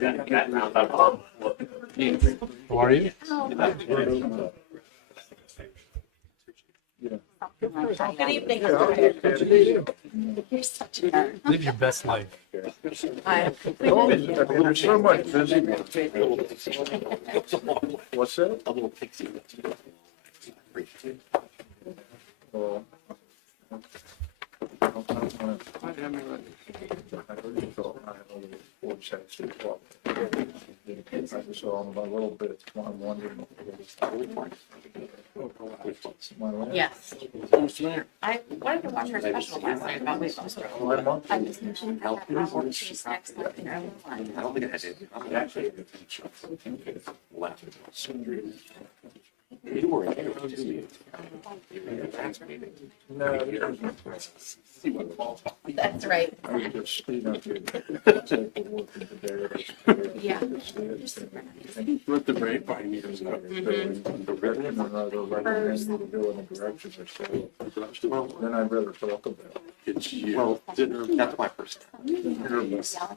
How are you? Good evening. You're such a nerd. Live your best life. There's so much busy. What's that? A little pixie. Well, I already thought I had only 4 checks to talk. I just saw them a little bit, I'm wondering. My last- Yes. I wanted to watch her special last night about weight loss. My mom- I just mentioned that she's next month in early one. I don't think I had it. I actually left. You were in there. No, it wasn't. That's right. I was just, you know, take a walk in the day. Yeah. With the grapevine years ago. The written and other recommended to go in the direction or so. Then I'd rather talk about it. It's you. Well, that's my first time. Nervous. I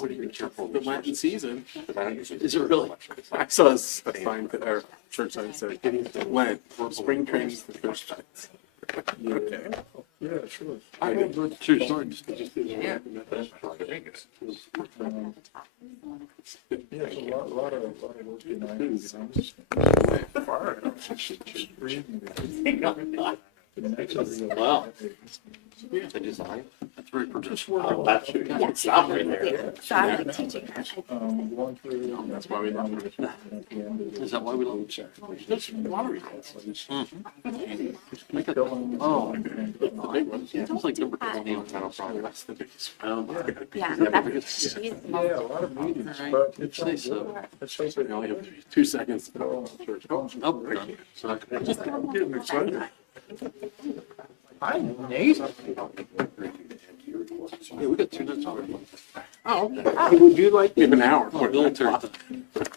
would be careful. The Lenten season. Is it really? I saw a sign, or church sign said, Lent, spring training for Christians. Yeah, yeah, sure. I know, but true story. Yeah. Yeah, it's a lot of work behind it. Wow. The design. That's very professional. Oh, that's true. Stop right there. So I'm like teaching her. Going through. That's why we love it. Is that why we love it? There's water results. Make it. Oh. Yeah, it's like number 20 on Final Product. That's the biggest. Yeah, that's, she's Yeah, a lot of meetings, but it's Say so. it's so We only have 2 seconds to go to church. Oh, done. So I could just Getting excited. Hi, Nate. Yeah, we got 2 minutes already. Oh, Hey, would you like we have an hour. Military.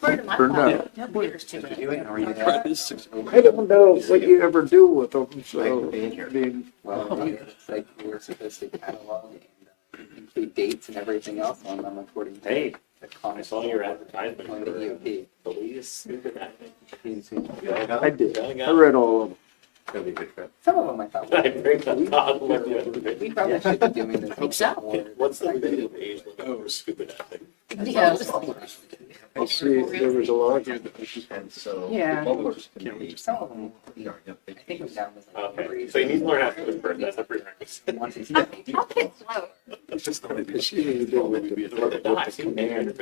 Turned out. computers too much. I don't know what you ever do with them, so, I mean, It's like we're supposed to catalog and include dates and everything else on them according to Hey, the I comments saw your advertisement on for the EOP. the latest stupid app. I did. I read all of them. Some of them I thought, I bring the toddler we with probably should be doing this. Think so. more. What's the minimum age limit for stupid app? Yeah. I see, there was a lot of, And so. Yeah. Can't we just Some of them, I think it was down to like Okay, three. so you need to learn how to convert, that's a prerequisite. Once it's I'll get slow. It's just the way they she didn't do with the command,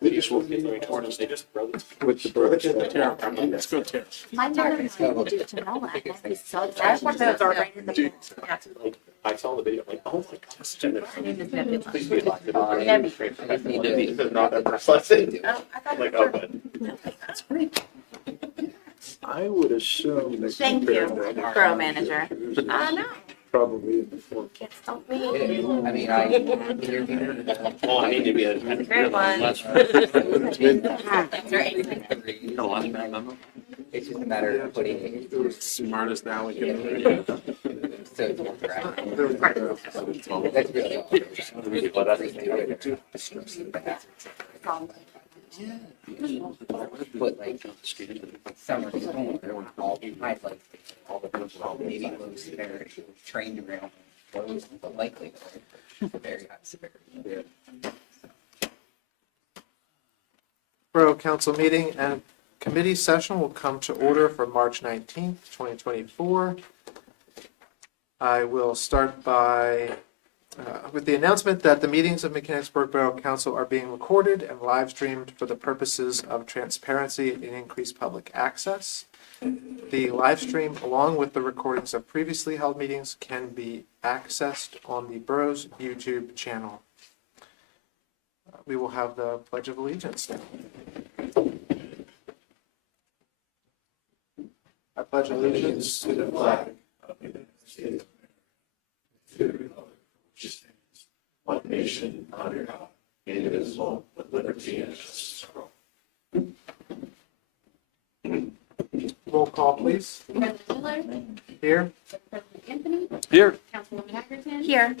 They just will get their tortoise, they just throw it. with the birds. Tara, let's go Tara. My mother and I would do it to Nola. I'd be so excited. Those are right in the. Like, I saw the video, I'm like, oh my gosh, Jennifer. Her name is Nebula. Please be elected. Nebby. This is not that precisely. Oh, I thought Like, it oh, was. but. That's great. I would assume that. Thank you, borough manager. No, Probably before. can't stop me. I mean, I interviewed Well, I need to be a. Great one. That's right. every, The last minute memo. it's just a matter of putting it, Smartest now we can. so it's more correct. That's really all. Well, that's. Put like summer school, all highlight all the people, maybe low severity, trained around low, but likely very high severity. Borough Council meeting and committee session will come to order for March 19th, 2024. I will start by with the announcement that the meetings of Mechanicsburg Borough Council are being recorded and live streamed for the purposes of transparency and increased public access. The live stream, along with the recordings of previously held meetings, can be accessed on the borough's YouTube channel. We will have the Pledge of Allegiance now. I pledge allegiance to the flag of the United States, to the republic which stands, one nation under God, indivisible, with liberty and justice for all. Roll call, please. President Miller, Here. President Anthony, Here. Councilwoman Atherton. Here.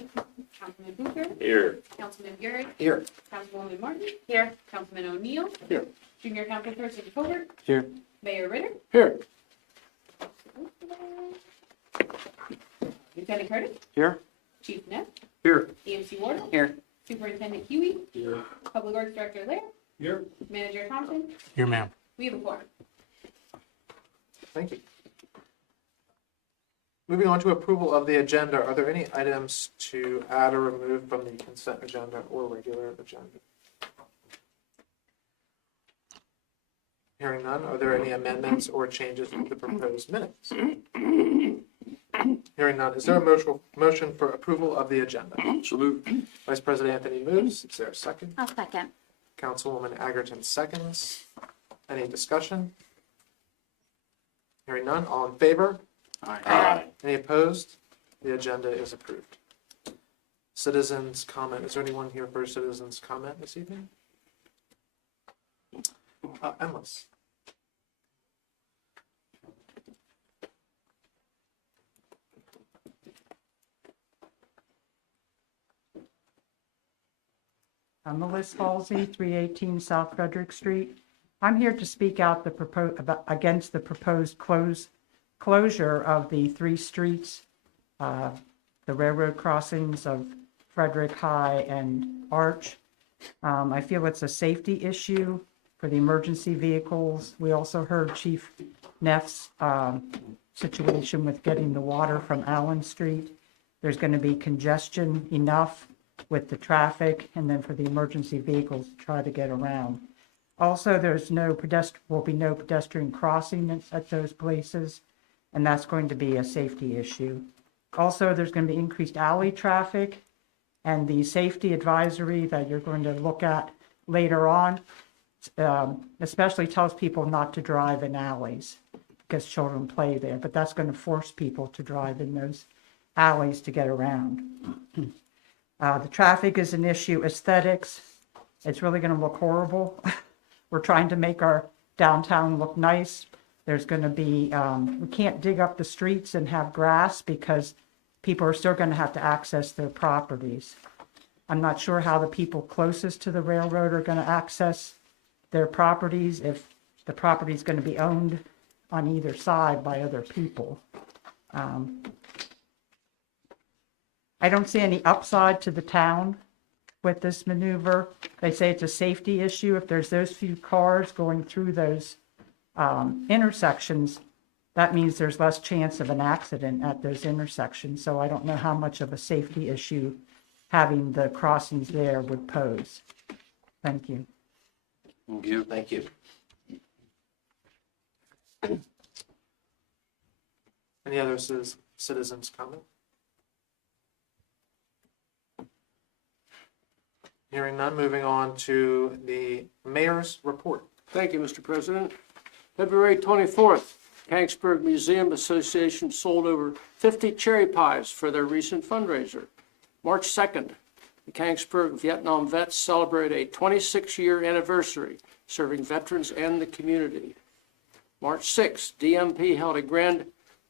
Councilman Booker, Here. Councilman Garrett, Here. Councilwoman Martin. Here. Councilman O'Neill. Here. Junior Councilperson Hobart. Here. Mayor Ritter. Here. Lieutenant Curtis. Here. Chief Neff. Here. EMC Wardle. Here. Superintendent Huey. Here. Public Works Director Lair. Here. Manager Thompson. Here, ma'am. We have a quorum. Thank you. Moving on to approval of the agenda, are there any items to add or remove from the consent agenda or regular agenda? Hearing none, are there any amendments or changes to the proposed minutes? Hearing none, is there a motion for approval of the agenda? So moved. Vice President Anthony moves, is there a second? I'll second. Councilwoman Agerton seconds. Any discussion? Hearing none, all in favor? Aye. Any opposed? The agenda is approved. Citizens' comment. Is there anyone here for citizens' comment this evening? Endless. I'm Melissa Halsey, 318 South Frederick Street. I'm here to speak out against the proposed closure of the three streets, the railroad crossings of Frederick High and Arch. I feel it's a safety issue for the emergency vehicles. We also heard Chief Neff's situation with getting the water from Allen Street. There's going to be congestion enough with the traffic and then for the emergency vehicles to try to get around. Also, will be no pedestrian crossing at those places, and that's going to be a safety issue. Also, there's going to be increased alley traffic, and the safety advisory that you're going to look at later on especially tells people not to drive in alleys because children play there, but that's going to force people to drive in those alleys to get around. The traffic is an issue. Aesthetics, it's really going to look horrible. We're trying to make our downtown look nice. There's going to be, we can't dig up the streets and have grass because people are still going to have to access their properties. I'm not sure how the people closest to the railroad are going to access their properties if the property is going to be owned on either side by other people. I don't see any upside to the town with this maneuver. They say it's a safety issue. If there's those few cars going through those intersections, that means there's less chance of an accident at those intersections. So I don't know how much of a safety issue having the crossings there would pose. Thank you. Thank you. Thank you. Any other citizens' comment? Hearing none, moving on to the mayor's report. Thank you, Mr. President. February 24th, Mechanicsburg Museum Association sold over 50 cherry pies for their recent fundraiser. March 2nd, Mechanicsburg Vietnam vets celebrate a 26-year anniversary serving veterans and the community. March 6th, DMP held a grand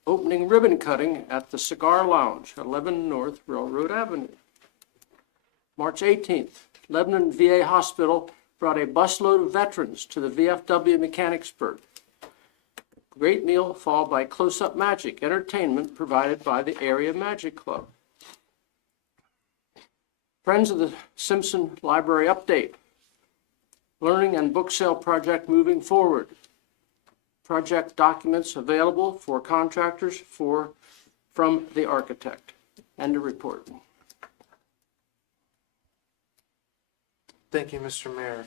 opening ribbon cutting at the Cigar Lounge, 11 North Railroad Avenue. March 18th, Lebanon VA Hospital brought a busload of veterans to the VFW Mechanicsburg. Great meal followed by close-up magic entertainment provided by the Area Magic Club. Friends of the Simpson Library update. Learning and book sale project moving forward. Project documents available for contractors from the architect. End of report. Thank you, Mr. Mayor.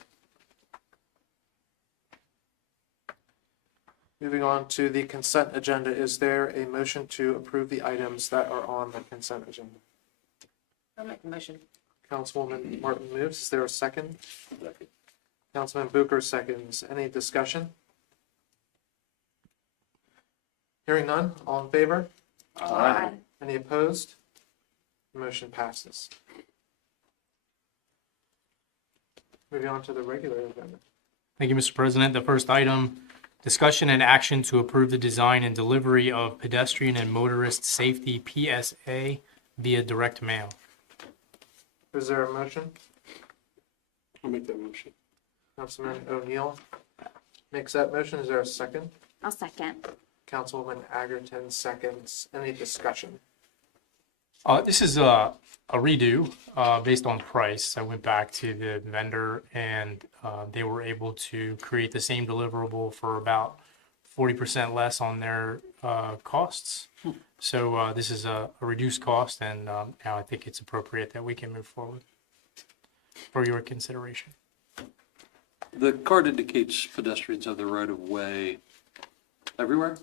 Moving on to the consent agenda, is there a motion to approve the items that are on the consent agenda? I'll make the motion. Councilwoman Martin moves. Is there a second? Councilman Booker seconds. Any discussion? Hearing none, all in favor? Aye. Any opposed? The motion passes. Moving on to the regular agenda. Thank you, Mr. President. The first item, discussion and action to approve the design and delivery of pedestrian and motorist safety PSA via direct mail. Is there a motion? I'll make that motion. Councilman O'Neill makes that motion. Is there a second? I'll second. Councilwoman Agerton seconds. Any discussion? This is a redo based on price. I went back to the vendor and they were able to create the same deliverable for about 40% less on their costs. So this is a reduced cost, and now I think it's appropriate that we can move forward for your consideration. The card indicates pedestrians have the right of way everywhere?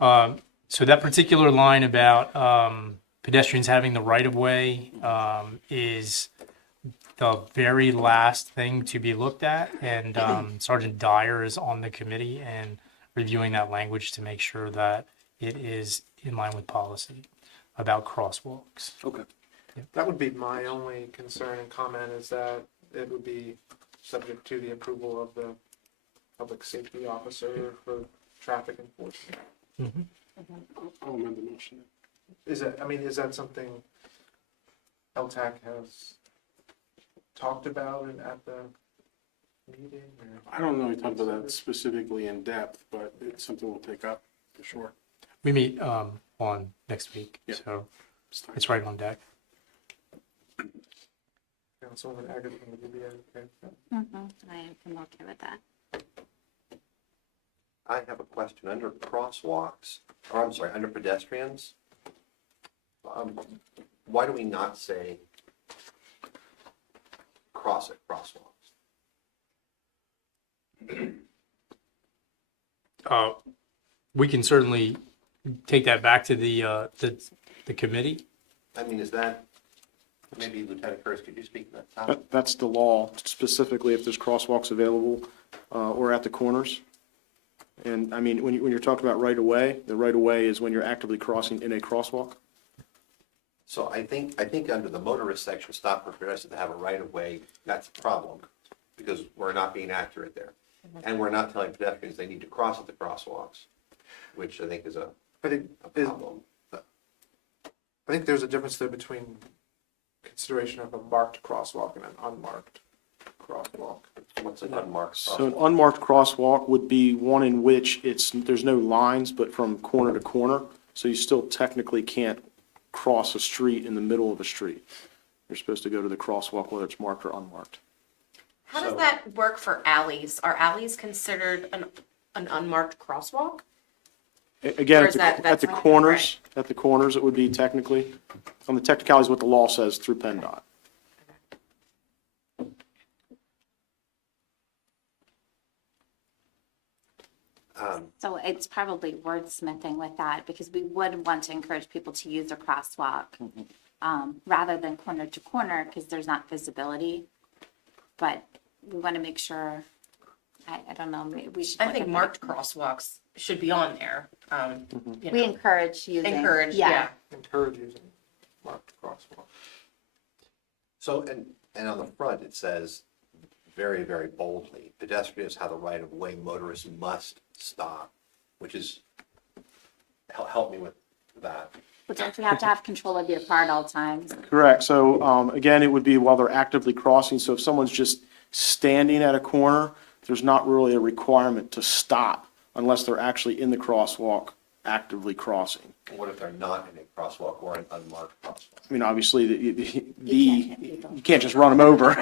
So that particular line about pedestrians having the right of way is the very last thing to be looked at, and Sergeant Dyer is on the committee and reviewing that language to make sure that it is in line with policy about crosswalks. Okay. That would be my only concern and comment, is that it would be subject to the approval of the public safety officer for traffic enforcement. I'll amend the motion. Is that something LTAC has talked about at the meeting? Or? I don't know, we talked about that specifically in depth, but it's something we'll take up for sure. We meet on next week, Yeah. so It's time. it's right on deck. Councilwoman Agerton, would you be okay? I am okay with that. I have a question. Under crosswalks, or I'm sorry, under pedestrians, why do we not say cross at crosswalks? We can certainly take that back to the committee. I mean, is that, maybe Lieutenant Curtis, could you speak to that topic? That's the law, specifically if there's crosswalks available or at the corners. And I mean, when you're talking about right of way, the right of way is when you're actively crossing in a crosswalk. So I think under the motorist section, stop for pedestrians to have a right of way, that's a problem, because we're not being accurate there. And we're not telling pedestrians they need to cross at the crosswalks, which I think is a problem. I think there's a difference there between consideration of a marked crosswalk and an unmarked crosswalk. What's an unmarked So an crosswalk? unmarked crosswalk would be one in which there's no lines, but from corner to corner. So you still technically can't cross a street in the middle of a street. You're supposed to go to the crosswalk, whether it's marked or unmarked. How does that work for alleys? Are alleys considered an unmarked crosswalk? Again, Or at is the, that- at that's the not corners, it would be technically, on the technicalities, what the law says through PennDOT. So it's probably wordsmithing with that, because we would want to encourage people to use a crosswalk rather than corner to corner, because there's not visibility. But we want to make sure, I don't know, maybe we should. I look think at that. marked crosswalks should be on there. You We know, encourage using. encourage, yeah. Encourage using marked crosswalk. So, and on the front, it says very, very boldly, pedestrians have the right of way, motorists must stop, which is, help me with that. But don't you have to have control of your car at all times? Correct. So, again, it would be while they're actively crossing. So if someone's just standing at a corner, there's not really a requirement to stop unless they're actually in the crosswalk, actively crossing. What if they're not in a crosswalk or an unmarked crosswalk? I mean, obviously, hit people. you can't just run them over.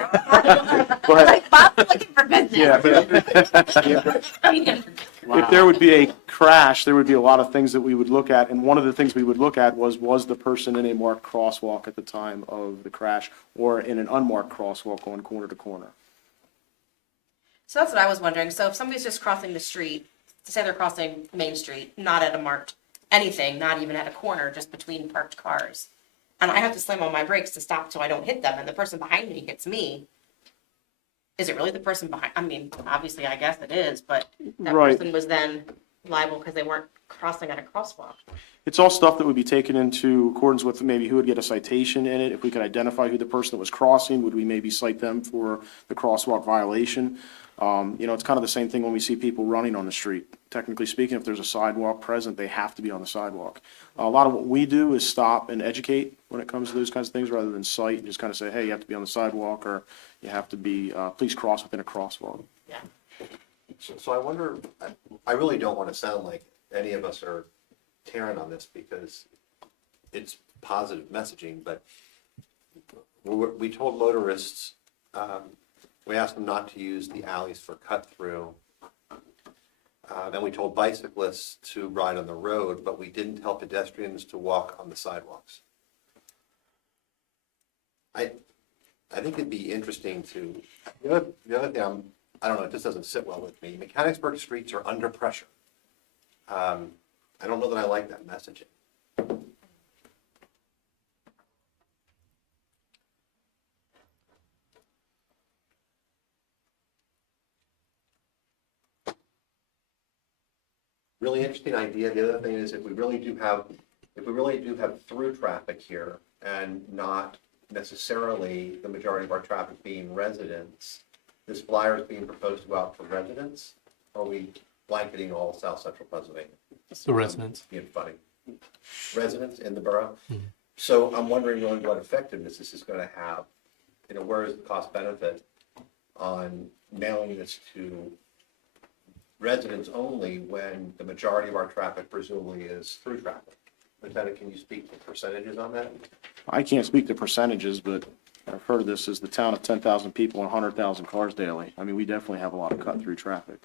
But, Like Bob's looking for business. yeah, but I mean, if there would be a crash, there would be a lot of things that we would look at. And one of the things we would look at was the person in a marked crosswalk at the time of the crash or in an unmarked crosswalk going corner to corner? so that's what I was wondering. So if somebody's just crossing the street, say they're crossing Main Street, not at a marked anything, not even at a corner, just between parked cars, and I have to slam on my brakes to stop so I don't hit them, and the person behind me hits me, is it really the person behind? I mean, obviously, I guess it is, but that Right. person was then liable because they weren't crossing at a crosswalk? It's all stuff that would be taken into accordance with maybe who would get a citation in it. If we could identify who the person that was crossing, would we maybe cite them for the crosswalk violation? It's kind of the same thing when we see people running on the street. Technically speaking, if there's a sidewalk present, they have to be on the sidewalk. A lot of what we do is stop and educate when it comes to those kinds of things, rather than cite and just kind of say, hey, you have to be on the sidewalk, or you have to be, please cross within a crosswalk. So I wonder, I really don't want to sound like any of us are tearing on this because it's positive messaging, but we told motorists, we asked them not to use the alleys for cut through. Then we told bicyclists to ride on the road, but we didn't tell pedestrians to walk on the sidewalks. I think it'd be interesting to, the other thing I don't know, it just doesn't sit well with me. Mechanicsburg streets are under pressure. I don't know that I like that messaging. Really interesting idea. The other thing is if we really do have through traffic here and not necessarily the majority of our traffic being residents, this flyer is being proposed to go out for residents, or are we blanketing all South Central Pennsylvania? The residents. Being funny. Residents in the borough. So I'm wondering really what effectiveness this is going to have. Where is the cost benefit on mailing this to residents only when the majority of our traffic presumably is through traffic? Lieutenant, can you speak to percentages on that? I can't speak to percentages, but I've heard of this as the town of 10,000 people and 100,000 cars daily. I mean, we definitely have a lot of cut-through traffic.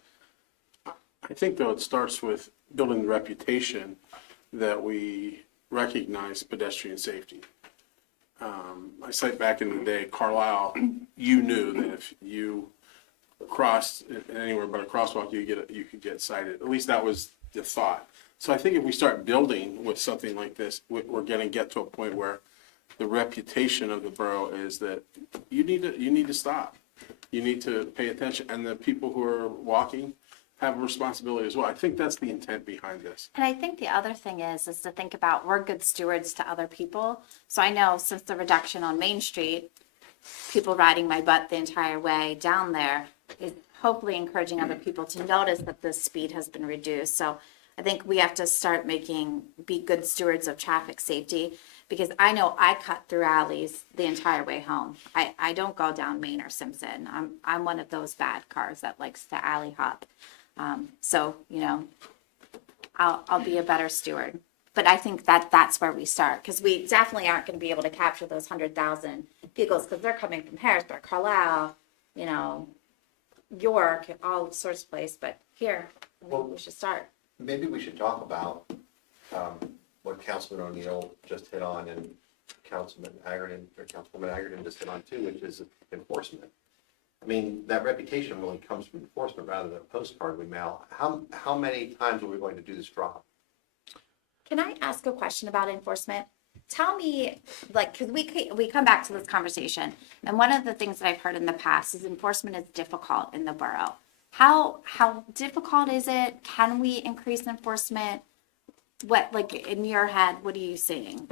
I think, though, it starts with building the reputation that we recognize pedestrian safety. I cite back in the day, Carlisle, you knew that if you crossed anywhere but a crosswalk, you could get cited. At least that was the thought. So I think if we start building with something like this, we're going to get to a point where the reputation of the borough is that you need to stop. You need to pay attention, and the people who are walking have a responsibility as well. I think that's the intent behind this. And I think the other thing is to think about we're good stewards to other people. So I know since the reduction on Main Street, people riding my butt the entire way down there is hopefully encouraging other people to notice that the speed has been reduced. So I think we have to start be good stewards of traffic safety, because I know I cut through alleys the entire way home. I don't go down Main or Simpson. I'm one of those bad cars that likes to alley hop. I'll be a better steward. But I think that's where we start, because we definitely aren't going to be able to capture those 100,000 vehicles because they're coming from Harrisburg, Carlisle, York, all sorts of places. But here, we should start. Maybe we should talk about what Councilman O'Neill just hit on and Councilwoman Agerton just hit on too, which is enforcement. I mean, that reputation really comes from enforcement rather than a postcard we mail. How many times are we going to do this drop? Can I ask a question about enforcement? Tell me, because we come back to this conversation, and one of the things that I've heard in the past is enforcement is difficult in the borough. How difficult is it? Can we increase enforcement? What, in your head, what are you seeing?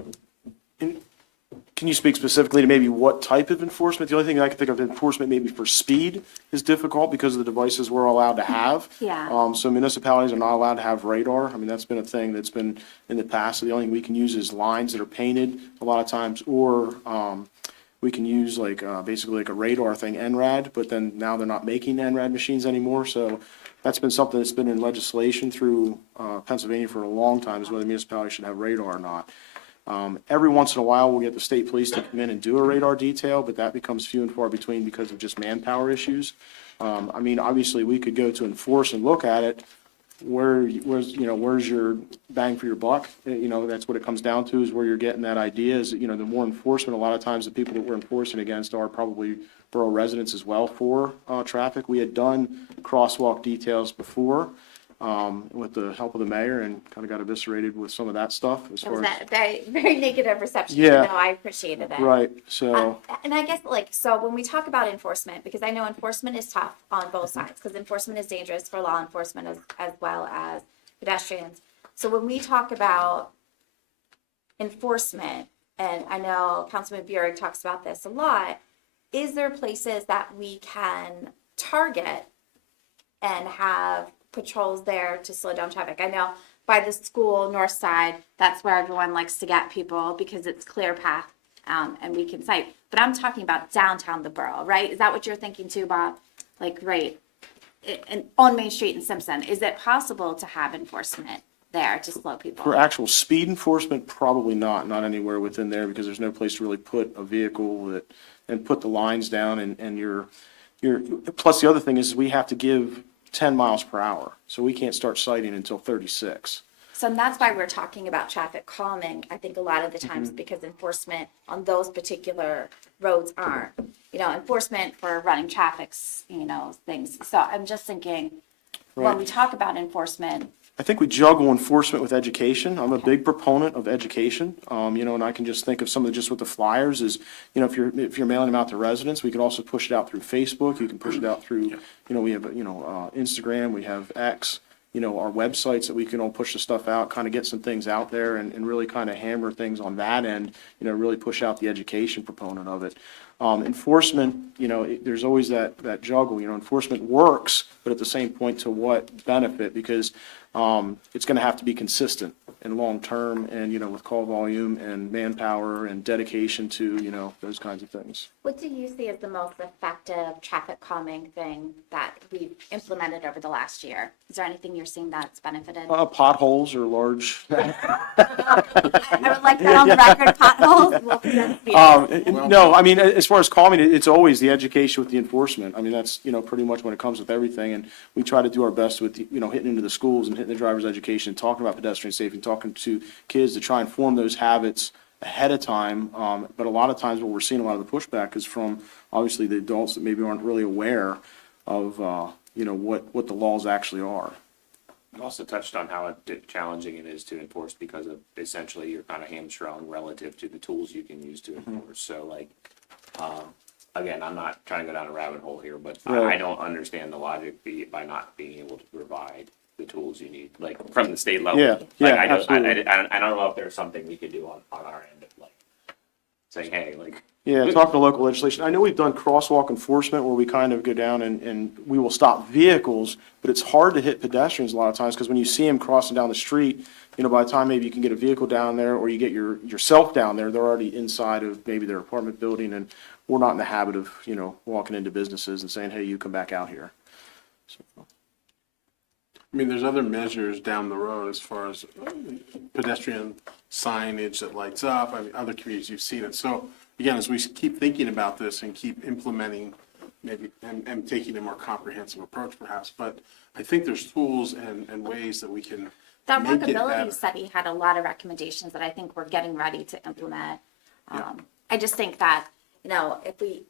Can you speak specifically to maybe what type of enforcement? The only thing I can think of enforcement maybe for speed is difficult because of the devices we're allowed to have. Yeah. So municipalities are not allowed to have radar. I mean, that's been a thing that's been in the past. So the only thing we can use is lines that are painted a lot of times, or we can use basically like a radar thing, NRAD, but then now they're not making NRAD machines anymore. So that's been something that's been in legislation through Pennsylvania for a long time, is whether municipalities should have radar or not. Every once in a while, we'll get the state police to come in and do a radar detail, but that becomes few and far between because of just manpower issues. I mean, obviously, we could go to enforce and look at it. Where's your bang for your buck? That's what it comes down to, is where you're getting that idea is, the more enforcement, a lot of times the people that we're enforcing against are probably borough residents as well for traffic. We had done crosswalk details before with the help of the mayor, and kind of got eviscerated with some of that stuff as far as. That very, very negative reception. Yeah. No, I appreciated it. Right, so. And I guess so when we talk about enforcement, because I know enforcement is tough on both sides, because enforcement is dangerous for law enforcement as well as pedestrians. So when we talk about enforcement, and I know Councilman Burek talks about this a lot, is there places that we can target and have patrols there to slow down traffic? I know by the school north side, that's where everyone likes to get people because it's clear path, and we can sight. But I'm talking about downtown the borough, right? Is that what you're thinking too, Bob? Like, right, and on Main Street in Simpson, is it possible to have enforcement there to slow people? For actual speed enforcement, probably not anywhere within there, because there's no place to really put a vehicle that, and put the lines down, and you're, plus the other thing is we have to give 10 miles per hour, so we can't start citing until 36. So that's why we're talking about traffic calming, I think a lot of the times, because enforcement on those particular roads aren't. You know, enforcement for running traffics, you know, things. So I'm just thinking, when Right. we talk about enforcement, I think we juggle enforcement with education. I'm a big proponent of education. You know, and I can just think of some of the, just with the flyers is, you know, if you're mailing them out to residents, we could also push it out through Facebook. You can push it out through, you know, we have, Instagram, we have X, you know, our websites that we can all push the stuff out, kind of get some things out there and really kind of hammer things on that end, you know, really push out the education proponent of it. Enforcement, you know, there's always that juggle, you know, enforcement works, but at the same point, to what benefit? Because it's going to have to be consistent and long-term and, you know, with call volume and manpower and dedication to, you know, those kinds of things. what do you see as the most effective traffic calming thing that we've implemented over the last year? Is there anything you're seeing that's benefited? Potholes are large. I would like that on the record, potholes. We'll just be- No, I mean, as far as calming, it's always the education with the enforcement. I mean, that's, you know, pretty much when it comes with everything. And we try to do our best with, you know, hitting into the schools and hitting the driver's education, talking about pedestrian safety, talking to kids to try and form those habits ahead of time. But a lot of times what we're seeing a lot of the pushback is from obviously the adults that maybe aren't really aware of, you know, what the laws actually are. You also touched on how challenging it is to enforce because of essentially you're kind of hamstrung relative to the tools you can use to enforce. So like, again, I'm not trying to go down a rabbit hole here, but Right. I don't understand the logic by not being able to provide the tools you need, like from the state level. Yeah, Like, yeah, I absolutely. don't know if there's something we could do on our end of like saying, hey, like. Yeah, talking to local legislation. I know we've done crosswalk enforcement where we kind of go down and we will stop vehicles, but it's hard to hit pedestrians a lot of times because when you see them crossing down the street, you know, by the time maybe you can get a vehicle down there or you get yourself down there, they're already inside of maybe their apartment building, and we're not in the habit of, you know, walking into businesses and saying, hey, you come back out here. So. I mean, there's other measures down the road as far as pedestrian signage that lights up. I mean, other communities, you've seen it. So again, as we keep thinking about this and keep implementing maybe and taking a more comprehensive approach perhaps, but I think there's tools and ways that we can That make it better. walkability study had a lot of recommendations that I think we're getting ready to implement. I just think that, you know, if we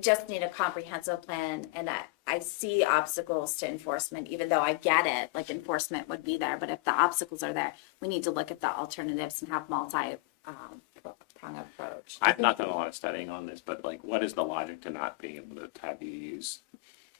just need a comprehensive plan, and I see obstacles to enforcement, even though I get it, like enforcement would be there, but if the obstacles are there, we need to look at the alternatives and have multi-pronged approach. I've not done a lot of studying on this, but like, what is the logic to not being able to have you use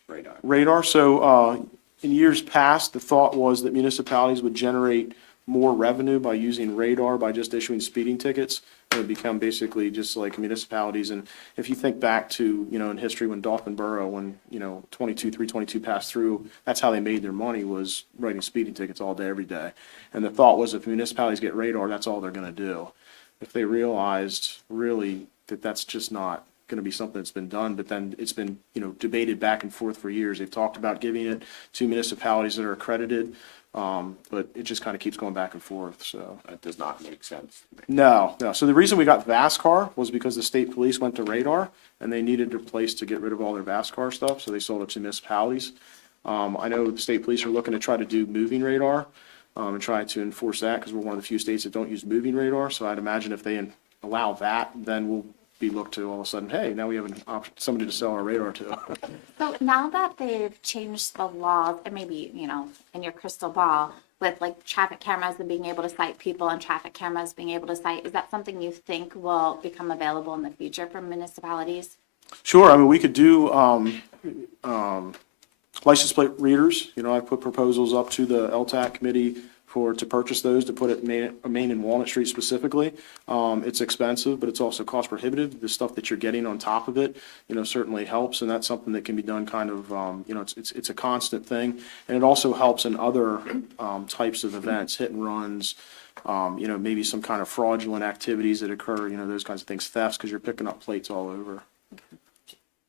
radar? Radar, so in years past, the thought was that municipalities would generate more revenue by using radar, by just issuing speeding tickets. It would become basically just like municipalities. And if you think back to, you know, in history when Dauphin Borough, when, you know, 322 passed through, that's how they made their money, was writing speeding tickets all day, every day. And the thought was if municipalities get radar, that's all they're going to do. If they realized really that that's just not going to be something that's been done, but then it's been, you know, debated back and forth for years. They've talked about giving it to municipalities that are accredited, but it just kind of keeps going back and forth, so. That does not make sense. No. So the reason we got VASCAR was because the state police went to radar and they needed a place to get rid of all their VASCAR stuff, so they sold it to municipalities. I know the state police are looking to try to do moving radar, and try to enforce that because we're one of the few states that don't use moving radar. So I'd imagine if they allow that, then we'll be looked to all of a sudden, hey, now we have an option, somebody to sell our radar to. So now that they've changed the laws, and maybe, you know, in your crystal ball, with like traffic cameras and being able to cite people and traffic cameras being able to cite, is that something you think will become available in the future for municipalities? Sure, I mean, we could do license plate readers. You know, I put proposals up to the LTAC committee to purchase those, to put it Main and Walnut Street specifically. It's expensive, but it's also cost prohibitive. The stuff that you're getting on top of it, certainly helps, and that's something that can be done kind of, it's a constant thing. And it also helps in other, types of events, hit and runs, maybe some kind of fraudulent activities that occur, those kinds of things, thefts, because you're picking up plates all over.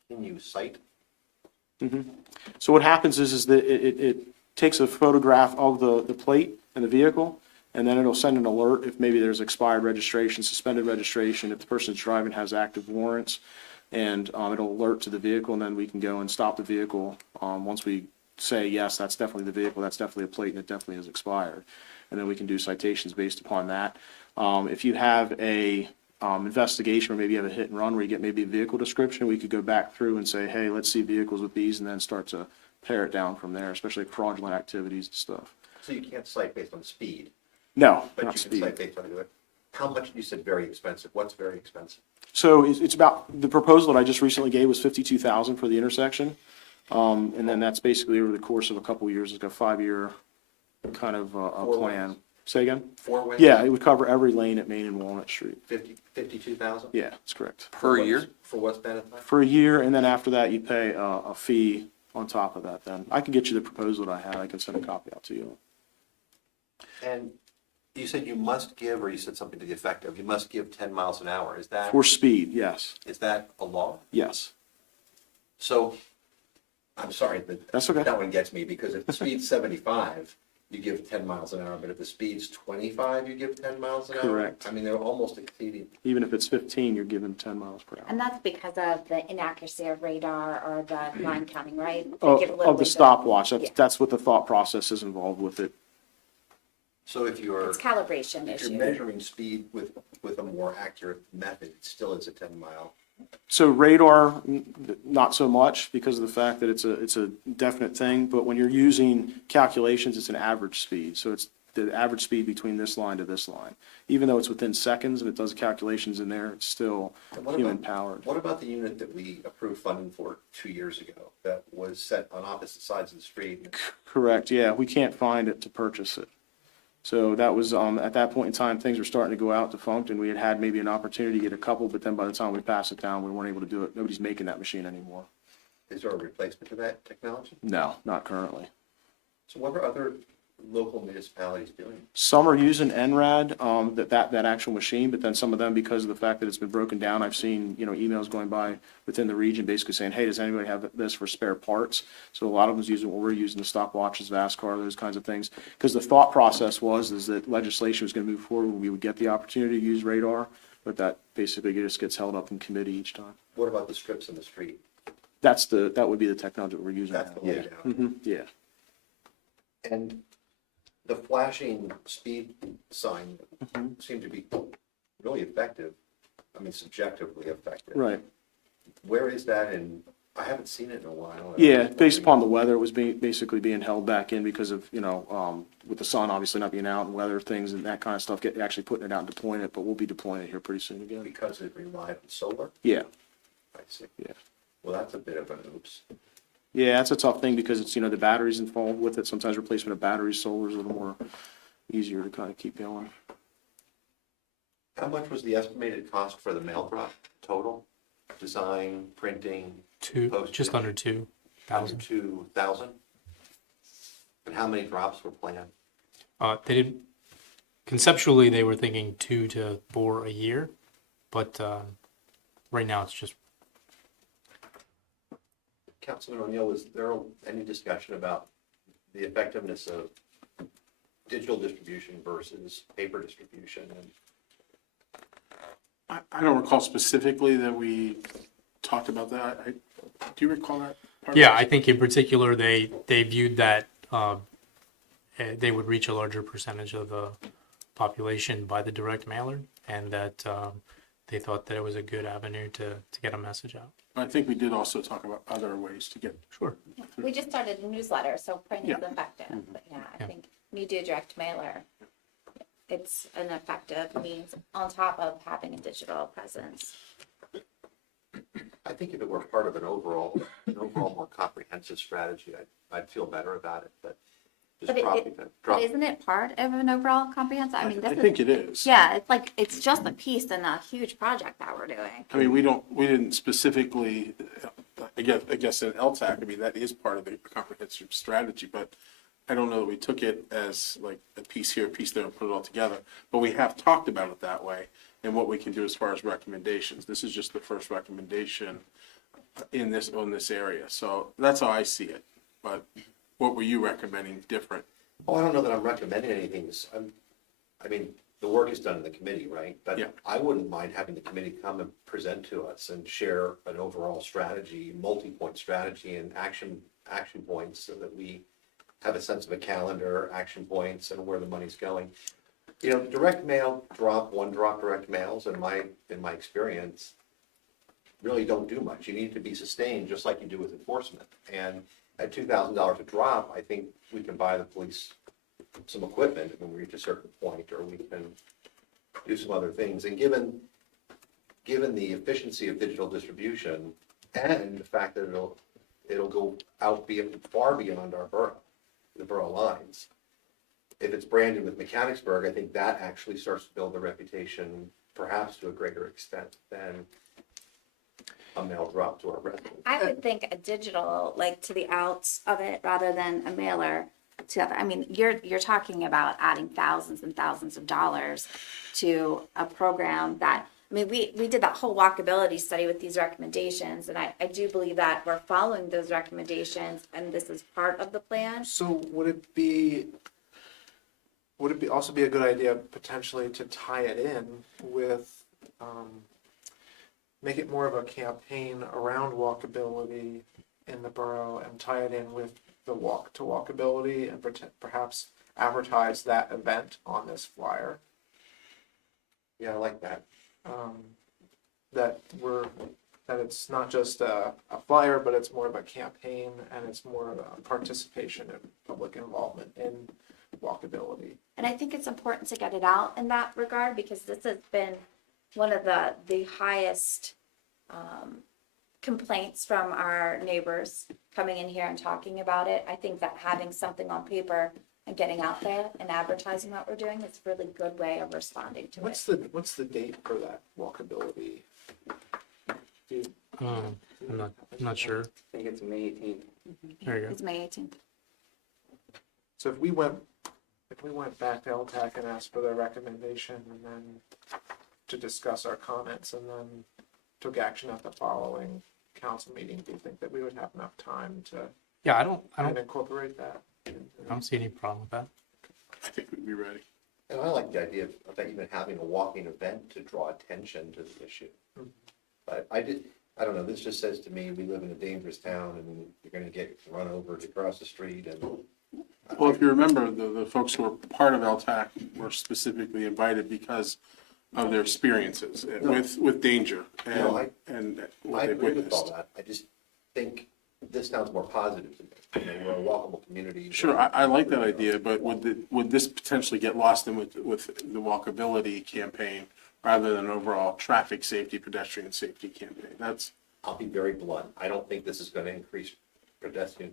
Can you cite? So what happens is that it takes a photograph of the plate and the vehicle, and then it'll send an alert if maybe there's expired registration, suspended registration, if the person's driving has active warrants, and it'll alert to the vehicle, and then we can go and stop the vehicle. Once we say, yes, that's definitely the vehicle, that's definitely a plate, and it definitely has expired. And then we can do citations based upon that. If you have a investigation, or maybe you have a hit and run where you get maybe a vehicle description, we could go back through and say, hey, let's see vehicles with these, and then start to pare it down from there, especially fraudulent activities and stuff. So you can't cite based on speed, No, but not you can speed. cite based on it. How much, you said very expensive, what's very expensive? So it's about, the proposal that I just recently gave was 52,000 for the intersection. And then that's basically over the course of a couple of years, it's like a 5-year kind of a plan. Say again? 4 ways? Yeah, it would cover every lane at Main and Walnut Street. 52,000? Yeah, that's correct. Per year? For what span of time? For a year, and then after that, you pay a fee on top of that then. I can get you the proposal that I had, I can send a copy out to you. And you said you must give, or you said something to the effect of, you must give 10 miles an hour. Is that, For speed, yes, is that a law? yes. So, I'm sorry, but That's okay. that one gets me, because if the speed's 75, you give 10 miles an hour, but if the speed's 25, you give 10 miles an hour? Correct. I mean, they're almost exceeding. Even if it's 15, you're given 10 miles per hour. And that's because of the inaccuracy of radar or the line counting, right? They Of give a little of the window. stopwatch, Yeah. that's what the thought process is involved with it. So if you're, It's calibration if you're issue. measuring speed with a more accurate method, it still is a 10-mile. So radar, not so much because of the fact that it's a definite thing, but when you're using calculations, it's an average speed. So it's the average speed between this line to this line. Even though it's within seconds and it does the calculations in there, it's still And what human about- powered. What about the unit that we approved funding for 2 years ago that was set on opposite sides of the street? Correct, yeah, we can't find it to purchase it. So that was, at that point in time, things were starting to go out defunct, and we had maybe an opportunity to get a couple, but then by the time we passed it down, we weren't able to do it. Nobody's making that machine anymore. Is there a replacement for that technology? No, not currently. So what are other local municipalities doing? Some are using NRAD, that actual machine, but then some of them, because of the fact that it's been broken down, I've seen, emails going by within the region basically saying, hey, does anybody have this for spare parts? So a lot of them is using what we're using, the stopwatches, VASCAR, those kinds of things. Because the thought process is that legislation was gonna move forward, we would get the opportunity to use radar, but that basically just gets held up in committee each time. What about the strips in the street? That would be the technology that we're using now. That's the Yeah. layout. Yeah. And the flashing speed sign seemed to be really effective. I mean, subjectively effective. Right. Where is that in, I haven't seen it in a while. Yeah, based upon the weather, it was basically being held back in because of, with the sun obviously not being out and weather things and that kind of stuff, actually putting it out and deploying it, but we'll be deploying it here pretty soon again. Because it relied on solar? Yeah, I see. yeah. Well, that's a bit of an oops. Yeah, that's a tough thing because it's, the batteries involved with it. Sometimes replacement of batteries, solar is a little more easier to kind of keep going. How much was the estimated cost for the mail drop total? Design, printing, Just under 2,000. 2,000? And how many drops were planned? They didn't, conceptually, they were thinking 2 to 4 a year, but right now it's just, Councilman O'Neill, was there any discussion about the effectiveness of digital distribution versus paper distribution? And I don't recall specifically that we talked about that. Do you recall that? part of yeah, this? I think in particular, they viewed that they would reach a larger percentage of the population by the direct mailer, and that they thought that it was a good avenue to get a message out. I think we did also talk about other ways to get. Sure. We just started a newsletter, so print is Yeah. effective, but I Yeah. think when you do a direct mailer, it's an effective means on top of having a digital presence. I think if it were part of an overall more comprehensive strategy, I'd feel better about it. But just But dropping that, but drop. isn't it part of an overall comprehensive? I mean, I this is, think it is. yeah, it's like, it's just a piece in a huge project that we're doing. I mean, we didn't specifically, I guess in LTAC, I mean, that is part of the comprehensive strategy, but I don't know that we took it as like a piece here, a piece there, and put it all together. But we have talked about it that way and what we can do as far as recommendations. This is just the first recommendation on this area. So that's how I see it. But what were you recommending different? Oh, I don't know that I'm recommending anything. I mean, the work is done in the committee, right? Yeah. But I wouldn't mind having the committee come and present to us and share an overall strategy, multi-point strategy and action points so that we have a sense of a calendar, action points, and where the money's going. You know, direct mail one drop direct mails in my experience really don't do much. You need to be sustained just like you do with enforcement. And at $2,000 a drop, I think we can buy the police some equipment when we reach a certain point, or we can do some other things. And given the efficiency of digital distribution and the fact that it'll go out far beyond our borough, the borough lines. If it's branded with Mechanicsburg, I think that actually starts to build a reputation, perhaps to a greater extent than a mail drop to our residents. I would think a digital, like to the outs of it, rather than a mailer to other. I mean, you're talking about adding thousands and thousands of dollars to a program that, I mean, we did that whole walkability study with these recommendations, and I do believe that we're following those recommendations, and this is part of the plan. So would it also be a good idea potentially to tie it in with, make it more of a campaign around walkability in the borough and tie it in with the walk to walkability and perhaps advertise that event on this flyer? Yeah, I like that. That it's not just a flyer, but it's more of a campaign and it's more of a participation and public involvement in walkability. And I think it's important to get it out in that regard, because this has been one of the highest complaints from our neighbors coming in here and talking about it. I think that having something on paper and getting out there and advertising what we're doing is a really good way of responding to it. What's the date for that walkability? I'm not sure. I think it's May 18th. There you go. It's May 18th. So if we went back to LTAC and asked for their recommendation and then to discuss our comments and then took action at the following council meeting, do you think that we would have enough time to Yeah, I don't incorporate that? I don't see any problem with that. I think we'd be ready. And I like the idea of even having a walking event to draw attention to the issue. But I don't know, this just says to me, we live in a dangerous town and you're gonna get run over to cross the street and. Well, if you remember, the folks who were part of LTAC were specifically invited because of their experiences with danger No, and I what they agree with all witnessed. that. I just think this sounds more positive to me. You know, we're a walkable community. Sure, I like that idea, but would this potentially get lost in with the walkability campaign rather than an overall traffic safety, pedestrian safety campaign? I'll be very blunt. I don't think this is gonna increase pedestrian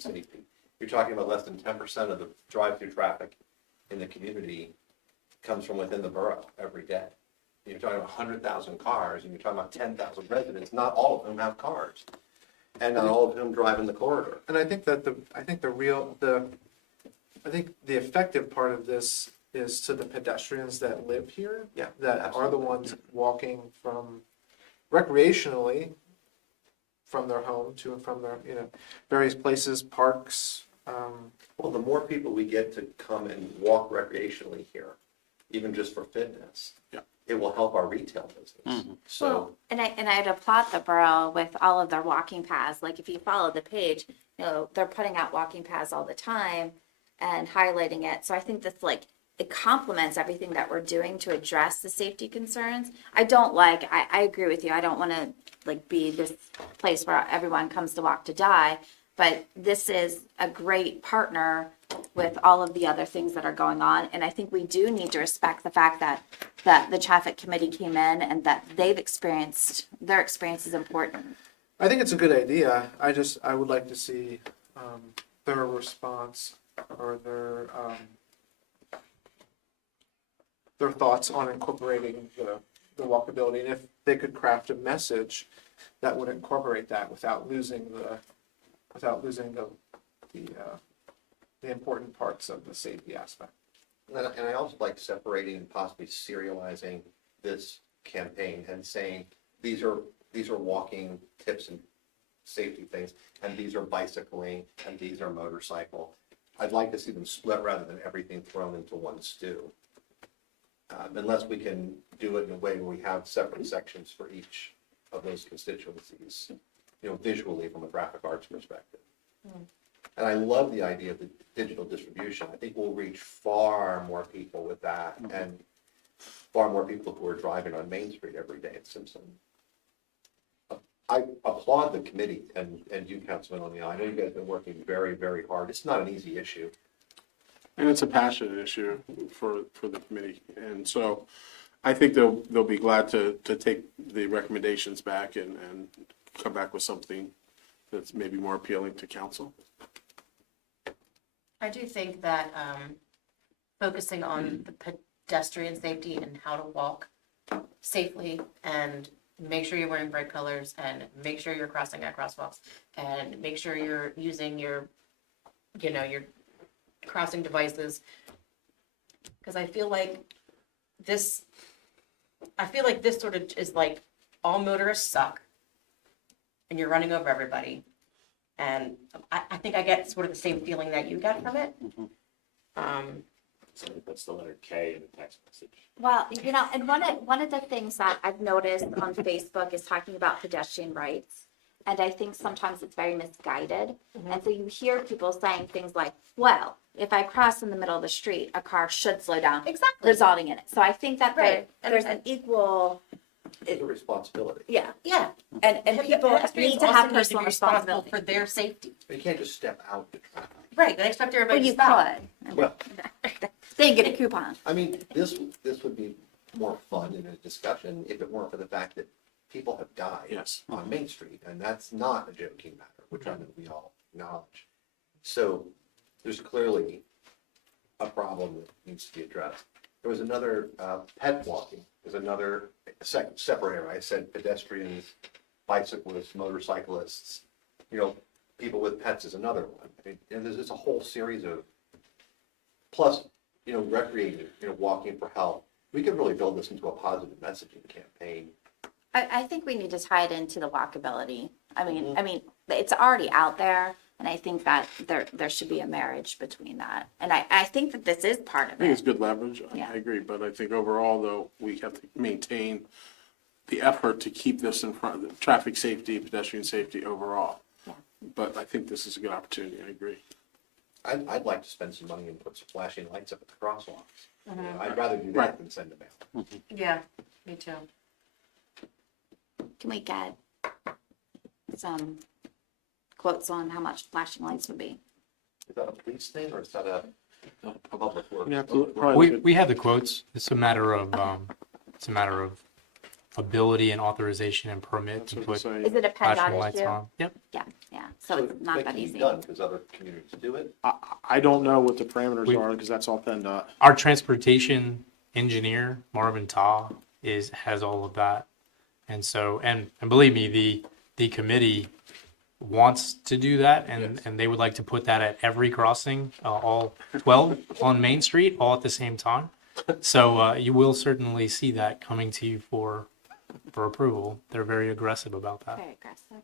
safety. You're talking about less than 10% of the drive-through traffic in the community comes from within the borough every day. You're talking about 100,000 cars, and you're talking about 10,000 residents. Not all of them have cars, and not all of them drive in the corridor. And I think that the effective part of this is to the pedestrians that live here. Yeah, That are absolutely. the ones walking from recreationally from their home to and from their, various places, parks. Well, the more people we get to come and walk recreationally here, even just for fitness, Yeah. it will help our retail business. So, And I'd applaud the borough with all of their walking paths. Like if you follow the page, they're putting out walking paths all the time and highlighting it. So I think that's it complements everything that we're doing to address the safety concerns. I agree with you. I don't want to be this place where everyone comes to walk to die, but this is a great partner with all of the other things that are going on. And I think we do need to respect the fact that the traffic committee came in and that their experience is important. I think it's a good idea. I would like to see their response or their thoughts on incorporating the walkability, and if they could craft a message that would incorporate that without losing the important parts of the safety aspect. And I also like separating and possibly serializing this campaign and saying, these are walking tips and safety things, and these are bicycling, and these are motorcycle. I'd like to see them split rather than everything thrown into one stew. Unless we can do it in a way where we have separate sections for each of those constituencies, visually from a graphic arts perspective. And I love the idea of the digital distribution. I think we'll reach far more people with that, and far more people who are driving on Main Street every day in Simpson. I applaud the committee and you, Councilman O'Neill. I know you guys have been working very, very hard. It's not an easy issue. And it's a passionate issue for the committee. And so I think they'll be glad to take the recommendations back and come back with something that's maybe more appealing to council. I do think that focusing on the pedestrian safety and how to walk safely and make sure you're wearing bright colors and make sure you're crossing at crosswalks and make sure you're using your crossing devices. Because I feel like this sort of is like all motorists suck and you're running over everybody. And I think I get sort of the same feeling that you get from it. So that's the letter K in the text message. Well, and one of the things that I've noticed on Facebook is talking about pedestrian rights. And I think sometimes it's very misguided. And so you hear people saying things like, well, if I cross in the middle of the street, a car should slow down. Exactly. Resulting in it. So I think that Right. there's an equal, It's a responsibility. yeah. Yeah. And people Pedestrians need to also have need personal be responsible responsibility. for their safety. You can't just step out the traffic. Right. They expect everybody Well, to you stop. could. Well, They can get a coupon. I mean, this would be more fun in a discussion if it weren't for the fact that people have died Yes. on Main Street, and that's not a joking matter, which I know we all acknowledge. So there's clearly a problem that needs to be addressed. There was another pet walking. There's another separate area. I said pedestrians, bicyclists, motorcyclists. People with pets is another one. I mean, and there's just a whole series of. Plus, recreating, walking for health. We could really build this into a positive messaging campaign. I think we need to tie it into the walkability. I mean, it's already out there, and I think that there should be a marriage between that. And I think that this is part I of think it's it. good leverage. Yeah. I agree, but I think overall, though, we have to maintain the effort to keep this in front of the traffic safety, pedestrian safety overall. Yeah. But I think this is a good opportunity. I agree. I'd like to spend some money and put some flashing lights up at the crosswalks. I'd rather do that than send them out. Yeah. Me too. Can we get some quotes on how much flashing lights would be? Is that a police thing or is that a public works? You have to probably look We have the quotes. It's a matter of ability and authorization and permit That's to what put I'm Is saying. it a flashing PennDOT lights issue? on. Yep. Yeah. So it's not that easy. Done because other communities do it. I don't know what the parameters We- are because that's all PennDOT. Our transportation engineer, Marvin Taw, has all of that. And so, and believe me, the committee wants to do that, and they would like to put that at every crossing, all 12 on Main Street, all at the same time. So you will certainly see that coming to you for approval. They're very aggressive about that. Very aggressive.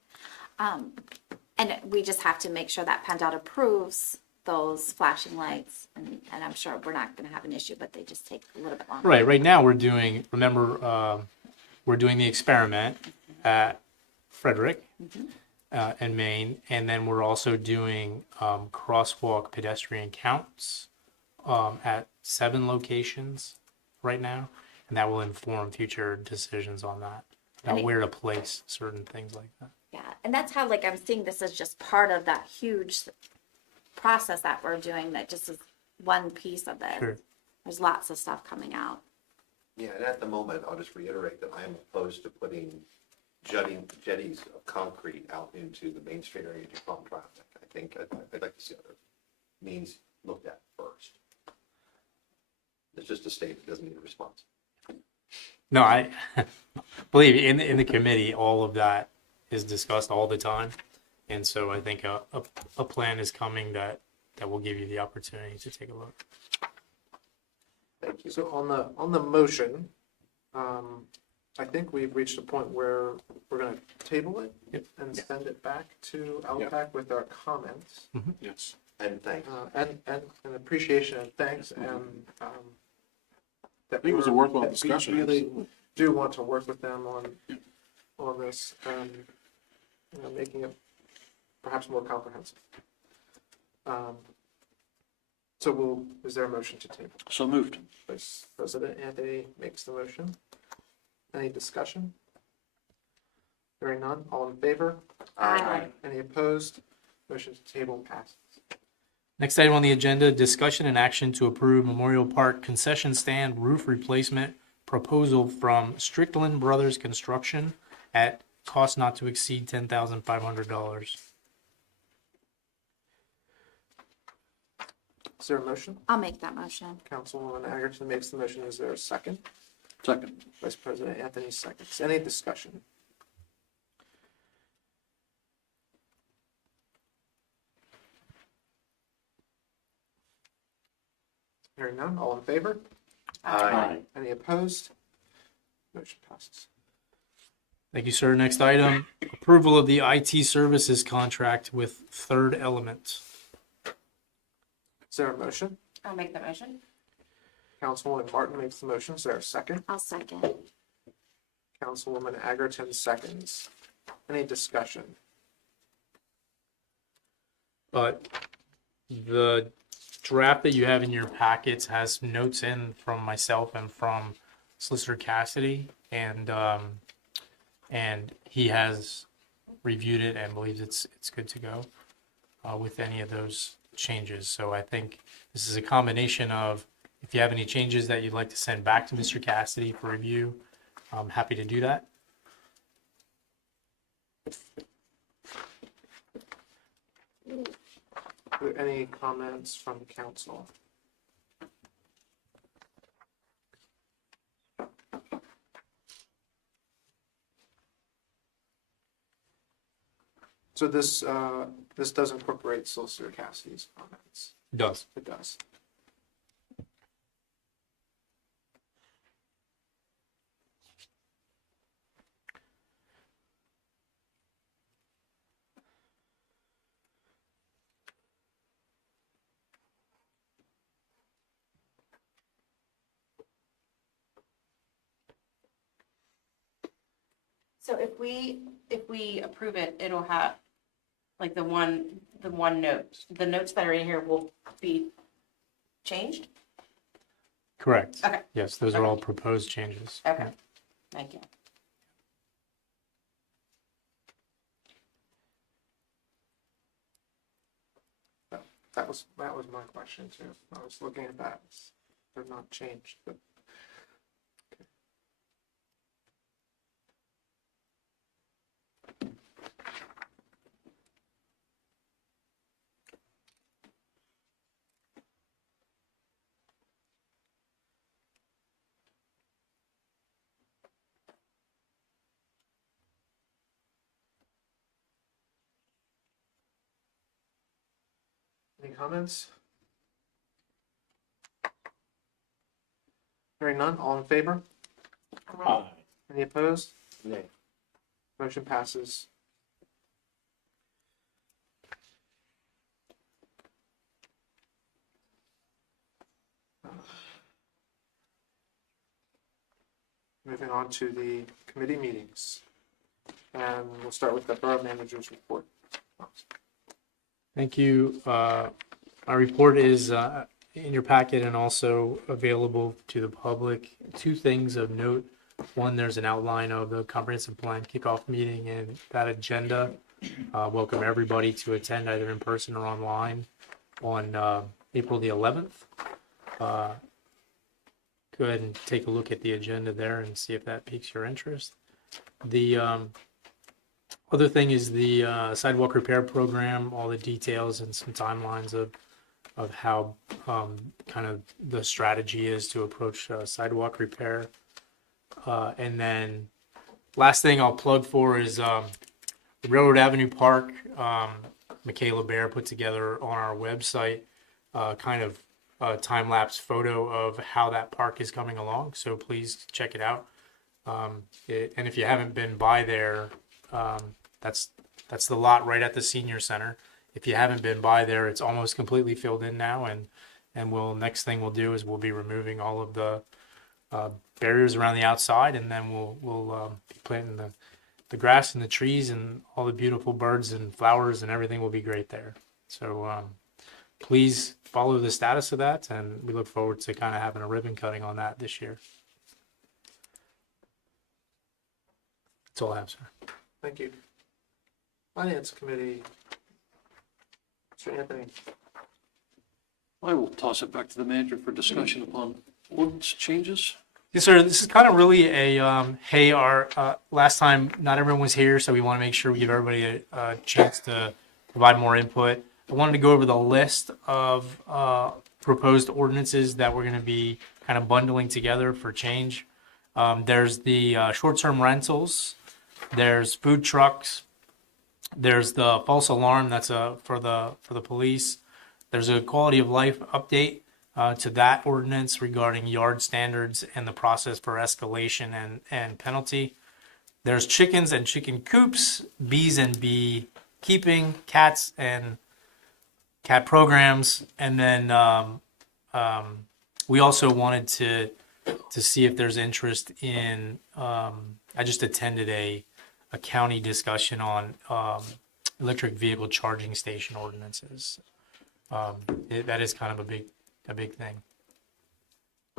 And we just have to make sure that PennDOT approves those flashing lights. And I'm sure we're not going to have an issue, but they just take a little bit longer. Right now we're doing, we're doing the experiment at Frederick and Maine, and then we're also doing crosswalk pedestrian counts at 7 locations right now, and that will inform future decisions on that, about where to place certain things like that. Yeah, and that's how, I'm seeing this as just part of that huge process that we're doing, that just is one piece of it. Sure. There's lots of stuff coming out. Yeah, and at the moment, I'll just reiterate that I am opposed to putting jetties of concrete out into the Main Street area to calm traffic. I think I'd like to see other means looked it's just a statement, it doesn't need a response. No, I believe in the committee, all of that is discussed all the time. And so I think a plan is coming that will give you the opportunity to take a look. Thank you. So on the motion, I think we've reached a point where we're gonna table it Yep. and send it back to LPAC with our comments. Yes. And thanks. And an appreciation and thanks and, I think it was a worthwhile that we discussion. really do want to work with them on this and, making it perhaps more comprehensive. So is there a motion to table? So moved. Vice President Anthony makes the motion. Any discussion? Hearing none, all in favor? Aye. Any opposed? Motion to table passes. Next item on the agenda, discussion and action to approve Memorial Park concession stand roof replacement proposal from Strickland Brothers Construction at cost not to exceed $10,500. Is there a motion? I'll make that motion. Councilwoman Agerton makes the motion. Is there a second? Second. Vice President Anthony seconds. Any discussion? Hearing none, all in favor? Aye. Any opposed? Motion passes. Thank you, sir. Next item, approval of the IT services contract with Third Element. Is there a motion? I'll make the motion. Councilwoman Martin makes the motion. Is there a second? I'll second. Councilwoman Agerton seconds. Any discussion? But the draft that you have in your packets has notes in from myself and from Solicitor Cassidy, and he has reviewed it and believes it's good to go with any of those changes. So I think this is a combination of, if you have any changes that you'd like to send back to Mr. Cassidy for review, I'm happy to do that. Are there any comments from council? So this does incorporate Solicitor Cassidy's comments. Does. It does. So if we approve it, it'll have like the one note. The notes that are in here will be changed? Correct. Okay. Yes, those are all proposed changes. Okay. Thank you. That was my question too. I was looking at that. They're not changed, but. Any comments? Hearing none, all in favor? Aye. Any opposed? Nay. Motion passes. Moving on to the committee meetings. And we'll start with the borough manager's report. Thank you. My report is in your packet and also available to the public. Two things of note. One, there's an outline of the comprehensive plan kickoff meeting and that agenda. Welcome everybody to attend either in person or online on April the 11th. Go ahead and take a look at the agenda there and see if that piques your interest. The other thing is the sidewalk repair program, all the details and some timelines of of how kind of the strategy is to approach sidewalk repair. And then last thing I'll plug for is Railroad Avenue Park. Michaela Bear put together on our website kind of a time-lapse photo of how that park is coming along. So please check it out. And if you haven't been by there, that's the lot right at the senior center. If you haven't been by there, it's almost completely filled in now, and next thing we'll do is we'll be removing all of the barriers around the outside, and then we'll be planting the grass and the trees and all the beautiful birds and flowers, and everything will be great there. So please follow the status of that, and we look forward to kind of having a ribbon cutting on that this year. That's all I have, sir. Thank you. Finance Committee. Mr. Anthony. I will toss it back to the manager for discussion upon ordinance changes. Yes, sir. This is kind of really a, hey, our last time not everyone was here, so we want to make sure we give everybody a chance to provide more input. I wanted to go over the list of proposed ordinances that we're going to be kind of bundling together for change. There's the short-term rentals. There's food trucks. There's the false alarm. That's for the police. There's a quality of life update to that ordinance regarding yard standards and the process for escalation and penalty. There's chickens and chicken coops, bees and bee keeping, cats and cat programs, and then we also wanted to see if there's interest in. I just attended a county discussion on electric vehicle charging station ordinances. That is kind of a big thing.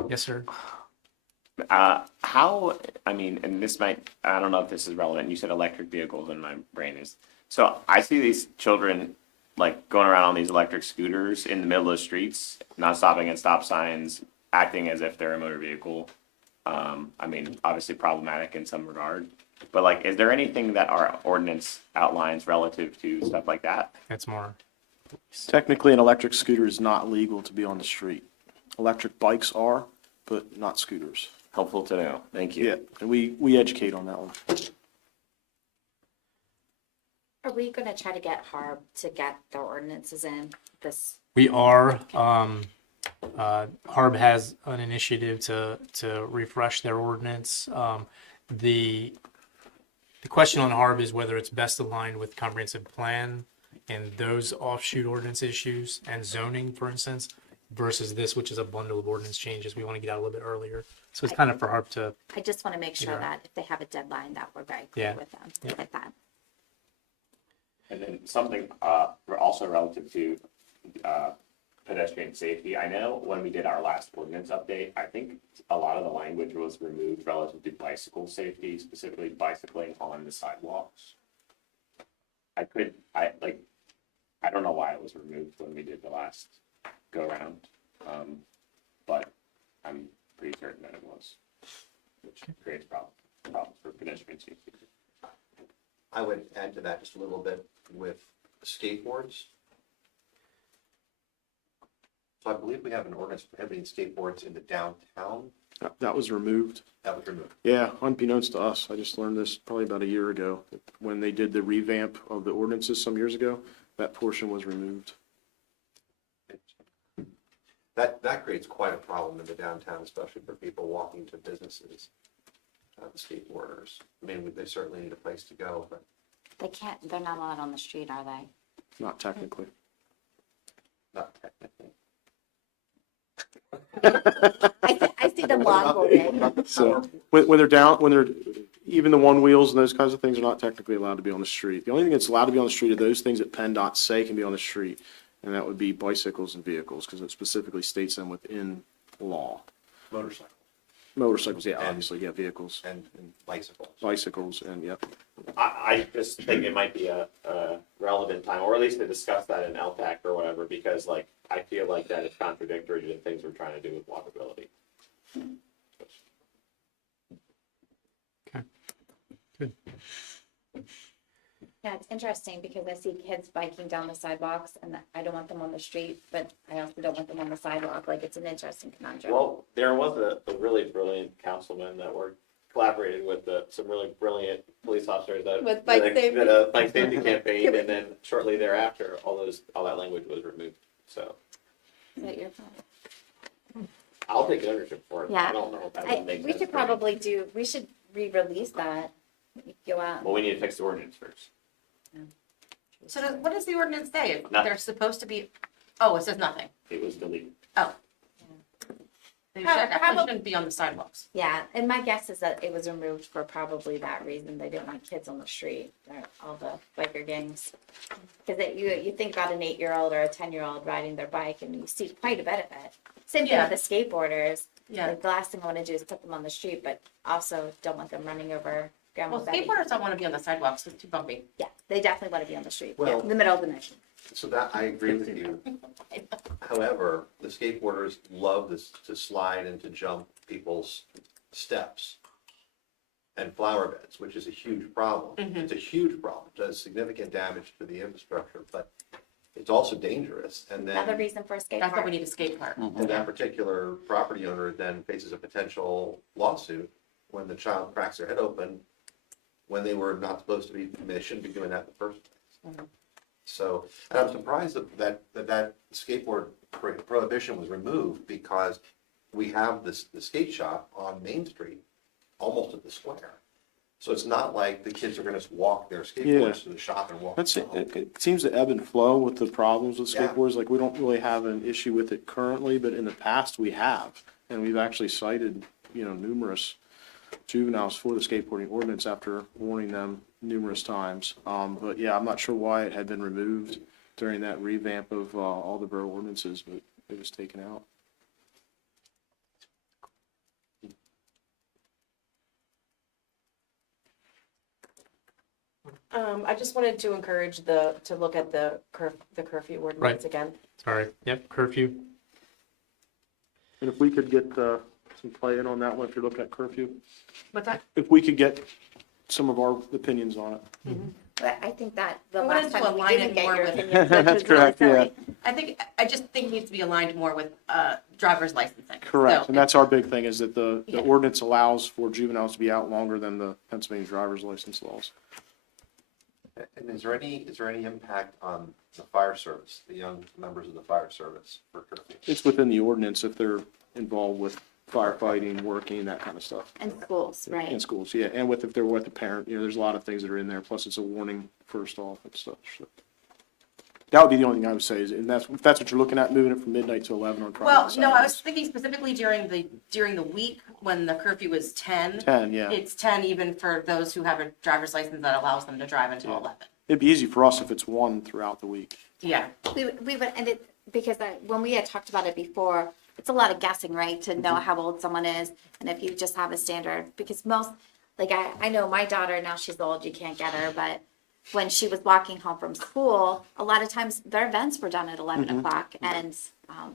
Yes, sir. How, I mean, and this might, I don't know if this is relevant. You said electric vehicles, and my brain is. So I see these children like going around on these electric scooters in the middle of the streets, not stopping at stop signs, acting as if they're a motor vehicle. I mean, obviously problematic in some regard, but like, is there anything that our ordinance outlines relative to stuff like that? That's more. Technically, an electric scooter is not legal to be on the street. Electric bikes are, but not scooters. Helpful to know. Thank you. Yeah, and we educate on that one. Are we gonna try to get Harb to get their ordinances in this? We are. Harb has an initiative to refresh their ordinance. The question on Harb is whether it's best aligned with comprehensive plan and those offshoot ordinance issues and zoning, for instance, versus this, which is a bundle of ordinance changes. We want to get out a little bit earlier. So it's kind of for Harb to. I just want to make sure Yeah. that if they have a deadline, that we're very clear Yeah. with them Yeah. with that. And then something also relative to pedestrian safety. I know when we did our last ordinance update, I think a lot of the language was removed relative to bicycle safety, specifically bicycling on the sidewalks. I don't know why it was removed when we did the last go around, but I'm pretty certain that it was, which creates problems for pedestrian safety. I would add to that just a little bit with skateboards. So I believe we have an ordinance prohibiting skateboards in the downtown. That was removed. That was removed. Yeah, unbeknownst to us, I just learned this probably about a year ago. When they did the revamp of the ordinances some years ago, that portion was removed. That creates quite a problem in the downtown, especially for people walking to businesses, the skateboarders. I mean, they certainly need a place to go, but They're not allowed on the street, are they? Not technically. not technically. I see them longboarding. So when they're down, even the one wheels and those kinds of things are not technically allowed to be on the street. The only thing that's allowed to be on the street are those things that PennDOT say can be on the street. And that would be bicycles and vehicles, because it specifically states them within law. Motorcycles Motorcycles, yeah, obviously, yeah, vehicles, and bicycles. bicycles, and yep. I just think it might be a relevant time, or at least to discuss that in LTAC or whatever, because like, I feel like that is contradictory to the things we're trying to do with walkability. Okay. Good. Yeah, it's interesting because I see kids biking down the sidewalks and I don't want them on the street, but I also don't want them on the sidewalk. Like, it's an interesting conundrum. Well, there was a really brilliant councilman that worked, collaborated with some really brilliant police officers that. With bike that- safety. That a bike safety campaign, and then shortly thereafter, all that language was removed, so. Is that your fault? I'll take ownership for it. Yeah. I don't know if that would make sense. We should for me. probably we should re-release that. Go out. Well, we need to fix the ordinance first. So what does the ordinance say? Nothing. They're supposed to be, oh, it says nothing. It was deleted. They How- definitely how- shouldn't be on the sidewalks. Yeah, and my guess is that it was removed for probably that reason. They didn't want kids on the street, all the biker gangs. Because you think about an 8-year-old or a 10-year-old riding their bike, and you see quite a bit of it. Same thing Yeah. with the skateboarders. Yeah. Like, the last thing I want to do is put them on the street, but also don't want them running over Grandma Well, Betty. skateboarders don't want to be on the sidewalks. It's too bumpy. Yeah, they definitely want to be on the street, Well- in the middle of the night. So that, I agree with you. However, the skateboarders love this, to slide and to jump people's steps and flower beds, which is a huge problem. It's a huge problem, it does significant damage to the infrastructure, but it's also dangerous. And Another then, reason for a skate That's why park. we need a skate park. and that particular property owner then faces a potential lawsuit when the child cracks their head open, when they were not supposed to be, they shouldn't be doing that in the first place. So, and I'm surprised that skateboard prohibition was removed, because we have the skate shop on Main Street, almost at the square. So it's not like the kids are gonna just walk their skateboards to the shop and walk. That's it. home. It seems to ebb and flow with the problems with Yeah. skateboards. Like, we don't really have an issue with it currently, but in the past we have. And we've actually cited, numerous juveniles for the skateboarding ordinance after warning them numerous times. But yeah, I'm not sure why it had been removed during that revamp of, all the borough ordinances, but it was taken out. I just wanted to encourage to look at the curfew ordinance Right. again. Sorry, yep, curfew. And if we could get, some play in on that one, if you're looking at curfew, What's that? if we could get some of our opinions on it. But I think that the I wanted last to time we align didn't it get more your with- opinion, which That's was really correct, yeah. silly. I just think it needs to be aligned more with driver's licensing. Correct, So- and that's our big thing, is that the Yeah. ordinance allows for juveniles to be out longer than the Pennsylvania driver's license laws. And is there any impact on the fire service, the young members of the fire service for curfew? It's within the ordinance if they're involved with firefighting, working, that kind of stuff. In schools, right? In schools, yeah, and if they're with a parent, there's a lot of things that are in there, plus it's a warning first off and stuff, so. That would be the only thing I would say, is, and if that's what you're looking at, moving it from midnight to 11 on Friday Well, and no, I was Saturdays. thinking specifically during the week when the curfew was 10. 10, yeah. It's 10 even for those who have a driver's license that allows them to drive until Yeah. 11. It'd be easy for us if it's 1 throughout the week. Yeah. We would, and it, because when we had talked about it before, it's a lot of guessing, right? To know how old someone is, and if you just have a standard, because most, like, I know my daughter, now she's old, you can't get her, but when she was walking home from school, a lot of times their events were done at 11 o'clock, and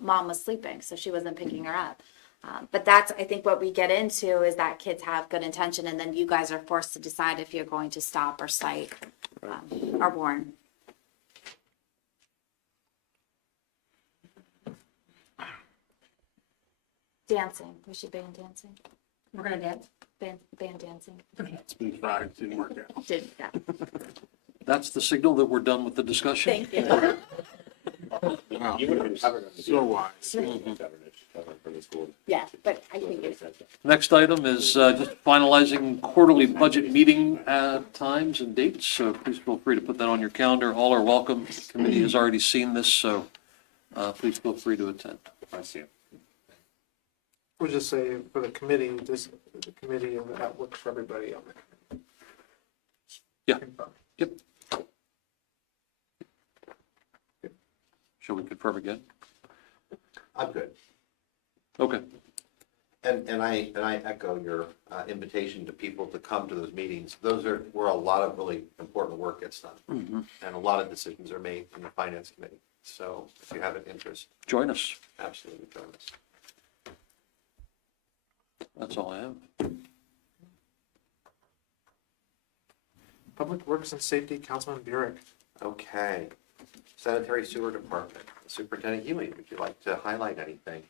mom was sleeping, so she wasn't picking her up. But that's, I think, what we get into is that kids have good intention, and then you guys are forced to decide if you're going to stop or cite or warn. Dancing, we should ban dancing, We're going to dance. ban dancing. It's been tried, didn't work out. Yeah. That's the signal that we're done with the discussion. Thank you. Wow. You would have been covered on the. So wise. Covered for the school. Yeah, but I think it's, Next item is just finalizing quarterly budget meeting times and dates, so please feel free to put that on your calendar. All are welcome. The committee has already seen this, so please feel free to attend. I see. We'll just say for the committee, the committee, and that works for everybody on the committee. Yeah. Confirmed. Yep. Shall we confirm again? I'm good. Okay. And I echo your invitation to people to come to those meetings. Those are where a lot of really important work gets done. And a lot of decisions are made in the finance committee. So if you have an interest, Join us. absolutely join us. That's all I have. Public Works and Safety, Councilman Burek. Okay. Sanitary Sewer Department, Superintendent Ewing, would you like to highlight anything?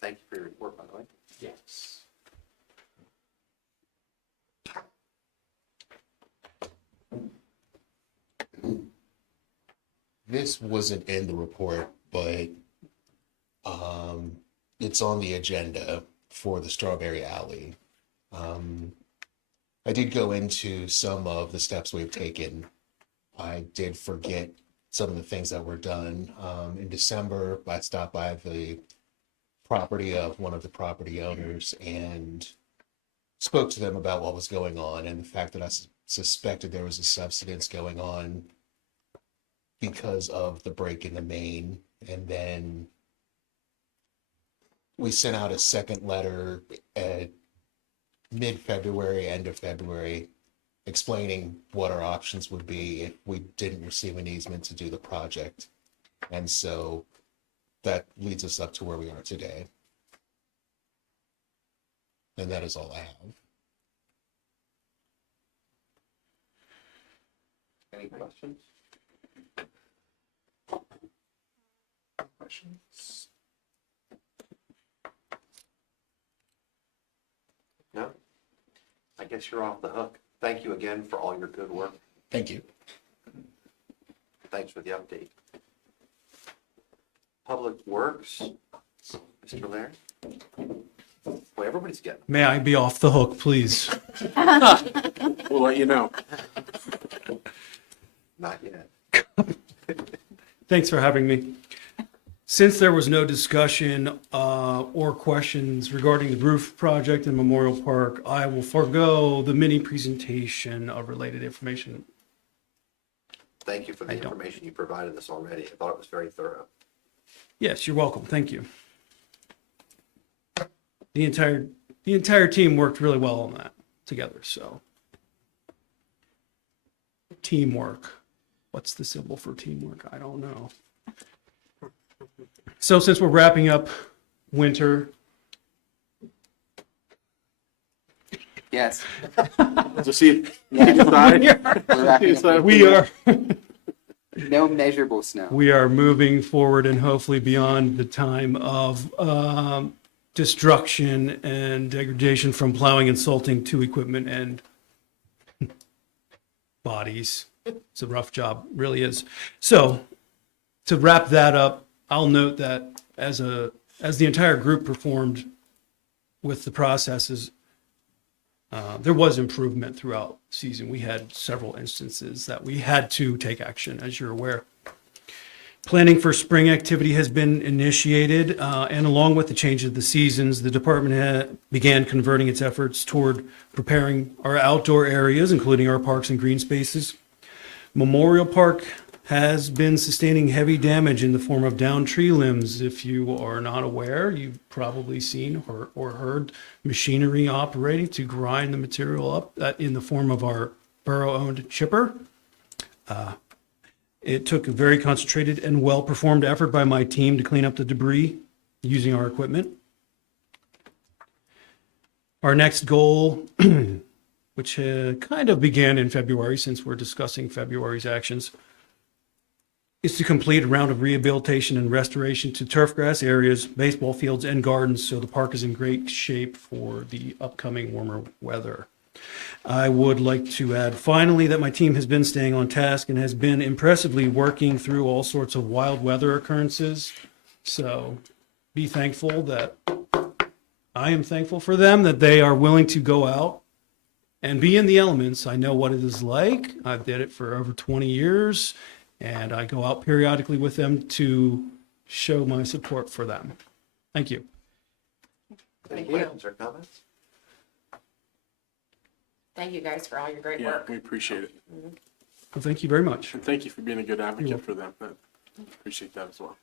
Thank you for your report, by the way. Yes. This wasn't in the report, but it's on the agenda for the Strawberry Alley. I did go into some of the steps we've taken. I did forget some of the things that were done. In December, I stopped by the property of one of the property owners and spoke to them about what was going on and the fact that I suspected there was a subsidence going on because of the break in the main. And then we sent out a second letter at mid-February, end of February, explaining what our options would be if we didn't receive an easement to do the project. And so that leads us up to where we are today. And that is all I have. Any questions? Questions? No? I guess you're off the hook. Thank you again for all your good work. Thank you. Thanks for the update. Public Works, Mr. Larry? Boy, everybody's getting. May I be off the hook, please? We'll let you know. Not yet. Thanks for having me. Since there was no discussion or questions regarding the roof project in Memorial Park, I will forego the mini presentation of related information. Thank you for the information you provided us already. I thought it was very thorough. Yes, you're welcome. Thank you. The entire team worked really well on that together, so. Teamwork. What's the symbol for teamwork? I don't know. So since we're wrapping up winter, Yes. To see we are No measurable snow. we are moving forward and hopefully beyond the time of destruction and degradation from plowing and salting to equipment and bodies. It's a rough job, really is. So to wrap that up, I'll note that as the entire group performed with the processes, there was improvement throughout the season. We had several instances that we had to take action, as you're aware. Planning for spring activity has been initiated, and along with the change of the seasons, the department began converting its efforts toward preparing our outdoor areas, including our parks and green spaces. Memorial Park has been sustaining heavy damage in the form of downed tree limbs. If you are not aware, you've probably seen or heard machinery operating to grind the material up in the form of our borough-owned chipper. It took a very concentrated and well-performed effort by my team to clean up the debris using our equipment. Our next goal, which kind of began in February, since we're discussing February's actions, is to complete a round of rehabilitation and restoration to turf grass areas, baseball fields, and gardens, so the park is in great shape for the upcoming warmer weather. I would like to add finally that my team has been staying on task and has been impressively working through all sorts of wild weather occurrences. So be thankful that I am thankful for them, that they are willing to go out and be in the elements. I know what it is like. I've did it for over 20 years, and I go out periodically with them to show my support for them. Thank you. Any questions or comments? Thank you guys for all your great Yeah, work. we appreciate it. Well, thank you very much. And thank you for being a good advocate for them. I appreciate that as well.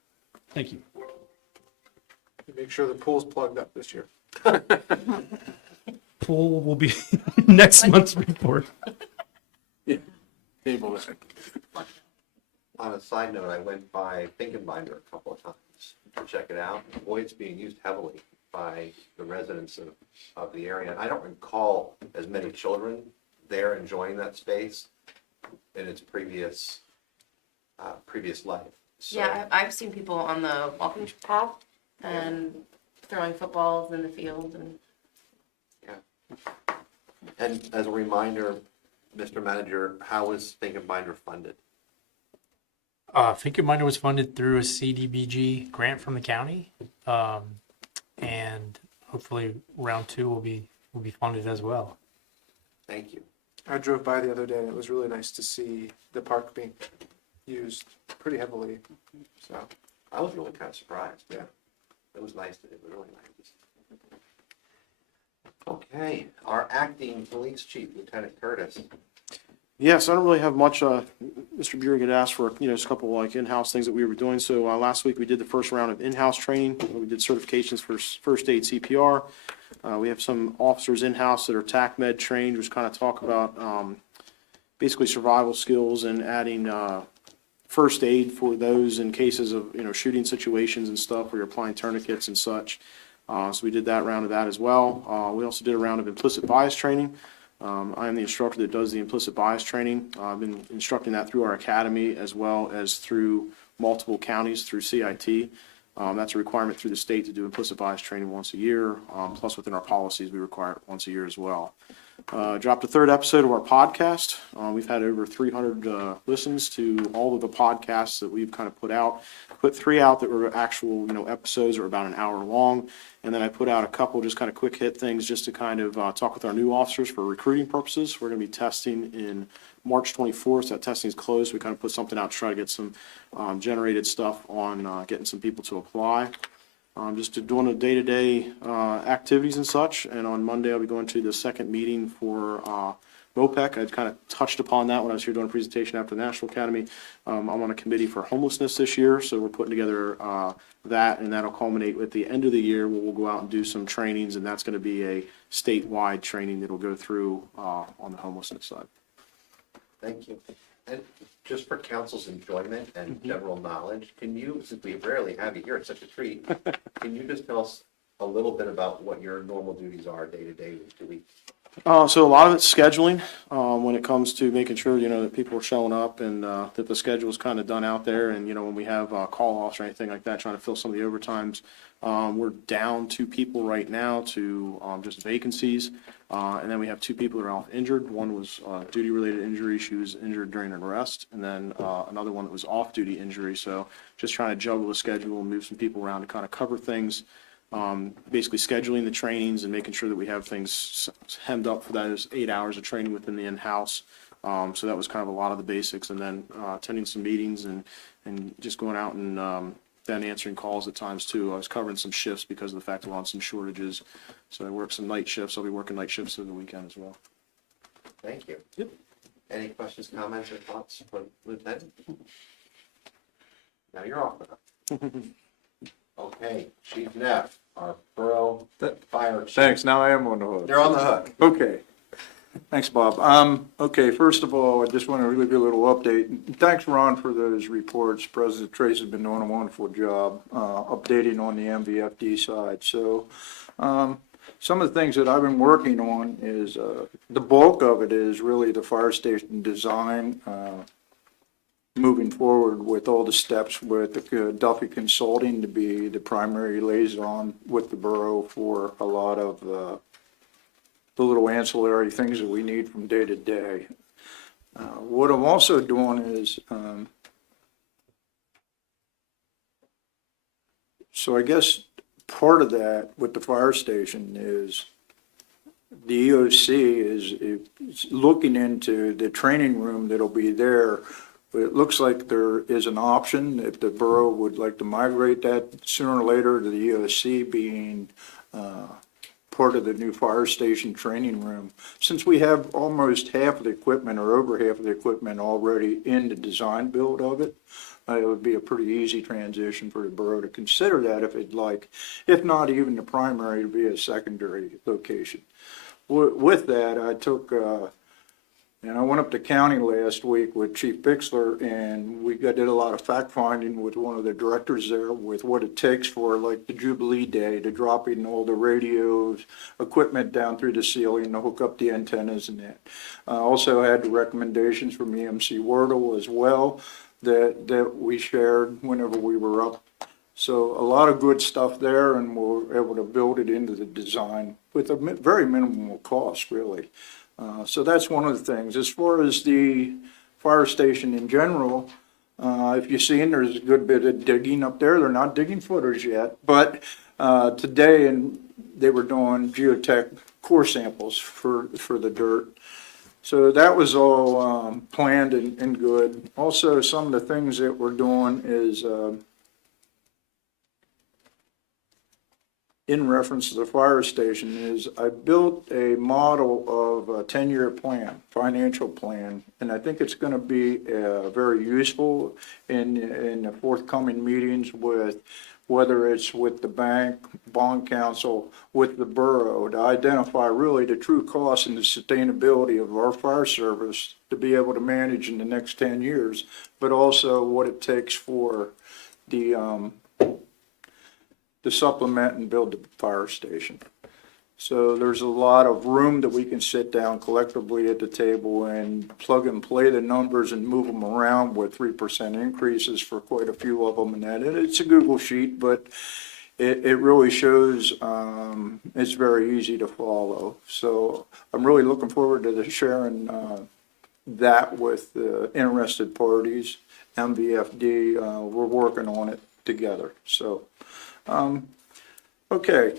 Thank you. Make sure the pool's plugged up this year. Pool will be next month's report. Yeah, table that. On a side note, I went by Finkenbinder a couple of times to check it out. Boy, it's being used heavily by the residents of the area. And I don't recall as many children there enjoying that space in its previous life. So- Yeah, I've seen people on the walking path and throwing footballs in the field and. And as a reminder, Mr. Manager, how is Think and Binder funded? Think Your Miner was funded through a CDBG grant from the county. And hopefully round 2 will be funded as well. Thank you. I drove by the other day and it was really nice to see the park being used pretty heavily. So, I was really kind of surprised. yeah. It was nice. It was really nice. Okay, our acting police chief, Lieutenant Curtis. Yes, I don't really have much. Mr. Buring had asked for, just a couple like in-house things that we were doing. So last week we did the first round of in-house training. We did certifications for first aid CPR. We have some officers in-house that are TAC med trained, which kind of talk about basically survival skills and adding first aid for those in cases of, shooting situations and stuff where you're applying tourniquets and such. So we did that round of that as well. We also did a round of implicit bias training. I am the instructor that does the implicit bias training. I've been instructing that through our academy as well as through multiple counties through CIT. That's a requirement through the state to do implicit bias training once a year. Plus within our policies, we require it once a year as well. Dropped a 3rd episode of our podcast. We've had over 300 listens to all of the podcasts that we've kind of put out. Put 3 out that were actual, episodes that were about an hour long. And then I put out a couple just kind of quick hit things just to kind of talk with our new officers for recruiting purposes. We're going to be testing in March 24th. That testing is closed. We kind of put something out to try to get some generated stuff on getting some people to apply. Just doing the day-to-day activities and such. And on Monday, I'll be going to the 2nd meeting for MOPEC. I kind of touched upon that when I was here doing a presentation after the National Academy. I'm on a committee for homelessness this year, so we're putting together that, and that'll culminate with the end of the year where we'll go out and do some trainings, and that's going to be a statewide training that'll go through on the homelessness side. Thank you. And just for council's enjoyment and general knowledge, can you, since we rarely have you here, it's such a treat, can you just tell us a little bit about what your normal duties are day to day, week to week? So a lot of it's scheduling when it comes to making sure, that people are showing up and that the schedule is kind of done out there. And, when we have call-offs or anything like that, trying to fill some of the overtimes. We're down 2 people right now to just vacancies. And then we have 2 people that are off injured. One was duty-related injury. She was injured during an arrest. And then another one that was off-duty injury. So just trying to juggle the schedule and move some people around to kind of cover things. Basically scheduling the trainings and making sure that we have things hemmed up for those 8 hours of training within the in-house. So that was kind of a lot of the basics, and then attending some meetings and just going out and then answering calls at times too. I was covering some shifts because of the fact that we're on some shortages. So I work some night shifts. I'll be working night shifts over the weekend as well. Thank you. Yep. Any questions, comments, or thoughts for Lieutenant? Now you're off the hook. Okay, Chief Neff, our Borough Fire Chief. Thanks, now I am on the hook. You're on the hook. Okay. Thanks, Bob. Okay, first of all, I just want to really give a little update. Thanks, Ron, for those reports. President Trace has been doing a wonderful job updating on the MVFD side. So some of the things that I've been working on is the bulk of it is really the fire station design, moving forward with all the steps with the Duffy Consulting to be the primary liaison with the borough for a lot of the little ancillary things that we need from day to day. What I'm also doing is, so I guess part of that with the fire station is the EOC is looking into the training room that'll be there. But it looks like there is an option if the borough would like to migrate that sooner or later to the EOC being part of the new fire station training room. Since we have almost half of the equipment or over half of the equipment already in the design build of it, it would be a pretty easy transition for the borough to consider that if it'd like, if not even the primary, to be a secondary location. With that, I took And I went up to county last week with Chief Bixler, and did a lot of fact finding with one of the directors there with what it takes for like the Jubilee Day to drop in all the radios, equipment down through the ceiling to hook up the antennas and that. Also had the recommendations from EMC Wordle as well that we shared whenever we were up. So a lot of good stuff there, and we're able to build it into the design with a very minimal cost, really. So that's one of the things. As far as the fire station in general, if you've seen, there's a good bit of digging up there. They're not digging footers yet, but today they were doing geotech core samples for the dirt. So that was all planned and good. Also, some of the things that we're doing is in reference to the fire station is I built a model of a 10-year plan, financial plan, and I think it's going to be very useful in the forthcoming meetings with whether it's with the bank, bond council, with the borough, to identify really the true costs and the sustainability of our fire service to be able to manage in the next 10 years, but also what it takes for the to supplement and build the fire station. So there's a lot of room that we can sit down collectively at the table and plug and play the numbers and move them around with 3% increases for quite a few of them. And that it's a Google sheet, but it really shows it's very easy to follow. So I'm really looking forward to sharing that with the interested parties. MVFD, we're working on it together. So. Okay.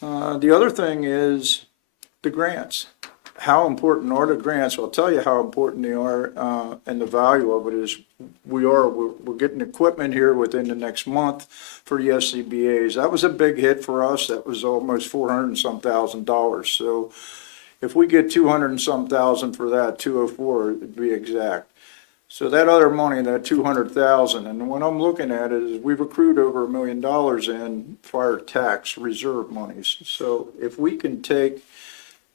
The other thing is the grants. How important are the grants? I'll tell you how important they are, and the value of it is we're getting equipment here within the next month for the SCBA's. That was a big hit for us. That was almost $400 and some thousand. So if we get 200 and some thousand for that, 204 to be exact. So that other money, that 200,000, and what I'm looking at is we've accrued over $1 million in fire tax reserve monies. So if we can take,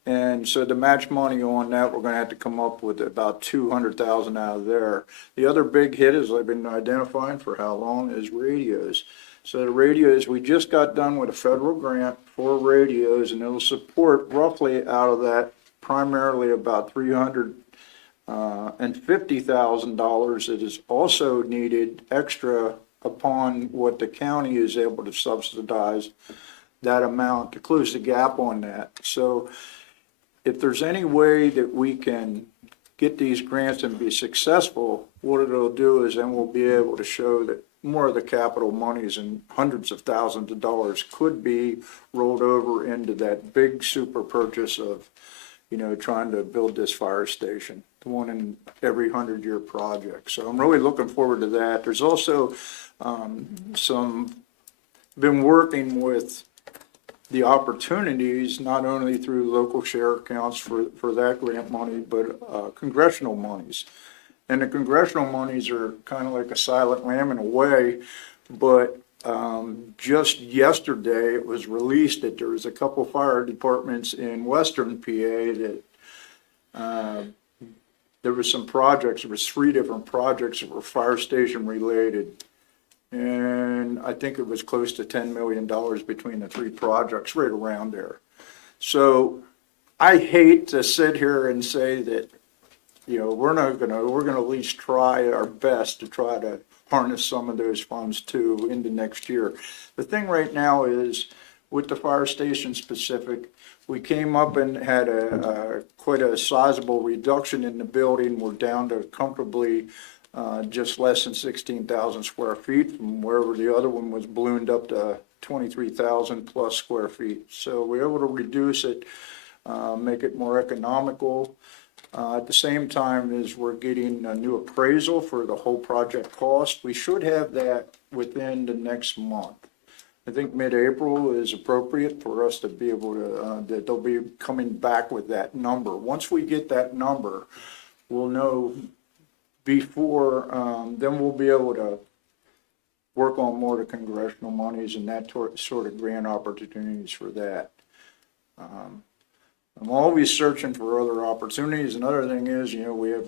and so to match money on that, we're going to have to come up with about 200,000 out of there. The other big hit, as I've been identifying for how long, is radios. So the radios, we just got done with a federal grant for radios, and it'll support roughly out of that primarily about $350,000 that is also needed extra upon what the county is able to subsidize that amount to close the gap on that. So if there's any way that we can get these grants and be successful, what it'll do is then we'll be able to show that more of the capital monies and hundreds of thousands of dollars could be rolled over into that big super purchase of, trying to build this fire station, the one in every 100-year project. So I'm really looking forward to that. There's also been working with the opportunities, not only through local share accounts for that grant money, but congressional monies. And the congressional monies are kind of like a silent lamb in a way, but just yesterday it was released that there was a couple fire departments in western PA that there was some projects, there was 3 different projects that were fire station related. And I think it was close to $10 million between the 3 projects, right around there. So I hate to sit here and say that, we're gonna at least try our best to try to harness some of those funds too into next year. The thing right now is with the fire station specific, we came up and had quite a sizable reduction in the building. We're down to comfortably just less than 16,000 square feet from wherever the other one was ballooned up to 23,000 plus square feet. So we're able to reduce it, make it more economical. At the same time as we're getting a new appraisal for the whole project cost. We should have that within the next month. I think mid-April is appropriate for us to be able to, that they'll be coming back with that number. Once we get that number, we'll know before, then we'll be able to work on more of the congressional monies and that sort of grant opportunities for that. I'm always searching for other opportunities. Another thing is, we have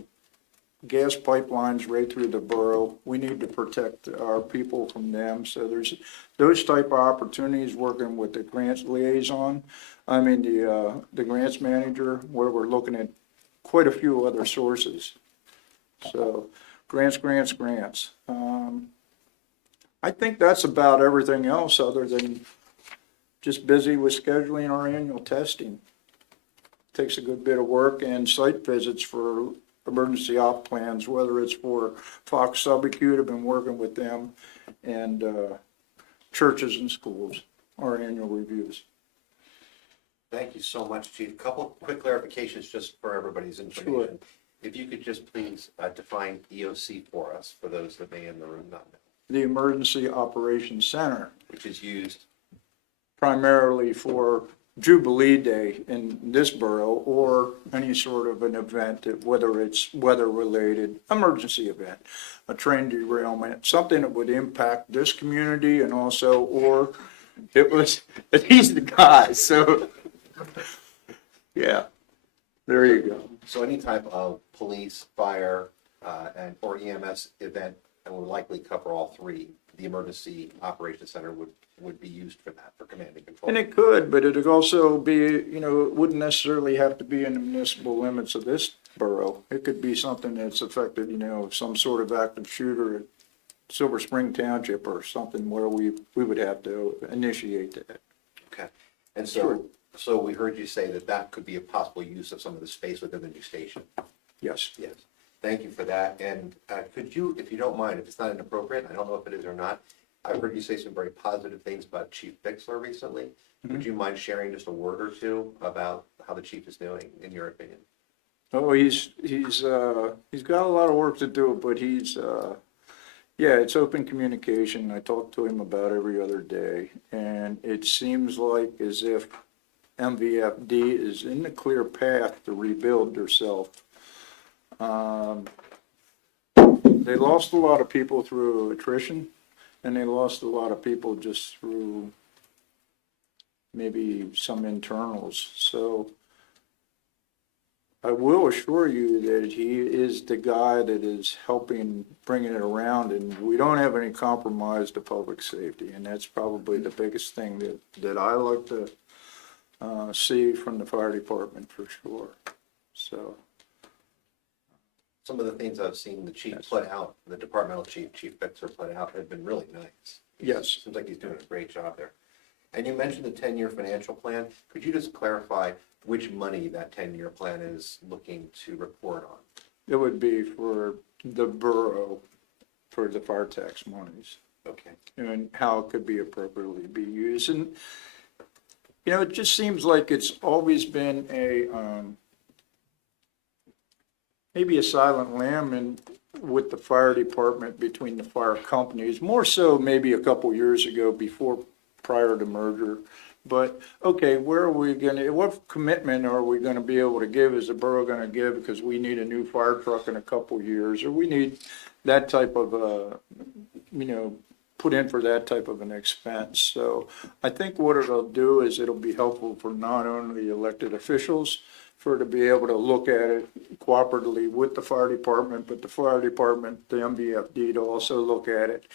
gas pipelines right through the borough. We need to protect our people from them. So there's those type of opportunities, working with the grants liaison. The grants manager, where we're looking at quite a few other sources. So grants. I think that's about everything else other than just busy with scheduling our annual testing. Takes a good bit of work, and site visits for emergency op plans, whether it's for Fox Subacute, I've been working with them, and churches and schools, our annual reviews. Thank you so much, Chief. Couple quick clarifications just for everybody's information. Sure. If you could just please define EOC for us, for those that may in the room not know, The Emergency Operations Center, which is used, primarily for Jubilee Day in this borough, or any sort of an event, whether it's weather-related, emergency event, a train derailment, something that would impact this community, and also, or he's the guy, so, yeah, there you go. so any type of police, fire, or EMS event, and would likely cover all three, the Emergency Operations Center would be used for that, for command and control. And it could, but it'd also be, it wouldn't necessarily have to be in the municipal limits of this borough. It could be something that's affected, some sort of active shooter at Silver Spring Township or something where we would have to initiate that. Okay, and Sure. so we heard you say that could be a possible use of some of the space within the new station. Yes. Yes, thank you for that, and could you, if you don't mind, if it's not inappropriate, I don't know if it is or not, I've heard you say some very positive things about Chief Bixler recently. Would you mind sharing just a word or two about how the chief is doing, in your opinion? Oh, he's got a lot of work to do, but it's open communication. I talk to him about every other day, and it seems like as if MVFD is in the clear path to rebuild herself. They lost a lot of people through attrition, and they lost a lot of people just through maybe some internals. So I will assure you that he is the guy that is helping bringing it around, and we don't have any compromise to public safety, and that's probably the biggest thing that I like to see from the fire department for sure. So Some of the things I've seen the chief put out, the departmental chief, Chief Bixler put out, have been really nice. Yes. Seems like he's doing a great job there. And you mentioned the 10-year financial plan. Could you just clarify which money that 10-year plan is looking to report on? it would be for the borough, for the fire tax monies, Okay. and how it could be appropriately be used. And, it just seems like it's always been maybe a silent lamb with the fire department, between the fire companies, more so maybe a couple years ago prior to merger. But, okay, what commitment are we gonna be able to give, is the borough gonna give, because we need a new fire truck in a couple years, or we need that type of, put in for that type of an expense. So I think what it'll do is it'll be helpful for not only elected officials, to be able to look at it cooperatively with the fire department, but the fire department, the MVFD, to also look at it.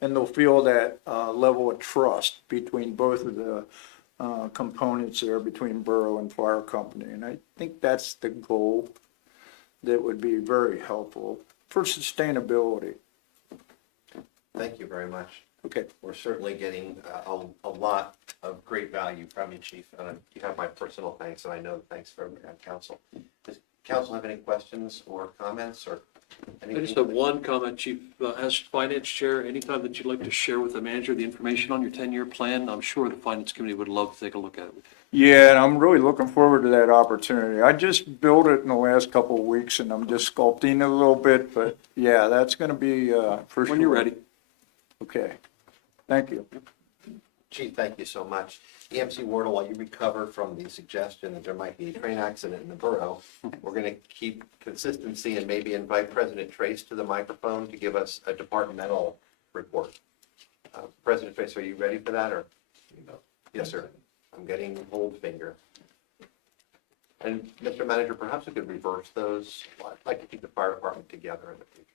And they'll feel that level of trust between both of the components there, between borough and fire company. And I think that's the goal that would be very helpful for sustainability. Thank you very much. Okay. We're certainly getting a lot of great value from you, Chief. You have my personal thanks, and I know thanks from council. Does council have any questions or comments or anything? I just have one comment, Chief. As Finance Chair, anytime that you'd like to share with the manager the information on your 10-year plan, I'm sure the Finance Committee would love to take a look at it. Yeah, and I'm really looking forward to that opportunity. I just built it in the last couple of weeks, and I'm just sculpting it a little bit, but yeah, that's gonna be for sure. When you're ready. Okay, thank you. Chief, thank you so much. EMC Wardle, while you recover from the suggestion that there might be a train accident in the borough, we're going to keep consistency and maybe invite President Trace to the microphone to give us a departmental report. President Trace, are you ready for that, or? Yes, sir. I'm getting old finger. And Mr. Manager, perhaps we could reverse those. I'd like to keep the fire department together in the future.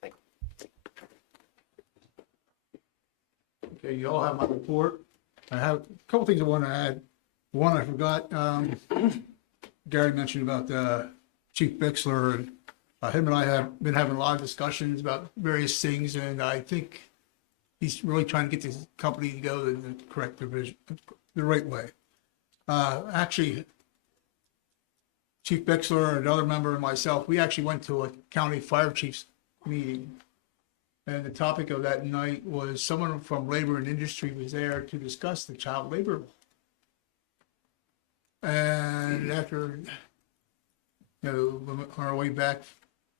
Thank you. Okay, you all have my report. I have a couple things I want to add. One, I forgot, Gary mentioned about Chief Bixler, and him and I have been having a lot of discussions about various things, and I think he's really trying to get this company to go in the correct division, the right way. Actually, Chief Bixler, another member, and myself, we actually went to a county fire chief's meeting. And the topic of that night was someone from labor and industry was there to discuss the child labor law. And after, on our way back,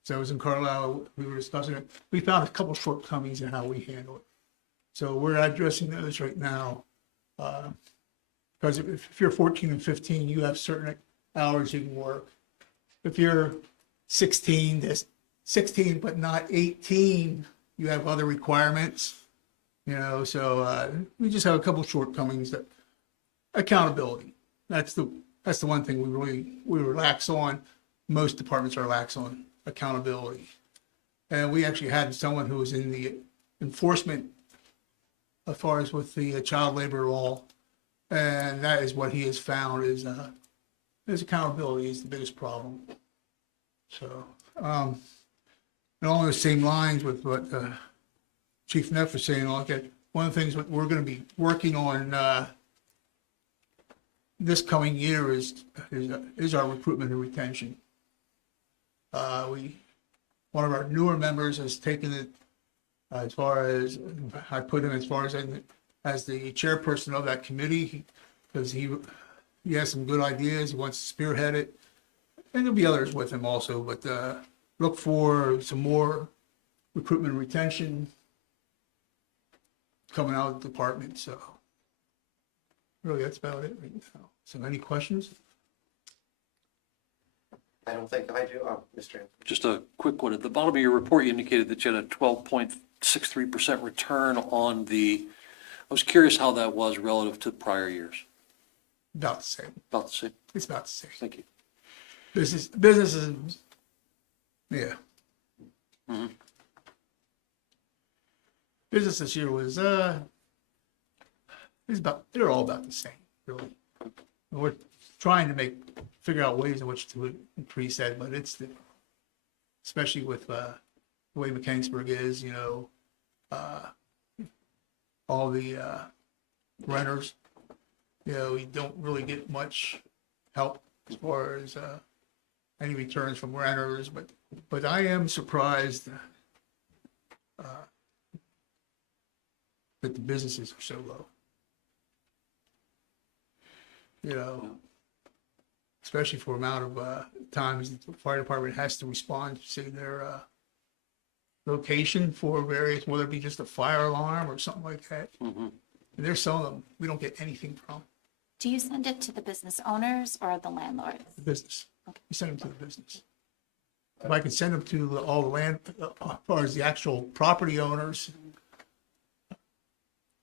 so I was in Carlisle, we were discussing it. We found a couple shortcomings in how we handle it. So we're addressing those right now. Because if you're 14 and 15, you have certain hours you can work. If you're 16 but not 18, you have other requirements. So we just have a couple shortcomings. That accountability. That's the one thing we were lax on. Most departments are lax on accountability. And we actually had someone who was in the enforcement as far as with the child labor law. And that is what he has found is accountability is the biggest problem. So, and along the same lines with what Chief Neff was saying, one of the things that we're going to be working on this coming year is our recruitment and retention. One of our newer members has taken it as far as I put him as the chairperson of that committee because he has some good ideas. He wants to spearhead it, and there'll be others with him also. But look for some more recruitment and retention coming out of the department. So really, that's about it right now. So any questions? I don't think I do. Mr. Anderson. Just a quick one. At the bottom of your report, you indicated that you had a 12.63% return on I was curious how that was relative to prior years. About the same. About the same. It's about the same. Thank you. Businesses, yeah. Mm-hmm. Business this year was they're all about the same, really. And we're trying to figure out ways in which to increase that, but especially with the way Mechanicsburg is, all the renters, we don't really get much help as far as any returns from renters, but I am surprised that the businesses are so low. Especially for amount of times the fire department has to respond to say their location for various, whether it be just a fire alarm or something like that. Mm-hmm. And there's some of them we don't get anything from. Do you send it to the business owners or the landlords? The business. We send them to the business. If I can send them to all the land, as far as the actual property owners,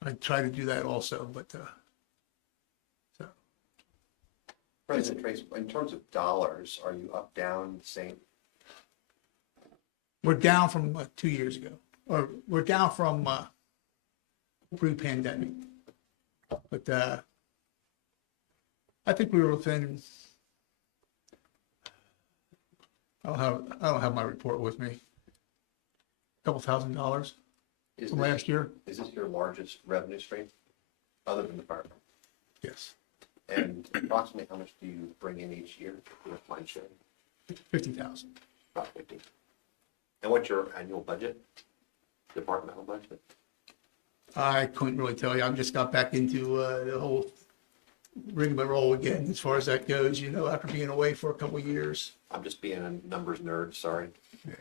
I try to do that also, but President Trace, in terms of dollars, are you up, down, same? we're down from 2 years ago, or we're down from pre-pandemic. But I think we were within. I don't have my report with me. $2,000 Is from this- last year. Is this your largest revenue stream, other than the fire department? Yes, And approximately how much do you bring in each year with line sharing? 50,000. About 50. And what's your annual budget, departmental budget? I couldn't really tell you. I just got back into the whole rigmarole again as far as that goes. After being away for a couple of years. I'm just being a numbers nerd, sorry. Yeah.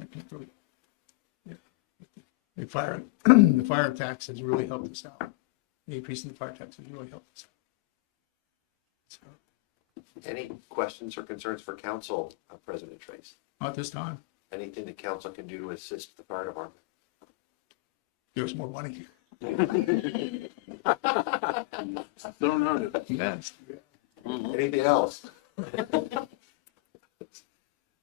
I can't really. Yeah. The fire tax has really helped us out. The increase in the fire tax has really helped us out. So, Any questions or concerns for council, President Trace? not this time. Anything the council can do to assist the fire department? Give us more money. Don't know. Yes. Anything else?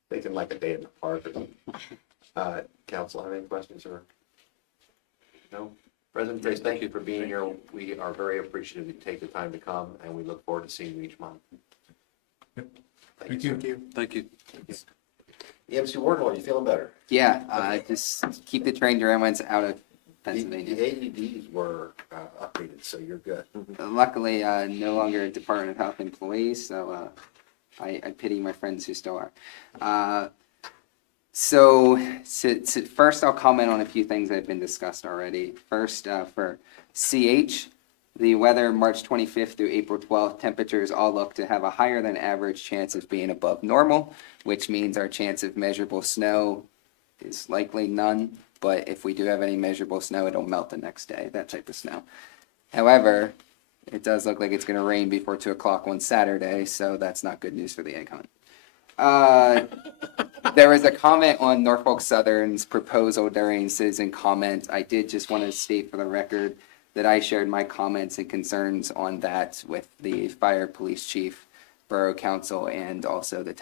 Thinking like a day in the park or something. Council, have any questions or? No? President Trace, thank you for being here. We are very appreciative you take the time to come, and we look forward to seeing you each month. Thank you. Thank you. EMC Wardlaw, you feeling better? Yeah, just keep the train derailments out of The Pennsylvania. AEDs were updated, so you're good. Luckily, no longer Department of Health employees, so I pity my friends who still are. So first, I'll comment on a few things that have been discussed already. First, for CH, the weather March 25th through April 12th, temperatures all look to have a higher than average chance of being above normal, which means our chance of measurable snow is likely none. But if we do have any measurable snow, it'll melt the next day, that type of snow. However, it does look like it's going to rain before 2 o'clock on Saturday, so that's not good news for the egg hunt. There was a comment on Norfolk Southern's proposal during citizen comment. I did just want to state for the record that I shared my comments and concerns on that with the fire police chief, borough council, and also the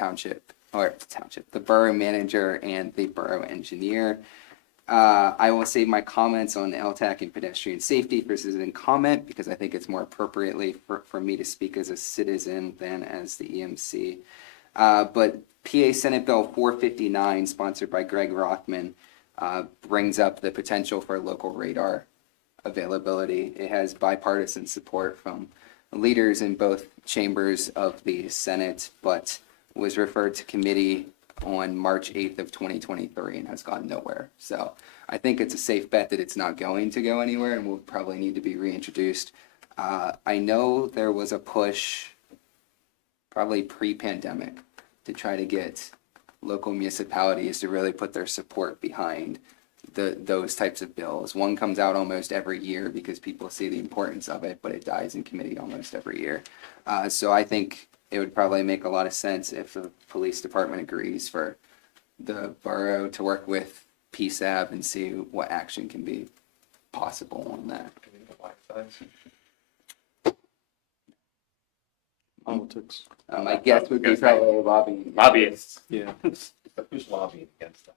the borough manager and the borough engineer. I will save my comments on LTAC and pedestrian safety for citizen comment because I think it's more appropriately for me to speak as a citizen than as the EMC. But PA Senate Bill 459, sponsored by Greg Rothman, brings up the potential for local radar availability. It has bipartisan support from leaders in both chambers of the Senate, but was referred to committee on March 8th of 2023 and has gone nowhere. So I think it's a safe bet that it's not going to go anywhere and will probably need to be reintroduced. I know there was a push probably pre-pandemic to try to get local municipalities to really put their support behind those types of bills. One comes out almost every year because people see the importance of it, but it dies in committee almost every year. So I think it would probably make a lot of sense if the police department agrees for the borough to work with PSAB and see what action can be possible on that. Politics. My guess would be probably lobbying. Lobbyists. Yeah. Who's lobbying against that?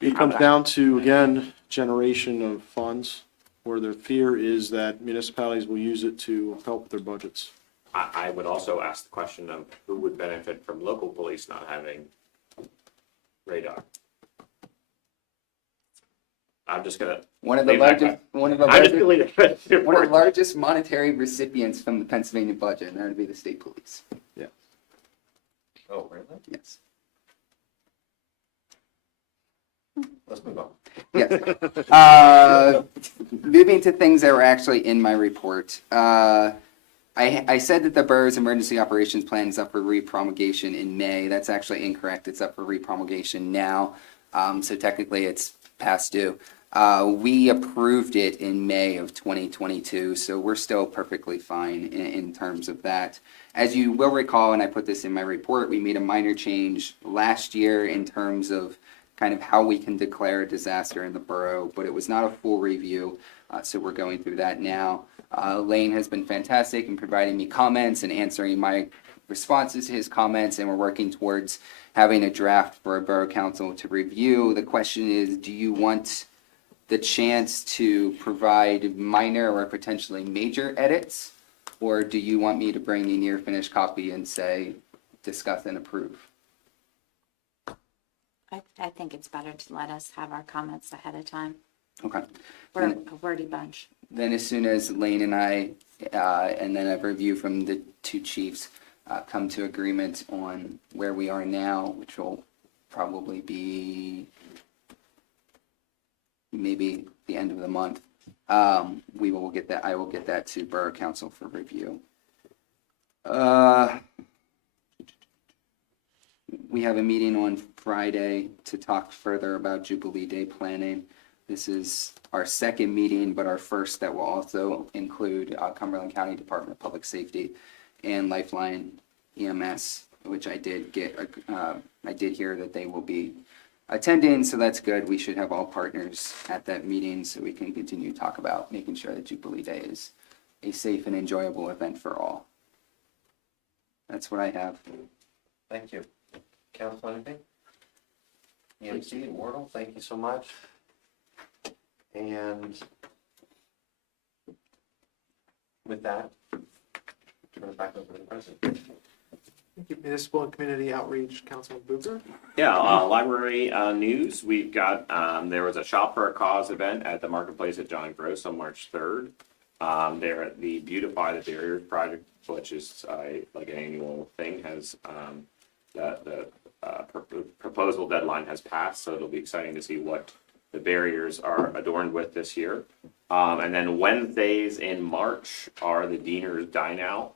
It comes down to, again, generation of funds, where their fear is that municipalities will use it to help their budgets. I would also ask the question of who would benefit from local police not having radar. I'm just gonna. One of the leave that largest monetary recipients from the Pennsylvania budget, and that would be the state police. Yeah. Oh, really? Yes. Let's move on. Yes. Moving to things that were actually in my report. I said that the borough's emergency operations plan is up for repromulgation in May. That's actually incorrect. It's up for repromulgation now. So technically it's past due. We approved it in May of 2022, so we're still perfectly fine in terms of that. As you will recall, and I put this in my report, we made a minor change last year in terms of kind of how we can declare a disaster in the borough, but it was not a full review, so we're going through that now. Lane has been fantastic in providing me comments and answering my responses to his comments, and we're working towards having a draft for a borough council to review. The question is, do you want the chance to provide minor or potentially major edits, or do you want me to bring a near finished copy and say, discuss and approve? I think it's better to let us have our comments ahead of time. Okay. We're a wordy bunch. Then as soon as Lane and I, and then a review from the two chiefs, come to agreement on where we are now, which will probably be maybe the end of the month, we will get that. I will get that to Borough Council for review. We have a meeting on Friday to talk further about Jubilee Day planning. This is our second meeting, but our first that will also include Cumberland County Department of Public Safety and Lifeline EMS, which I did get. I did hear that they will be attending, so that's good. We should have all partners at that meeting so we can continue to talk about making sure that Jubilee Day is a safe and enjoyable event for all. That's what I have. Thank you. Council, anything? EMC, Wardle, thank you so much. And with that, turn it back over to the president. Thank you. Municipal and Community Outreach, Councilman Boozer. Yeah, library news. We've got there was a Shop for a Cause event at the marketplace at John Gross on March 3rd. They're at the Beautify the Barriers project, which is like an annual thing. Has the proposal deadline has passed, so it'll be exciting to see what the barriers are adorned with this year. And then Wednesdays in March are the Deaner's Dine Out.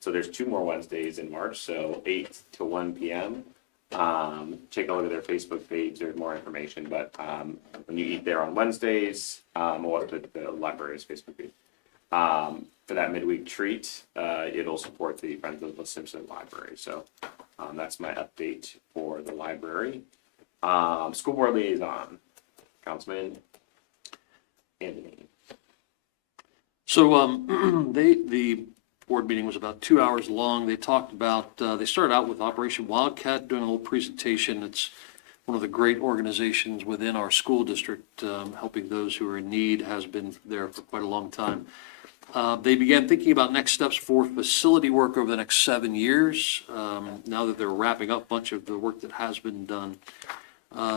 So there's 2 more Wednesdays in March, so 8 to 1 p.m. Take a look at their Facebook page, there's more information, but when you eat there on Wednesdays, or the library's Facebook page, for that midweek treat, it'll support the Friends of the Simpson Library. So that's my update for the library. School board liaison, Councilman Anthony. So the board meeting was about 2 hours long. They talked about, they started out with Operation Wildcat, doing a little presentation. It's one of the great organizations within our school district, helping those who are in need, has been there for quite a long time. They began thinking about next steps for facility work over the next 7 years, now that they're wrapping up a bunch of the work that has been done.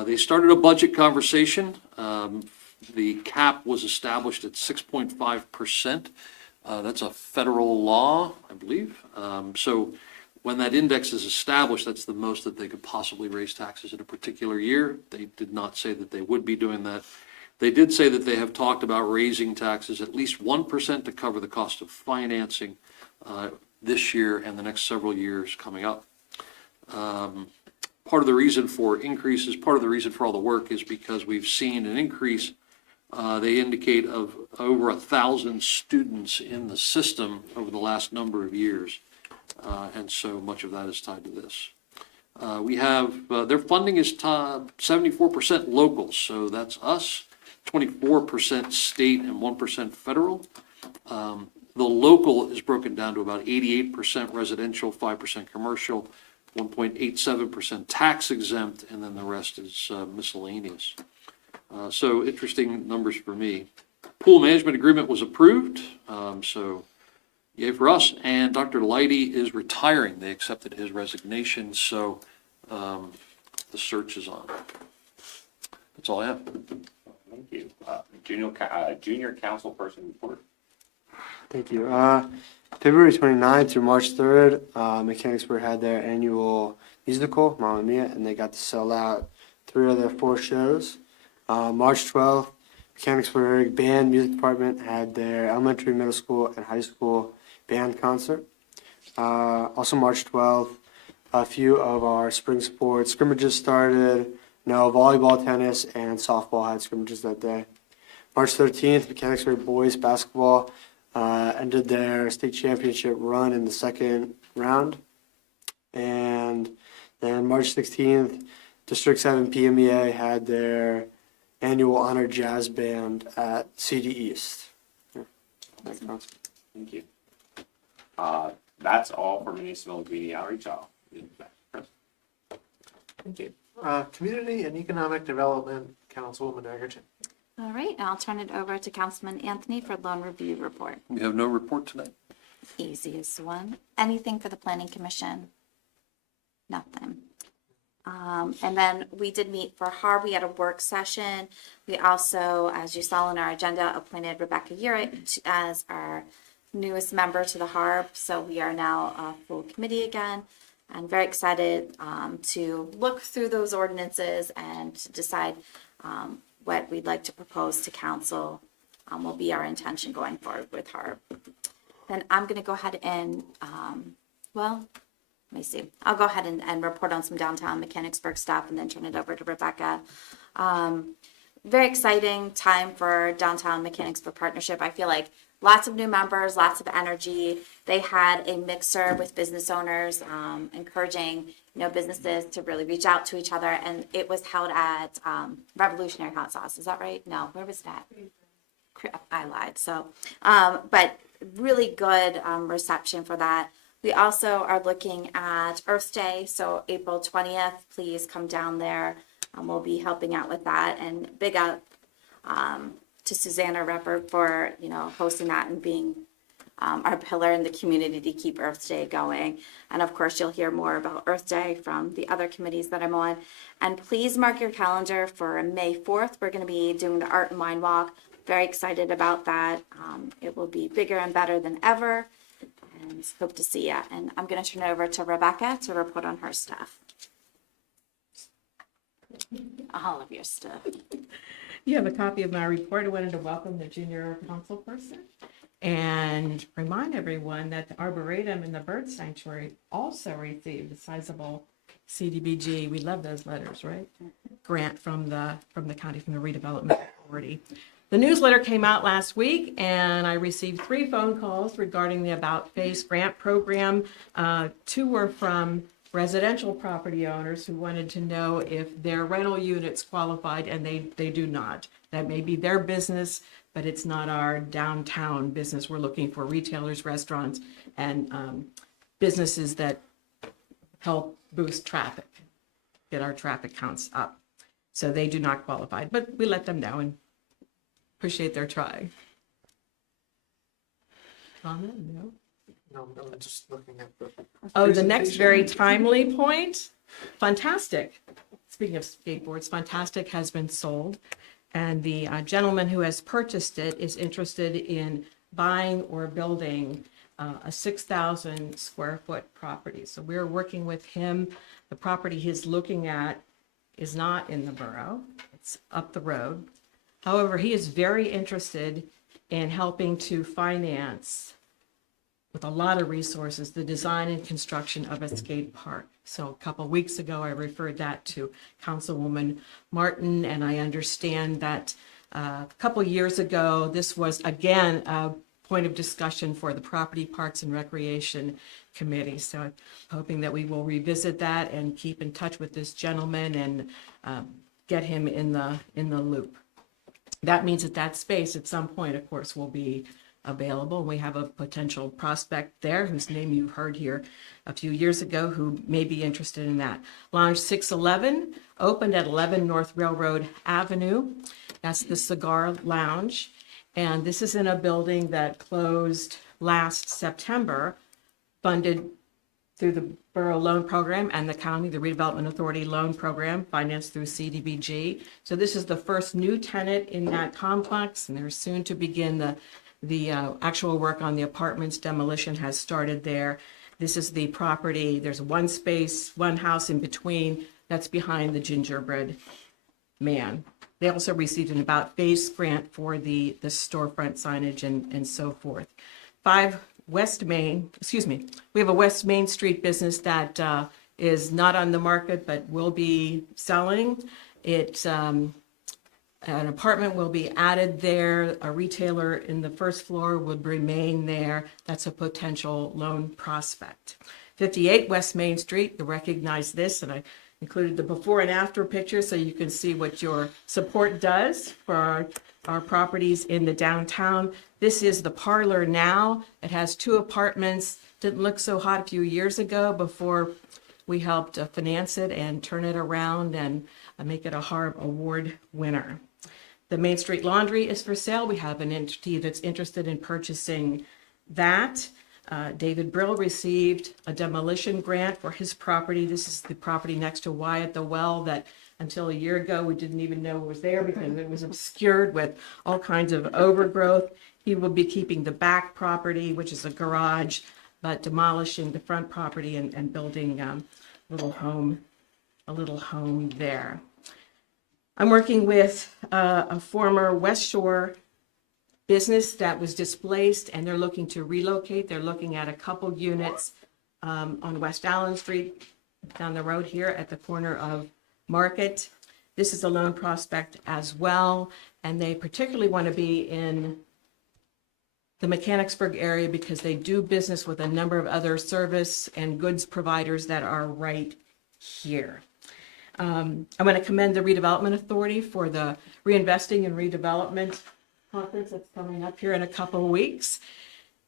They started a budget conversation. The cap was established at 6.5%. That's a federal law, I believe. So when that index is established, that's the most that they could possibly raise taxes in a particular year. They did not say that they would be doing that. They did say that they have talked about raising taxes at least 1% to cover the cost of financing this year and the next several years coming up. Part of the reason for increases, part of the reason for all the work is because we've seen an increase, they indicate, of over 1,000 students in the system over the last number of years. And so much of that is tied to this. We have, their funding is 74% local, so that's us, 24% state and 1% federal. The local is broken down to about 88% residential, 5% commercial, 1.87% tax exempt, and then the rest is miscellaneous. So interesting numbers for me. Pool management agreement was approved, so yay for us. And Dr. Leidy is retiring. They accepted his resignation, so the search is on. That's all I have. Thank you. Junior council person report. Thank you. February 29th through March 3rd, Mechanicsburg had their annual musical, Mamma Mia, and they got to sell out 3 of their 4 shows. March 12th, Mechanicsburg Band Music Department had their elementary, middle school, and high school band concert. Also March 12th, a few of our spring sports scrimmages started. Volleyball, tennis, and softball had scrimmages that day. March 13th, Mechanicsburg boys basketball ended their state championship run in the 2nd round. And then March 16th, District 7 PMEA had their annual honor jazz band at CD East. Thank you. That's all for municipal and community outreach. Thank you. Community and Economic Development, Councilwoman Egerton. All right, I'll turn it over to Councilman Anthony for loan review report. We have no report tonight. Easiest one. Anything for the Planning Commission? Nothing. And then we did meet for HARB. We had a work session. We also, as you saw in our agenda, appointed Rebecca Urich as our newest member to the HARB. So we are now a full committee again. And very excited to look through those ordinances and to decide what we'd like to propose to council will be our intention going forward with HARB. Then I'm going to go ahead and, let me see. I'll go ahead and report on some downtown Mechanicsburg stuff and then turn it over to Rebecca. Very exciting time for downtown Mechanicsburg partnership. I feel like lots of new members, lots of energy. They had a mixer with business owners, encouraging businesses to really reach out to each other. And it was held at Revolutionary Hot Sauce. Is that right? No, where was that? I lied. So, but really good reception for that. We also are looking at Earth Day, so April 20th, please come down there. We'll be helping out with that, and big up to Susanna Repper for, hosting that and being our pillar in the community to keep Earth Day going. And of course, you'll hear more about Earth Day from the other committees that I'm on. And please mark your calendar for May 4th. We're going to be doing the Art and Wine Walk. Very excited about that. It will be bigger and better than ever. And hope to see you. And I'm going to turn it over to Rebecca to report on her stuff. All of your stuff. You have a copy of my report. I wanted to welcome the junior council person and remind everyone that the Arboretum and the Bird Sanctuary also received a sizable CDBG. We love those letters, right? Grant from the county, from the redevelopment authority. The newsletter came out last week, and I received 3 phone calls regarding the About Face grant program. 2 were from residential property owners who wanted to know if their rental units qualified, and they do not. That may be their business, but it's not our downtown business. We're looking for retailers, restaurants, and businesses that help boost traffic, get our traffic counts up. So they do not qualify, but we let them know and appreciate their try. Comment? No? No, I'm just looking at the. Oh, the next very timely point, Fantastic. Speaking of skateboards, Fantastic has been sold, and the gentleman who has purchased it is interested in buying or building a 6,000 square foot property. So we're working with him. The property he's looking at is not in the borough, it's up the road. However, he is very interested in helping to finance, with a lot of resources, the design and construction of a skate park. So a couple of weeks ago, I referred that to Councilwoman Martin, and I understand that a couple of years ago, this was again a point of discussion for the Property, Parks, and Recreation Committee. So I'm hoping that we will revisit that and keep in touch with this gentleman and get him in the loop. That means that that space at some point, of course, will be available. We have a potential prospect there whose name you heard here a few years ago who may be interested in that. Lounge 611 opened at 11 North Railroad Avenue. That's the Cigar Lounge. And this is in a building that closed last September, funded through the Borough Loan Program and the county, the Redevelopment Authority Loan Program, financed through CDBG. So this is the first new tenant in that complex, and they're soon to begin the actual work on the apartments. Demolition has started there. This is the property. There's one space, one house in between. That's behind the gingerbread man. They also received an About Face grant for the storefront signage and so forth. 5 West Main, we have a West Main Street business that is not on the market but will be selling. It's an apartment will be added there. A retailer in the first floor would remain there. That's a potential loan prospect. 58 West Main Street, you recognize this, and I included the before and after picture so you can see what your support does for our properties in the downtown. This is the parlor now. It has 2 apartments. Didn't look so hot a few years ago before we helped finance it and turn it around and make it a HARB Award winner. The Main Street Laundry is for sale. We have an entity that's interested in purchasing that. David Brill received a demolition grant for his property. This is the property next to Wyatt the Well that until a year ago we didn't even know was there because it was obscured with all kinds of overgrowth. He will be keeping the back property, which is a garage, but demolishing the front property and building a little home there. I'm working with a former West Shore business that was displaced and they're looking to relocate. They're looking at a couple units on West Allen Street down the road here at the corner of Market. This is a loan prospect as well, and they particularly want to be in the Mechanicsburg area because they do business with a number of other service and goods providers that are right here. I want to commend the Redevelopment Authority for the Reinvesting in Redevelopment conference that's coming up here in a couple of weeks.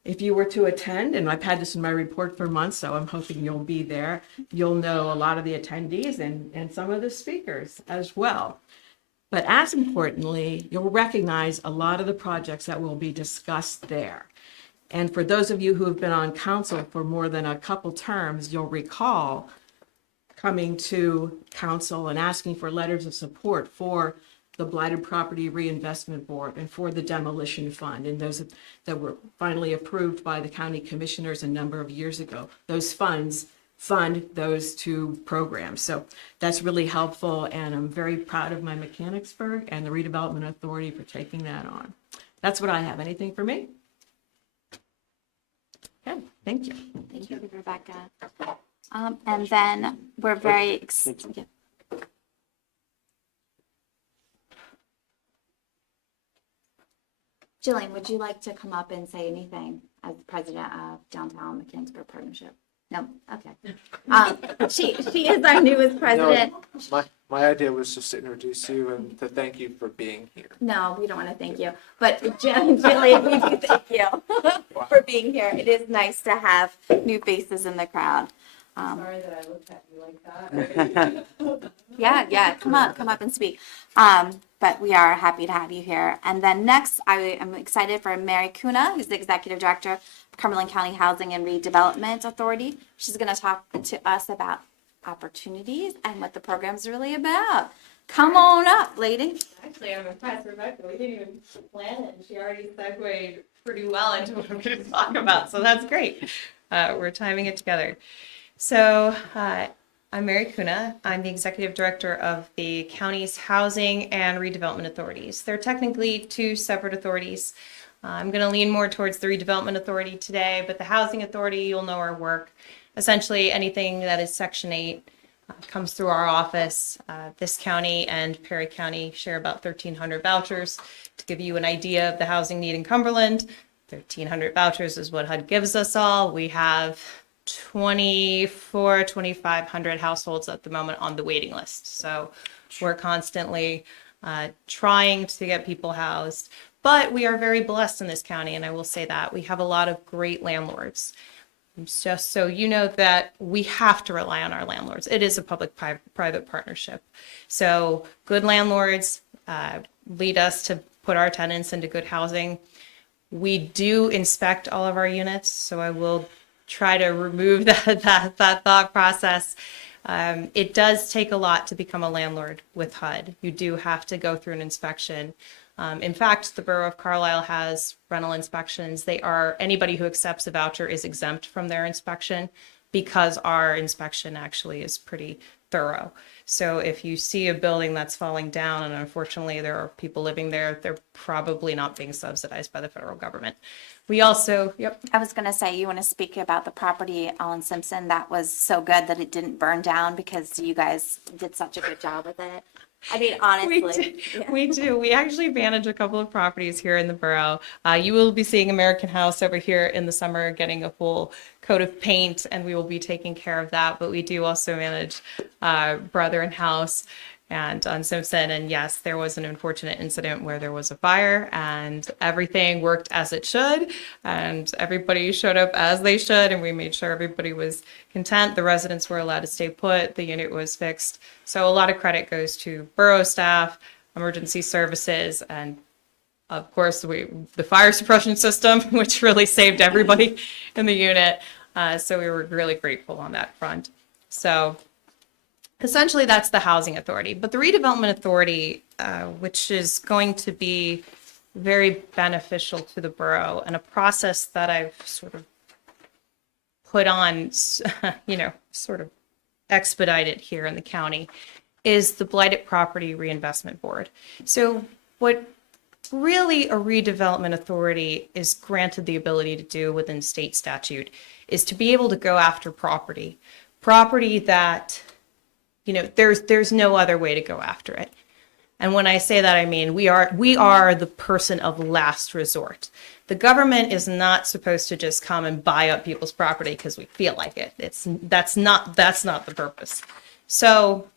If you were to attend, and I've had this in my report for months, so I'm hoping you'll be there, you'll know a lot of the attendees and some of the speakers as well. But as importantly, you'll recognize a lot of the projects that will be discussed there. And for those of you who have been on council for more than a couple terms, you'll recall coming to council and asking for letters of support for the Blighted Property Reinvestment Board and for the Demolition Fund, and those that were finally approved by the county commissioners a number of years ago. Those funds fund those two programs. So that's really helpful, and I'm very proud of my Mechanicsburg and the Redevelopment Authority for taking that on. That's what I have. Anything for me? Okay, thank you. Thank you, Rebecca. And then we're very yeah. Jillian, would you like to come up and say anything as president of Downtown Mechanicsburg Partnership? No, okay. She is our newest president. No, my idea was just to introduce you and to thank you for being here. No, we don't want to thank you, but Jillian, we do thank you for being here. It is nice to have new faces in the crowd. Sorry that I looked at you like that. Yeah, come up and speak. But we are happy to have you here. And then next, I am excited for Mary Kuna, who's the Executive Director of Cumberland County Housing and Redevelopment Authority. She's going to talk to us about opportunities and what the program's really about. Come on up, lady. Actually, I'm impressed, Rebecca. We didn't even plan it, and she already segued pretty well into what I'm going to talk about, so that's great. We're timing it together. So I'm Mary Kuna. I'm the Executive Director of the county's Housing and Redevelopment Authorities. They're technically two separate authorities. I'm going to lean more towards the Redevelopment Authority today, but the Housing Authority, you'll know our work. Essentially, anything that is Section 8 comes through our office. This county and Perry County share about 1,300 vouchers. To give you an idea of the housing need in Cumberland, 1,300 vouchers is what HUD gives us all. We have 2,500 households at the moment on the waiting list. So we're constantly trying to get people housed, but we are very blessed in this county. And I will say that we have a lot of great landlords. Just so you know that we have to rely on our landlords. It is a public-private partnership. So good landlords lead us to put our tenants into good housing. We do inspect all of our units, so I will try to remove that thought process. It does take a lot to become a landlord with HUD. You do have to go through an inspection. In fact, the Borough of Carlisle has rental inspections. Anybody who accepts a voucher is exempt from their inspection because our inspection actually is pretty thorough. So if you see a building that's falling down and unfortunately there are people living there, they're probably not being subsidized by the federal government. We also, I was going to say, you want to speak about the property on Simpson that was so good that it didn't burn down because you guys did such a good job with it. I mean, honestly. We do. We actually manage a couple of properties here in the borough. You will be seeing American House over here in the summer getting a full coat of paint, and we will be taking care of that. But we do also manage Brother and House and on Simpson. And yes, there was an unfortunate incident where there was a fire and everything worked as it should. And everybody showed up as they should. And we made sure everybody was content. The residents were allowed to stay put. The unit was fixed. So a lot of credit goes to borough staff, emergency services, and of course the fire suppression system, which really saved everybody in the unit. So we were really grateful on that front. So essentially, that's the Housing Authority. But the Redevelopment Authority, which is going to be very beneficial to the borough, and a process that I've sort of put on, sort of expedited here in the county, is the Blighted Property Reinvestment Board. So what really a redevelopment authority is granted the ability to do within state statute is to be able to go after property that there's no other way to go after it. And when I say that, I mean we are the person of last resort. The government is not supposed to just come and buy up people's property because we feel like it. That's not the purpose. So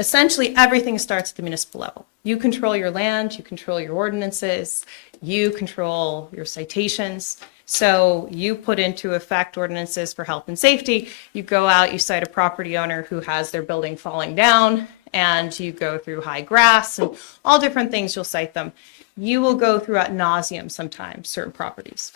essentially everything starts at the municipal level. You control your land, you control your ordinances, you control your citations. So you put into effect ordinances for health and safety. You go out, you cite a property owner who has their building falling down, and you go through high grass and all different things, you'll cite them. You will go through ad nauseum sometimes certain properties.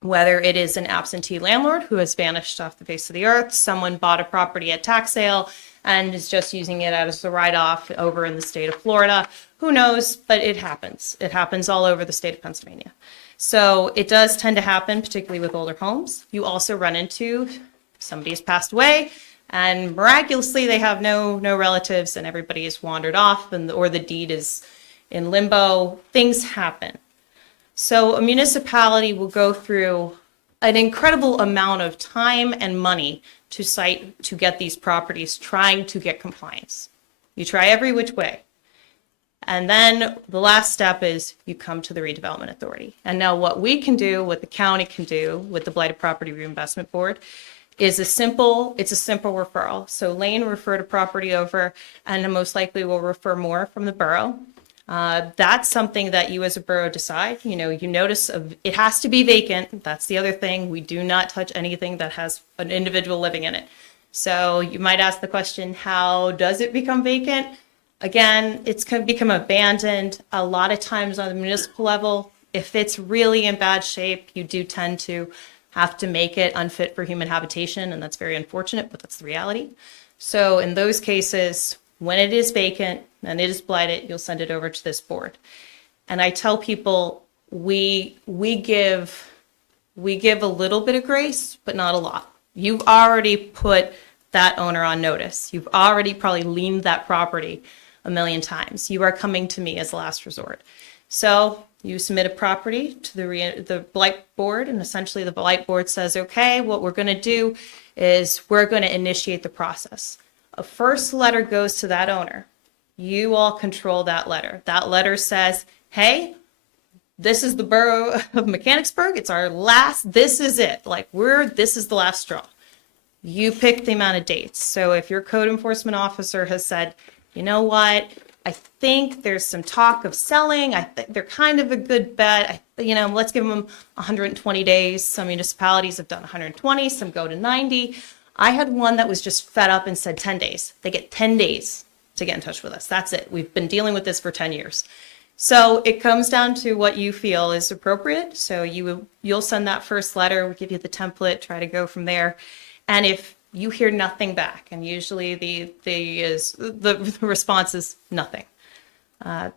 Whether it is an absentee landlord who has vanished off the face of the earth, someone bought a property at tax sale and is just using it as a write-off over in the state of Florida. Who knows, but it happens. It happens all over the state of Pennsylvania. So it does tend to happen, particularly with older homes. You also run into somebody has passed away and miraculously they have no relatives and everybody has wandered off or the deed is in limbo. Things happen. So a municipality will go through an incredible amount of time and money to get these properties trying to get compliance. You try every which way. And then the last step is you come to the redevelopment authority. And now what we can do, what the county can do with the Blighted Property Reinvestment Board is it's a simple referral. So Lane referred a property over and most likely will refer more from the borough. That's something that you as a borough decide. You notice it has to be vacant. That's the other thing. We do not touch anything that has an individual living in it. So you might ask the question, how does it become vacant? Again, it's going to become abandoned. A lot of times on the municipal level, if it's really in bad shape, you do tend to have to make it unfit for human habitation, and that's very unfortunate, but that's the reality. So in those cases, when it is vacant and it is blighted, you'll send it over to this board. And I tell people we give a little bit of grace, but not a lot. You've already put that owner on notice. You've already probably leaned that property a million times. You are coming to me as a last resort. So you submit a property to the blight board, and essentially the blight board says, okay, what we're going to do is we're going to initiate the process. A first letter goes to that owner. You all control that letter. That letter says, hey, this is the borough of Mechanicsburg. It's our last, this is it. This is the last straw. You pick the amount of dates. So if your code enforcement officer has said, you know what, I think there's some talk of selling. I think they're kind of a good bet. Let's give them 120 days. Some municipalities have done 120, some go to 90. I had one that was just fed up and said 10 days. They get 10 days to get in touch with us. That's it. We've been dealing with this for 10 years. So it comes down to what you feel is appropriate. So you'll send that first letter, we'll give you the template, try to go from there. And if you hear nothing back, and usually the response is nothing,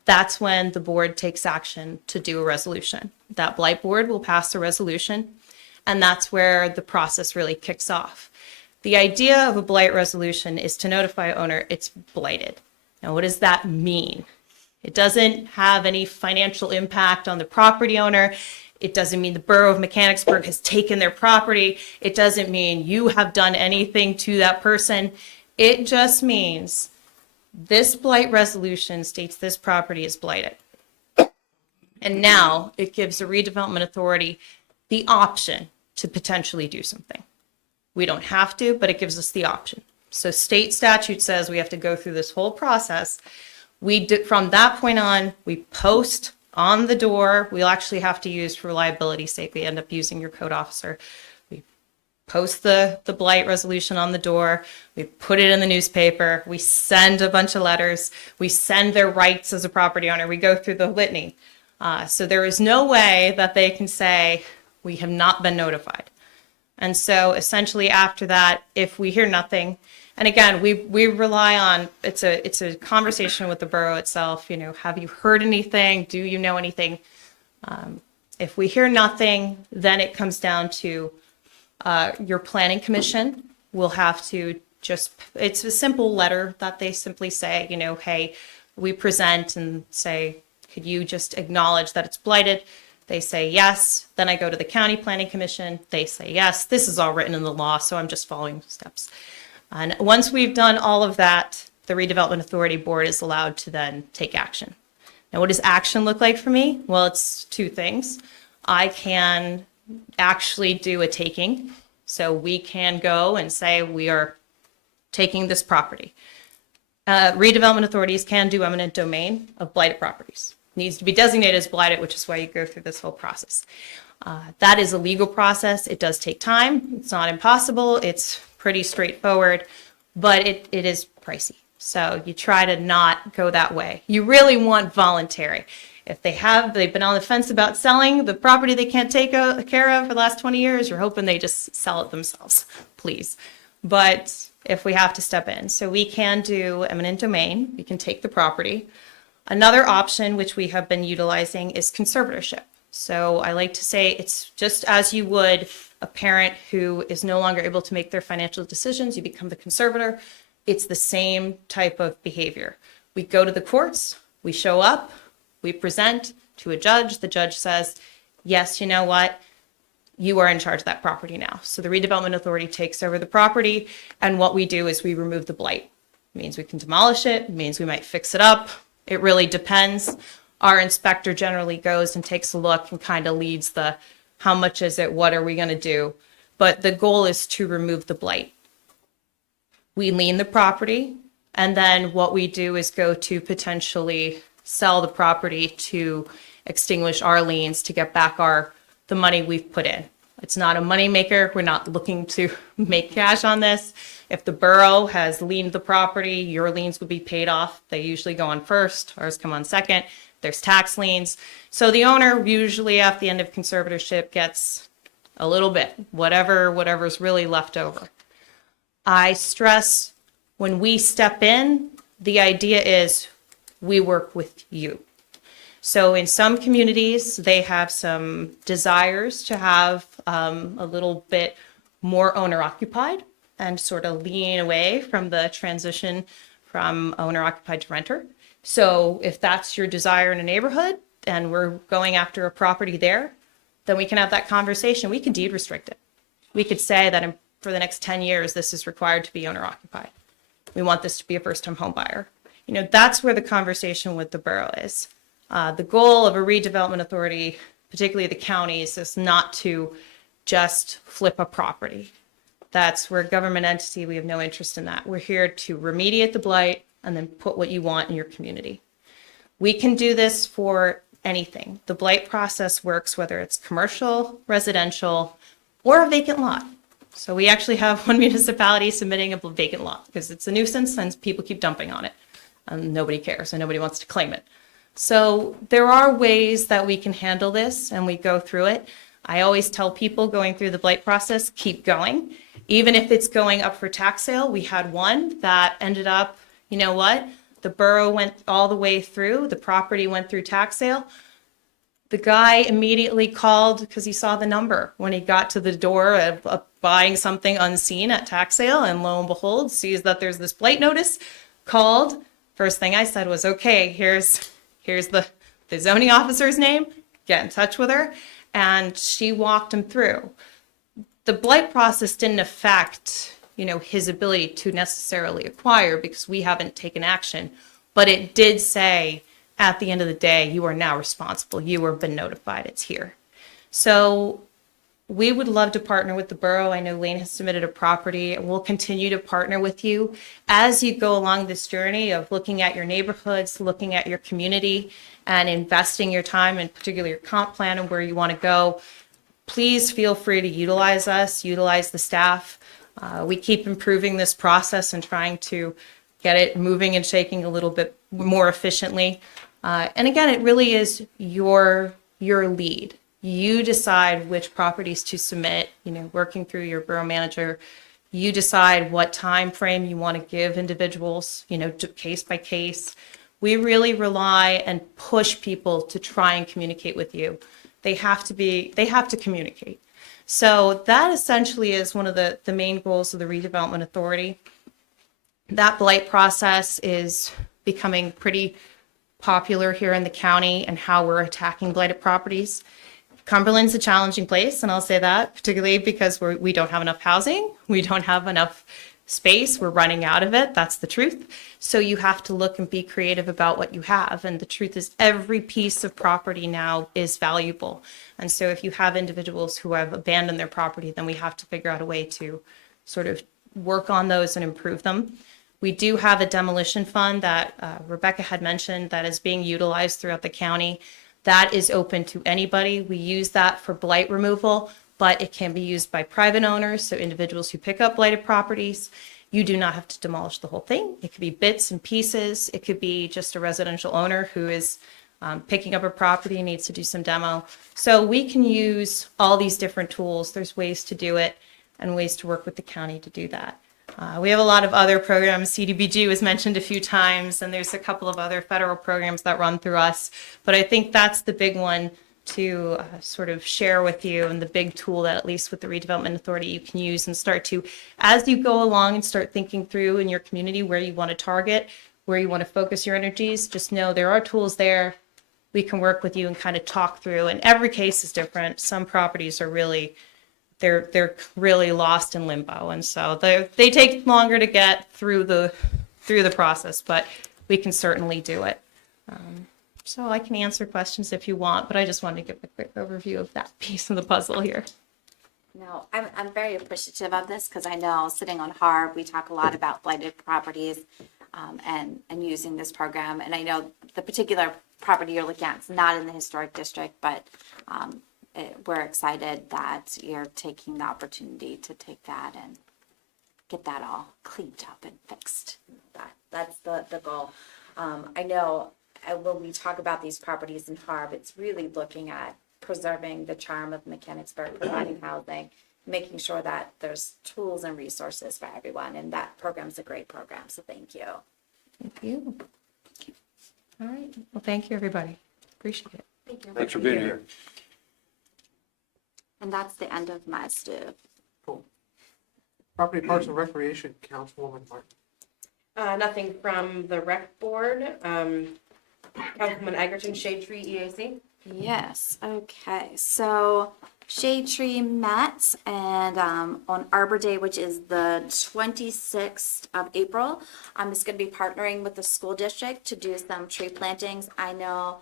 that's when the board takes action to do a resolution. That blight board will pass a resolution, and that's where the process really kicks off. The idea of a blight resolution is to notify owner it's blighted. Now, what does that mean? It doesn't have any financial impact on the property owner. It doesn't mean the borough of Mechanicsburg has taken their property. It doesn't mean you have done anything to that person. It just means this blight resolution states this property is blighted. And now it gives the redevelopment authority the option to potentially do something. We don't have to, but it gives us the option. So state statute says we have to go through this whole process. From that point on, we post on the door. We'll actually have to use, for reliability's sake, we end up using your code officer. We post the blight resolution on the door. We put it in the newspaper. We send a bunch of letters. We send their rights as a property owner. We go through the litany. So there is no way that they can say we have not been notified. And so essentially after that, if we hear nothing, and again, we rely on, it's a conversation with the borough itself, have you heard anything? Do you know anything? If we hear nothing, then it comes down to your planning commission will have to it's a simple letter that they simply say, hey, we present and say, could you just acknowledge that it's blighted? They say yes. Then I go to the county planning commission. They say yes. This is all written in the law, so I'm just following steps. And once we've done all of that, the redevelopment authority board is allowed to then take action. Now, what does action look like for me? Well, it's two things. I can actually do a taking. So we can go and say we are taking this property. Redevelopment authorities can do eminent domain of blighted properties. Needs to be designated as blighted, which is why you go through this whole process. That is a legal process. It does take time. It's not impossible. It's pretty straightforward, but it is pricey. So you try to not go that way. You really want voluntary. If they've been on the fence about selling the property they can't take care of for the last 20 years, you're hoping they just sell it themselves, please. But if we have to step in, so we can do eminent domain, we can take the property. Another option, which we have been utilizing, is conservatorship. So I like to say it's just as you would a parent who is no longer able to make their financial decisions, you become the conservator. It's the same type of behavior. We go to the courts, we show up, we present to a judge. The judge says, yes, you know what? You are in charge of that property now. So the redevelopment authority takes over the property. And what we do is we remove the blight. It means we can demolish it. It means we might fix it up. It really depends. Our inspector generally goes and takes a look and kind of leads the, how much is it? What are we going to do? But the goal is to remove the blight. We lien the property. And then what we do is go to potentially sell the property to extinguish our liens to get back the money we've put in. It's not a moneymaker. We're not looking to make cash on this. If the borough has liened the property, your liens would be paid off. They usually go on first, ours come on second. There's tax liens. So the owner usually at the end of conservatorship gets a little bit, whatever's really left over. I stress when we step in, the idea is we work with you. So in some communities, they have some desires to have a little bit more owner occupied and sort of lean away from the transition from owner occupied to renter. So if that's your desire in a neighborhood and we're going after a property there, then we can have that conversation. We can deed restrict it. We could say that for the next 10 years, this is required to be owner occupied. We want this to be a first time home buyer. You know, that's where the conversation with the borough is. The goal of a redevelopment authority, particularly the counties, is not to just flip a property. That's we're a government entity. We have no interest in that. We're here to remediate the blight and then put what you want in your community. We can do this for anything. The blight process works whether it's commercial, residential, or a vacant lot. So we actually have one municipality submitting a vacant lot because it's a nuisance and people keep dumping on it. And nobody cares and nobody wants to claim it. So there are ways that we can handle this and we go through it. I always tell people going through the blight process, keep going. Even if it's going up for tax sale, we had one that ended up, you know what? The borough went all the way through, the property went through tax sale. The guy immediately called because he saw the number when he got to the door of buying something unseen at tax sale, and lo and behold, sees that there's this blight notice, called. First thing I said was, okay, here's the zoning officer's name, get in touch with her. And she walked him through. The blight process didn't affect, his ability to necessarily acquire because we haven't taken action, but it did say at the end of the day, you are now responsible. You have been notified. It's here. So we would love to partner with the borough. I know Lane has submitted a property, and we'll continue to partner with you as you go along this journey of looking at your neighborhoods, looking at your community, and investing your time, and particularly your comp plan and where you want to go. Please feel free to utilize us, utilize the staff. We keep improving this process and trying to get it moving and shaking a little bit more efficiently. And again, it really is your lead. You decide which properties to submit, working through your borough manager. You decide what time frame you want to give individuals, case by case. We really rely and push people to try and communicate with you. They have to communicate. So that essentially is one of the main goals of the redevelopment authority. That blight process is becoming pretty popular here in the county and how we're attacking blighted properties. Cumberland's a challenging place, and I'll say that, particularly because we don't have enough housing. We don't have enough space. We're running out of it. That's the truth. So you have to look and be creative about what you have. And the truth is every piece of property now is valuable. And so if you have individuals who have abandoned their property, then we have to figure out a way to sort of work on those and improve them. We do have a demolition fund that Rebecca had mentioned that is being utilized throughout the county. That is open to anybody. We use that for blight removal, but it can be used by private owners, so individuals who pick up blighted properties. You do not have to demolish the whole thing. It could be bits and pieces. It could be just a residential owner who is picking up a property, needs to do some demo. So we can use all these different tools. There's ways to do it and ways to work with the county to do that. We have a lot of other programs. CDBG was mentioned a few times, and there's a couple of other federal programs that run through us. But I think that's the big one to sort of share with you, and the big tool that at least with the Redevelopment Authority you can use and start to, as you go along and start thinking through in your community where you want to target, where you want to focus your energies, just know there are tools there. We can work with you and kind of talk through, and every case is different. Some properties are really, they're really lost in limbo, and so they take longer to get through the process, but we can certainly do it. So I can answer questions if you want, but I just wanted to give a quick overview of that piece of the puzzle here. No, I'm very appreciative of this because I know sitting on HARB, we talk a lot about blighted properties and using this program. And I know the particular property you're looking at is not in the historic district, but we're excited that you're taking the opportunity to take that and get that all cleaned up and fixed. That's the goal. I know when we talk about these properties in HARB, it's really looking at preserving the charm of Mechanicsburg, providing housing, making sure that there's tools and resources for everyone. And that program's a great program. So thank you. Thank you. All right. Well, thank you, everybody. Appreciate it. Thank you. Thanks for being here. And that's the end of my stuff. Property Parks and Recreation, Councilwoman Martin. Nothing from the rec board. Councilman Egerton, Shade Tree EAC. Yes, okay, so Shade Tree met and on Arbor Day, which is the 26th of April, I'm just gonna be partnering with the school district to do some tree plantings. I know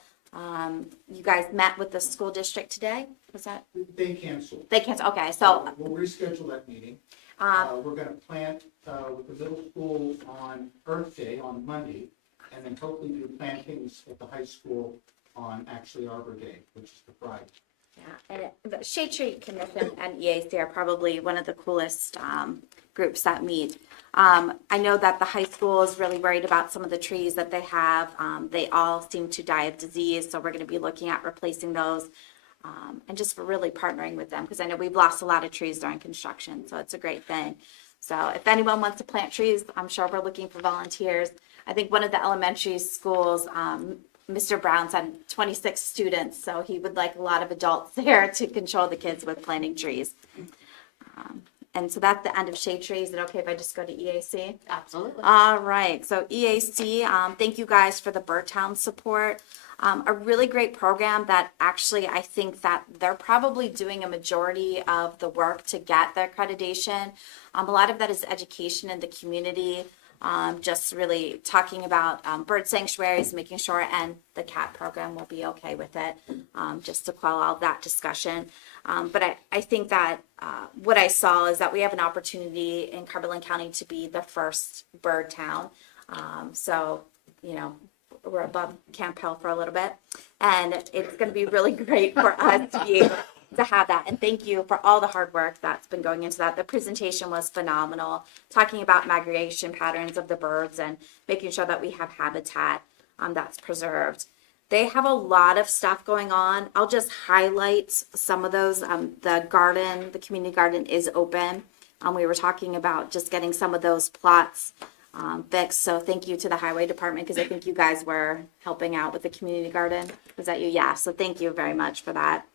you guys met with the school district today, was that? They canceled. They canceled, okay, so. We'll reschedule that meeting. We're gonna plant with the middle school on Earth Day on Monday, and then hopefully do plantings at the high school on actually Arbor Day, which is the Friday. Yeah, and the Shade Tree Commission and EAC are probably one of the coolest groups that meet. I know that the high school is really worried about some of the trees that they have. They all seem to die of disease, so we're going to be looking at replacing those and just for really partnering with them, because I know we've lost a lot of trees during construction, so it's a great thing. So if anyone wants to plant trees, I'm sure we're looking for volunteers. I think one of the elementary schools, Mr. Brown's had 26 students, so he would like a lot of adults there to control the kids with planting trees. And so that's the end of Shade Tree. Is it okay if I just go to EAC? Absolutely. All right, so EAC, thank you guys for the Birdtown support. A really great program that actually I think that they're probably doing a majority of the work to get their accreditation. A lot of that is education in the community. Just really talking about bird sanctuaries, making sure, and the cat program will be okay with it, just to quell all that discussion. But I think that what I saw is that we have an opportunity in Cumberland County to be the first bird town. So, you know, we're above Camp Hill for a little bit, and it's going to be really great for us to be able to have that. And thank you for all the hard work that's been going into that. The presentation was phenomenal, talking about migration patterns of the birds and making sure that we have habitat that's preserved. They have a lot of stuff going on. I'll just highlight some of those. The garden, the community garden is open. We were talking about just getting some of those plots fixed. So thank you to the highway department, because I think you guys were helping out with the community garden. Was that you? Yeah. So thank you very much for that.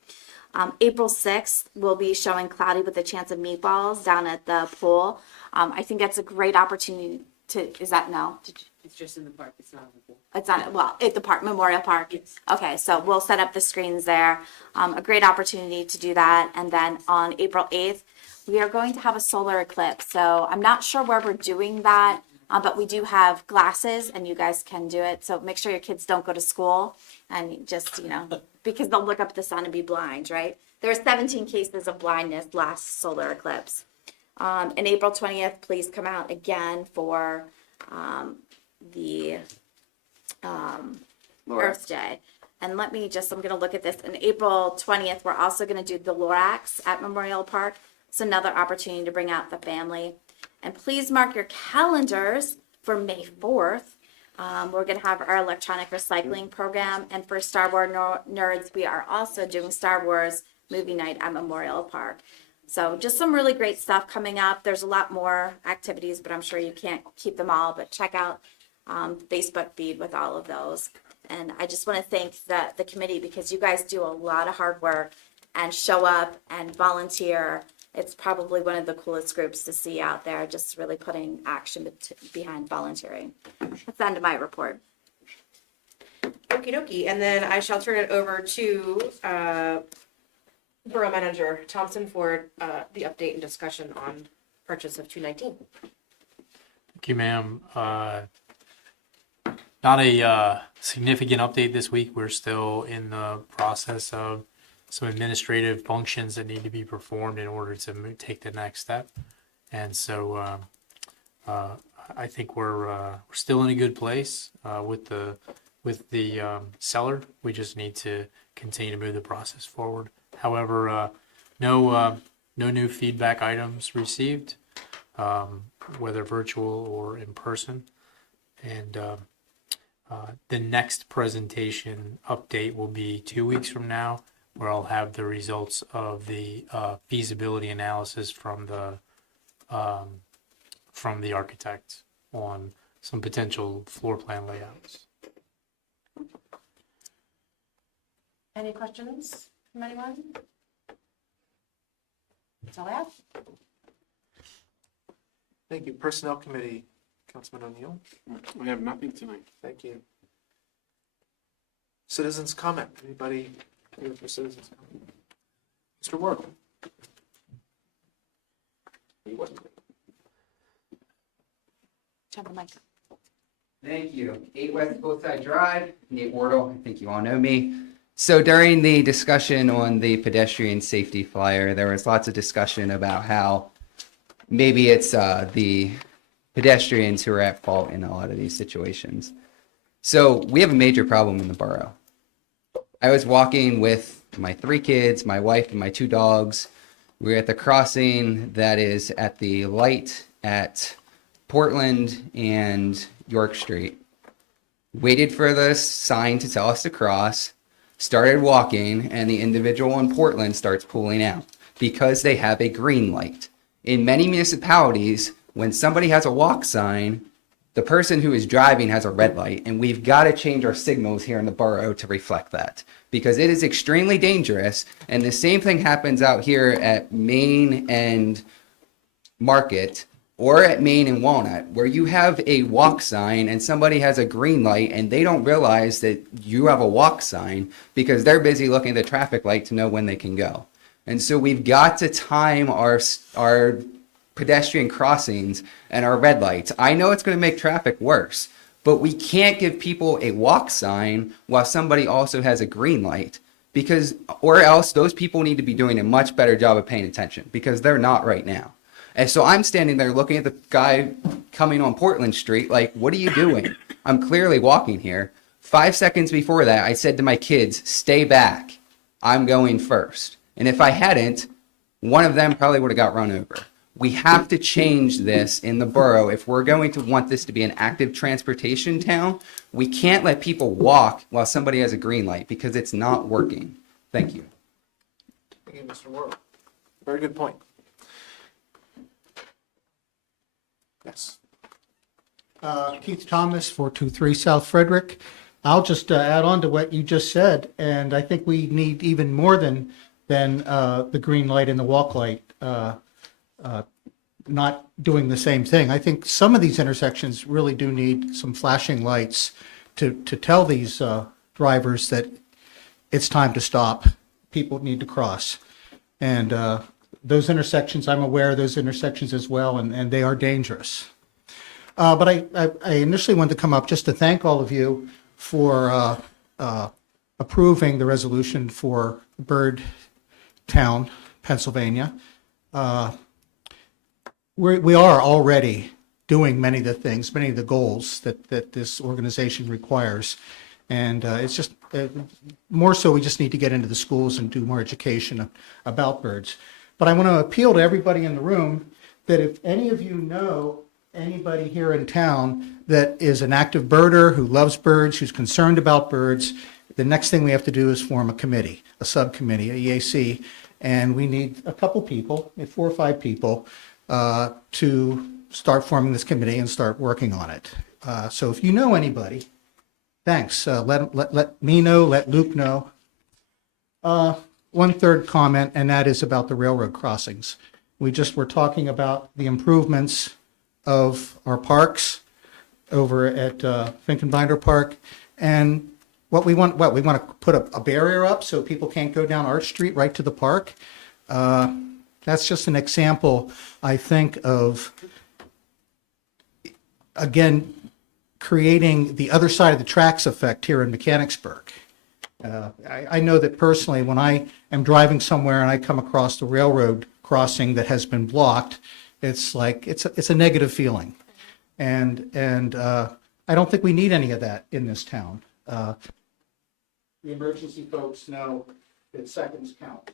April 6th, we'll be showing Cloudy with a Chance of Meatballs down at the pool. I think that's a great opportunity to, is that no? It's just in the park, it's not in the pool. It's not, well, at the park, Memorial Park. Yes. Okay, so we'll set up the screens there. A great opportunity to do that. And then on April 8th, we are going to have a solar eclipse. So I'm not sure where we're doing that, but we do have glasses and you guys can do it. So make sure your kids don't go to school and just, you know, because they'll look up at the sun and be blind, right? There were 17 cases of blindness last solar eclipse. And April 20th, please come out again for the Earth Day. And let me just, I'm gonna look at this. On April 20th, we're also gonna do the Lorax at Memorial Park. It's another opportunity to bring out the family. And please mark your calendars for May 4th. We're gonna have our electronic recycling program. And for Star Wars nerds, we are also doing Star Wars movie night at Memorial Park. So just some really great stuff coming up. There's a lot more activities, but I'm sure you can't keep them all, but check out Facebook feed with all of those. And I just want to thank the committee because you guys do a lot of hard work and show up and volunteer. It's probably one of the coolest groups to see out there, just really putting action behind volunteering. That's the end of my report. Okie dokie, and then I shall turn it over to Borough Manager Thompson for the update and discussion on purchase of 219. Thank you, ma'am. Not a significant update this week. We're still in the process of some administrative functions that need to be performed in order to take the next step. And so I think we're still in a good place with the seller. We just need to continue to move the process forward. However, no new feedback items received, whether virtual or in person. And the next presentation update will be 2 weeks from now, where I'll have the results of the feasibility analysis from the architect on some potential floor plan layouts. Any questions from anyone? That's all I have. Thank you. Personnel Committee, Councilman O'Neill. We have nothing tonight. Thank you. Citizens comment. Anybody here for citizens comment? Mr. Ward. Turn the mic. Thank you. 8 West Hillside Drive, Nate Wardle. I think you all know me. So during the discussion on the pedestrian safety flyer, there was lots of discussion about how maybe it's the pedestrians who are at fault in a lot of these situations. So we have a major problem in the borough. I was walking with my 3 kids, my wife, and my 2 dogs. We're at the crossing that is at the light at Portland and York Street. Waited for the sign to tell us to cross, started walking, and the individual in Portland starts pulling out because they have a green light. In many municipalities, when somebody has a walk sign, the person who is driving has a red light, and we've got to change our signals here in the borough to reflect that because it is extremely dangerous. And the same thing happens out here at Main and Market or at Main and Walnut, where you have a walk sign and somebody has a green light and they don't realize that you have a walk sign because they're busy looking at the traffic light to know when they can go. And so we've got to time our pedestrian crossings and our red lights. I know it's going to make traffic worse, but we can't give people a walk sign while somebody also has a green light because, or else those people need to be doing a much better job of paying attention because they're not right now. And so I'm standing there looking at the guy coming on Portland Street, like, what are you doing? I'm clearly walking here. 5 seconds before that, I said to my kids, stay back. I'm going first. And if I hadn't, one of them probably would have got run over. We have to change this in the borough. If we're going to want this to be an active transportation town, we can't let people walk while somebody has a green light because it's not working. Thank you. Thank you, Mr. Ward. Very good point. Yes. Keith Thomas, 423 South Frederick. I'll just add on to what you just said, and I think we need even more than the green light and the walk light not doing the same thing. I think some of these intersections really do need some flashing lights to tell these drivers that it's time to stop. People need to cross. And those intersections, I'm aware of those intersections as well, and they are dangerous. But I initially wanted to come up just to thank all of you for approving the resolution for Bird Town, Pennsylvania. We are already doing many of the things, many of the goals that this organization requires. And it's just, more so we just need to get into the schools and do more education about birds. But I want to appeal to everybody in the room that if any of you know anybody here in town that is an active birder, who loves birds, who's concerned about birds, the next thing we have to do is form a committee, a subcommittee, a EAC, and we need a couple people, 4 or 5 people, to start forming this committee and start working on it. So if you know anybody, thanks. Let me know, let Luke know. One third comment, and that is about the railroad crossings. We just were talking about the improvements of our parks over at Finkenbinder Park, and we want to put a barrier up so people can't go down Arch Street right to the park. That's just an example, I think, of, again, creating the other side of the tracks effect here in Mechanicsburg. I know that personally, when I am driving somewhere and I come across the railroad crossing that has been blocked, it's like it's a negative feeling, and I don't think we need any of that in this town. The emergency folks know that seconds count.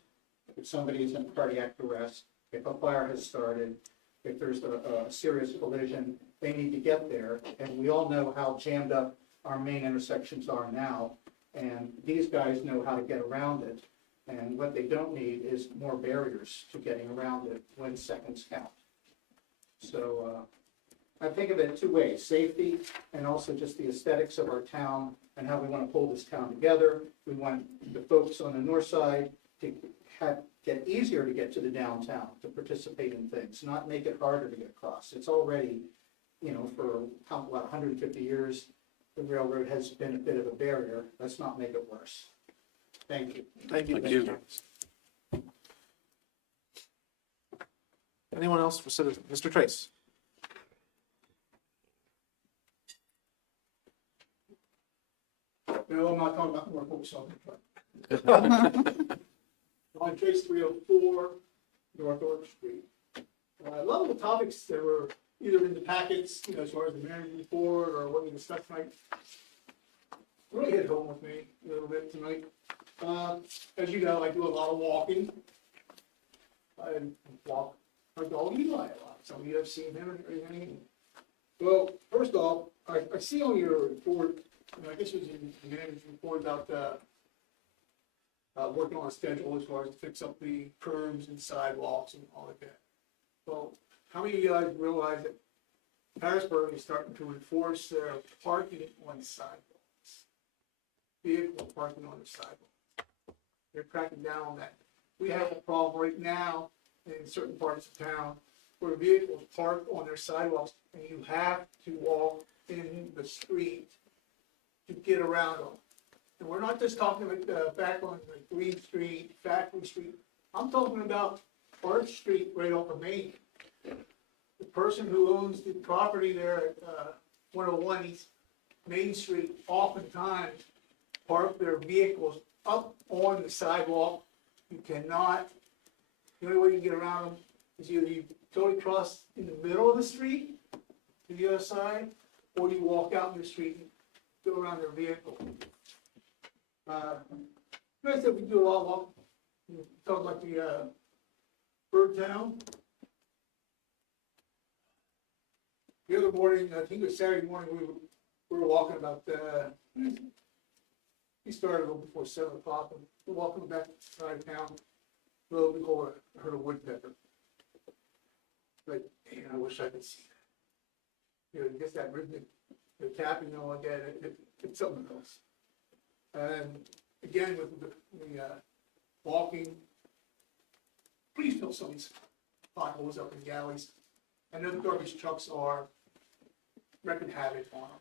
If somebody is in cardiac arrest, if a fire has started, if there's a serious collision, they need to get there. And we all know how jammed up our main intersections are now. And these guys know how to get around it. And what they don't need is more barriers to getting around it when seconds count. So I think of it 2 ways, safety and also just the aesthetics of our town and how we want to pull this town together. We want the folks on the north side to get easier to get to the downtown, to participate in things, not make it harder to get across. It's already, for 150 years, the railroad has been a bit of a barrier. Let's not make it worse. Thank you. Thank you. Thank you. Anyone else for citizen? Mr. Trace? No, I'm not talking about more focus on it. On Trace 304, North Orange Street. A lot of the topics that were either in the packets, as far as the mayor's report or what we discussed tonight, really hit home with me a little bit tonight. As you know, I do a lot of walking. I walk my dog Eli a lot. Some of you have seen him or anything. Well, first off, I see on your report, I guess it was in the manager's report about working on a schedule as far as to fix up the curbs and sidewalks and all of that. Well, how many of you guys realize that Harrisburg is starting to enforce their parking on sidewalks? Vehicle parking on the sidewalk. They're cracking down on that. We have a problem right now in certain parts of town where vehicles park on their sidewalks and you have to walk in the street to get around them. And we're not just talking about back on the Green Street, Factory Street. I'm talking about Arch Street right off of Main. The person who owns the property there at 101 East Main Street oftentimes park their vehicles up on the sidewalk. You cannot, the only way you can get around them is either you totally cross in the middle of the street to the other side, or you walk out in the street and go around their vehicle. I said we do a lot of walking. Talk like the Bird Town. The other morning, I think it was Saturday morning, we were walking about, we started a little before 7 o'clock, and we're walking back side of town. Lo and behold, I heard a woodpecker. Like, man, I wish I could see that. Just that rhythmic, the tapping and all like that, it's something else. And again, with the walking, please fill some of these potholes up in the alleys. I know the garbage trucks are wreaking havoc on them.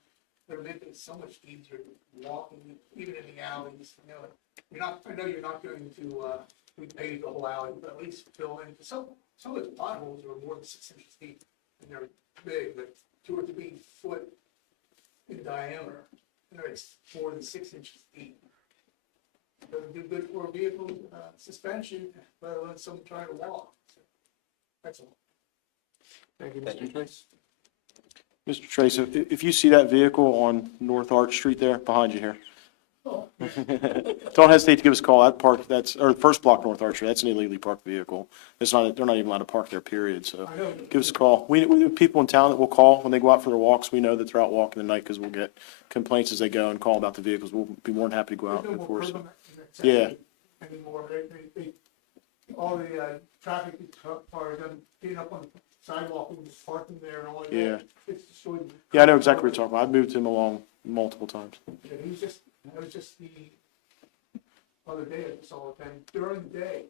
They're making it so much easier walking, even in the alleys. I know you're not going to repave the whole alley, but at least fill in. Some of the potholes are more than 6 inches deep, and they're big, but 2 or 3 foot in diameter. It's more than 6 inches deep. Doesn't do good for a vehicle suspension, let alone someone trying to walk. So, that's all. Thank you, Mr. Trace. Mr. Trace, if you see that vehicle on North Arch Street there, behind you here, don't hesitate to give us a call. Or first block North Arch Street, that's an illegally parked vehicle. They're not even allowed to park there, period, so give us a call. We have people in town that will call when they go out for their walks. We know that they're out walking at night because we'll get complaints as they go and call about the vehicles. We'll be more than happy to go out and enforce it. Yeah. Anymore, all the traffic cars, getting up on the sidewalk and just parking there and all that. Yeah. It's destroyed. Yeah, I know exactly what you're talking about. I've moved him along multiple times. Yeah, that was just the other day I saw it, and during the day,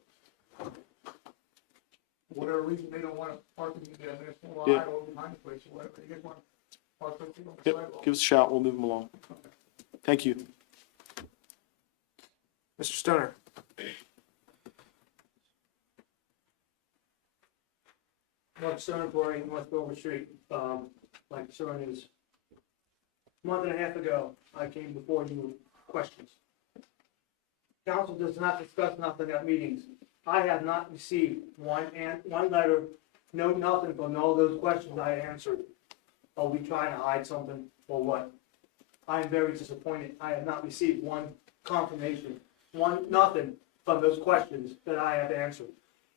whatever reason, they don't want to park in the, Yeah. or behind the place or whatever, they just want to park right there on the Yep, sidewalk. give us a shout. We'll move him along. Thank you. Mr. Stoner? Mark Stern, 480 North Borough Street. My concern is, a month and a half ago, I came before you with questions. Council does not discuss nothing at meetings. I have not received one letter, no nothing from all those questions I answered. Are we trying to hide something or what? I am very disappointed. I have not received one confirmation, nothing from those questions that I have answered.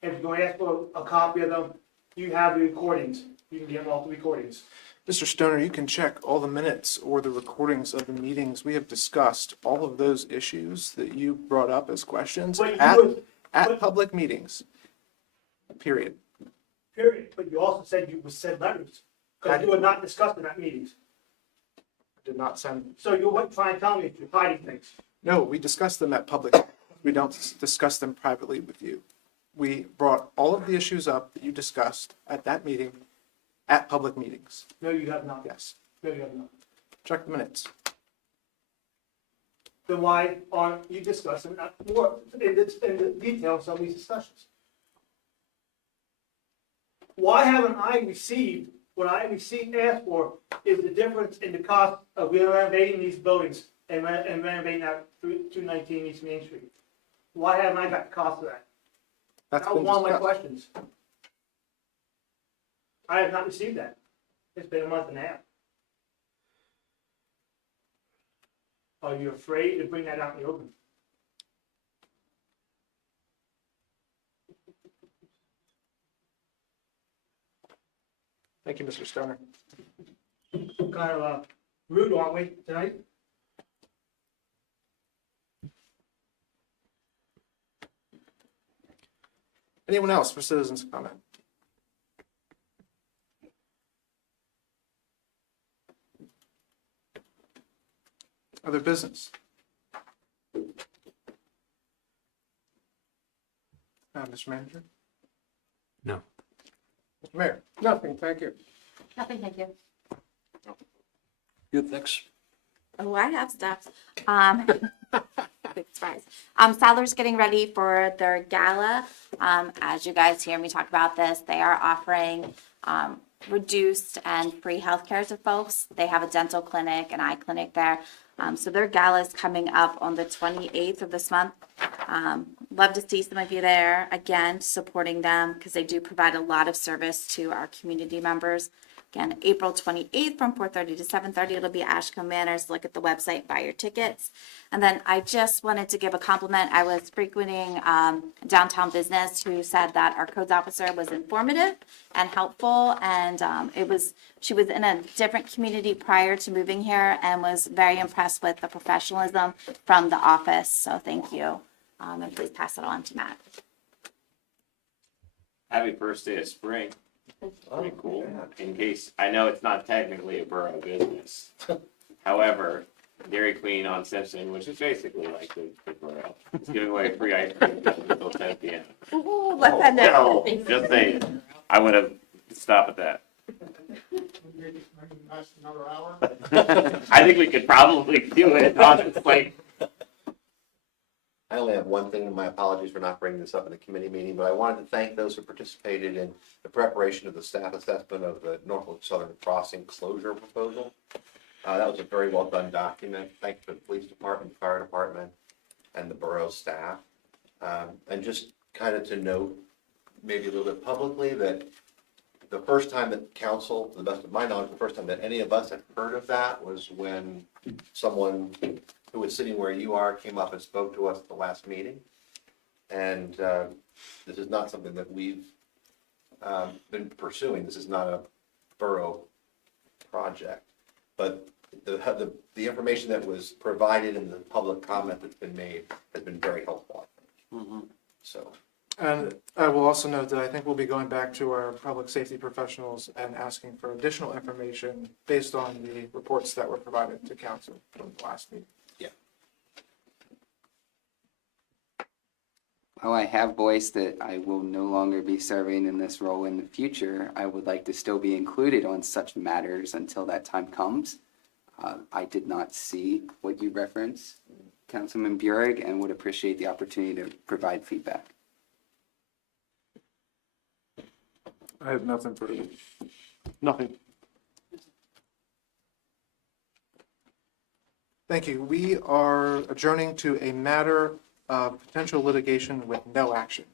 If you're going to ask for a copy of them, you have the recordings. You can get all the recordings. Mr. Stoner, you can check all the minutes or the recordings of the meetings. We have discussed all of those issues that you brought up as questions But you at would- public meetings. Period. Period. But you also said you would send letters, because you were not discussing at meetings. Did not send, So you weren't trying to tell me that you're hiding things. no, we discussed them at public. We don't discuss them privately with you. We brought all of the issues up that you discussed at that meeting at public meetings. No, you have not. Yes. No, you have not. Check the minutes. Then why aren't you discussing more in the detail of some of these discussions? Why haven't I received, what I received, asked for, is the difference in the cost of renovating these buildings and renovating that 219 East Main Street? Why haven't I got the cost of that? That's That was been one of my discussed. questions. I have not received that. It's been a month and a half. Are you afraid to bring that out in the open? Thank you, Mr. Stoner. Kind of rude, aren't we, tonight? Anyone else for citizens comment? Other business? Mr. Manager? No. Mr. Mayor? Nothing, thank you. Nothing, thank you. Good, thanks. Oh, I have stuff. Big surprise. Sadler's getting ready for their gala. As you guys hear me talk about this, they are offering reduced and free healthcare to folks. They have a dental clinic, an eye clinic there. So their gala is coming up on the 28th of this month. Love to see some of you there, again, supporting them because they do provide a lot of service to our community members. Again, April 28th from 4:30 to 7:30, it'll be Ashcombe Manors. Look at the website, buy your tickets. And then I just wanted to give a compliment. I was frequenting downtown business who said that our codes officer was informative and helpful. And she was in a different community prior to moving here and was very impressed with the professionalism from the office. So thank you. And please pass it on to Matt. Happy first day of spring. Pretty cool. In case, I know it's not technically a borough business. However, Dairy Queen on Simpson, which is basically like the borough, is giving away free ice cream until 10 p.m. Ooh, let's end it. No, just saying. I would have stopped at that. Another hour? I think we could probably do it, honestly. I only have one thing, and my apologies for not bringing this up in the committee meeting, but I wanted to thank those who participated in the preparation of the staff assessment of the Norfolk Southern Crossing closure proposal. That was a very well done document. Thank you to the police department, fire department, and the borough staff. And just kind of to note, maybe a little bit publicly, that the first time that council, to the best of my knowledge, the first time that any of us had heard of that was when someone who was sitting where you are came up and spoke to us at the last meeting. And this is not something that we've been pursuing. This is not a borough project. But the information that was provided in the public comment that's been made has been very helpful, I think. So. And I will also note that I think we'll be going back to our public safety professionals and asking for additional information based on the reports that were provided to council from the last meeting. While I have voiced that I will no longer be serving in this role in the future, I would like to still be included on such matters until that time comes. I did not see what you referenced, Councilman Burek, and would appreciate the opportunity to provide feedback. I have nothing further. Nothing. Thank you. We are adjourning to a matter of potential litigation with no action.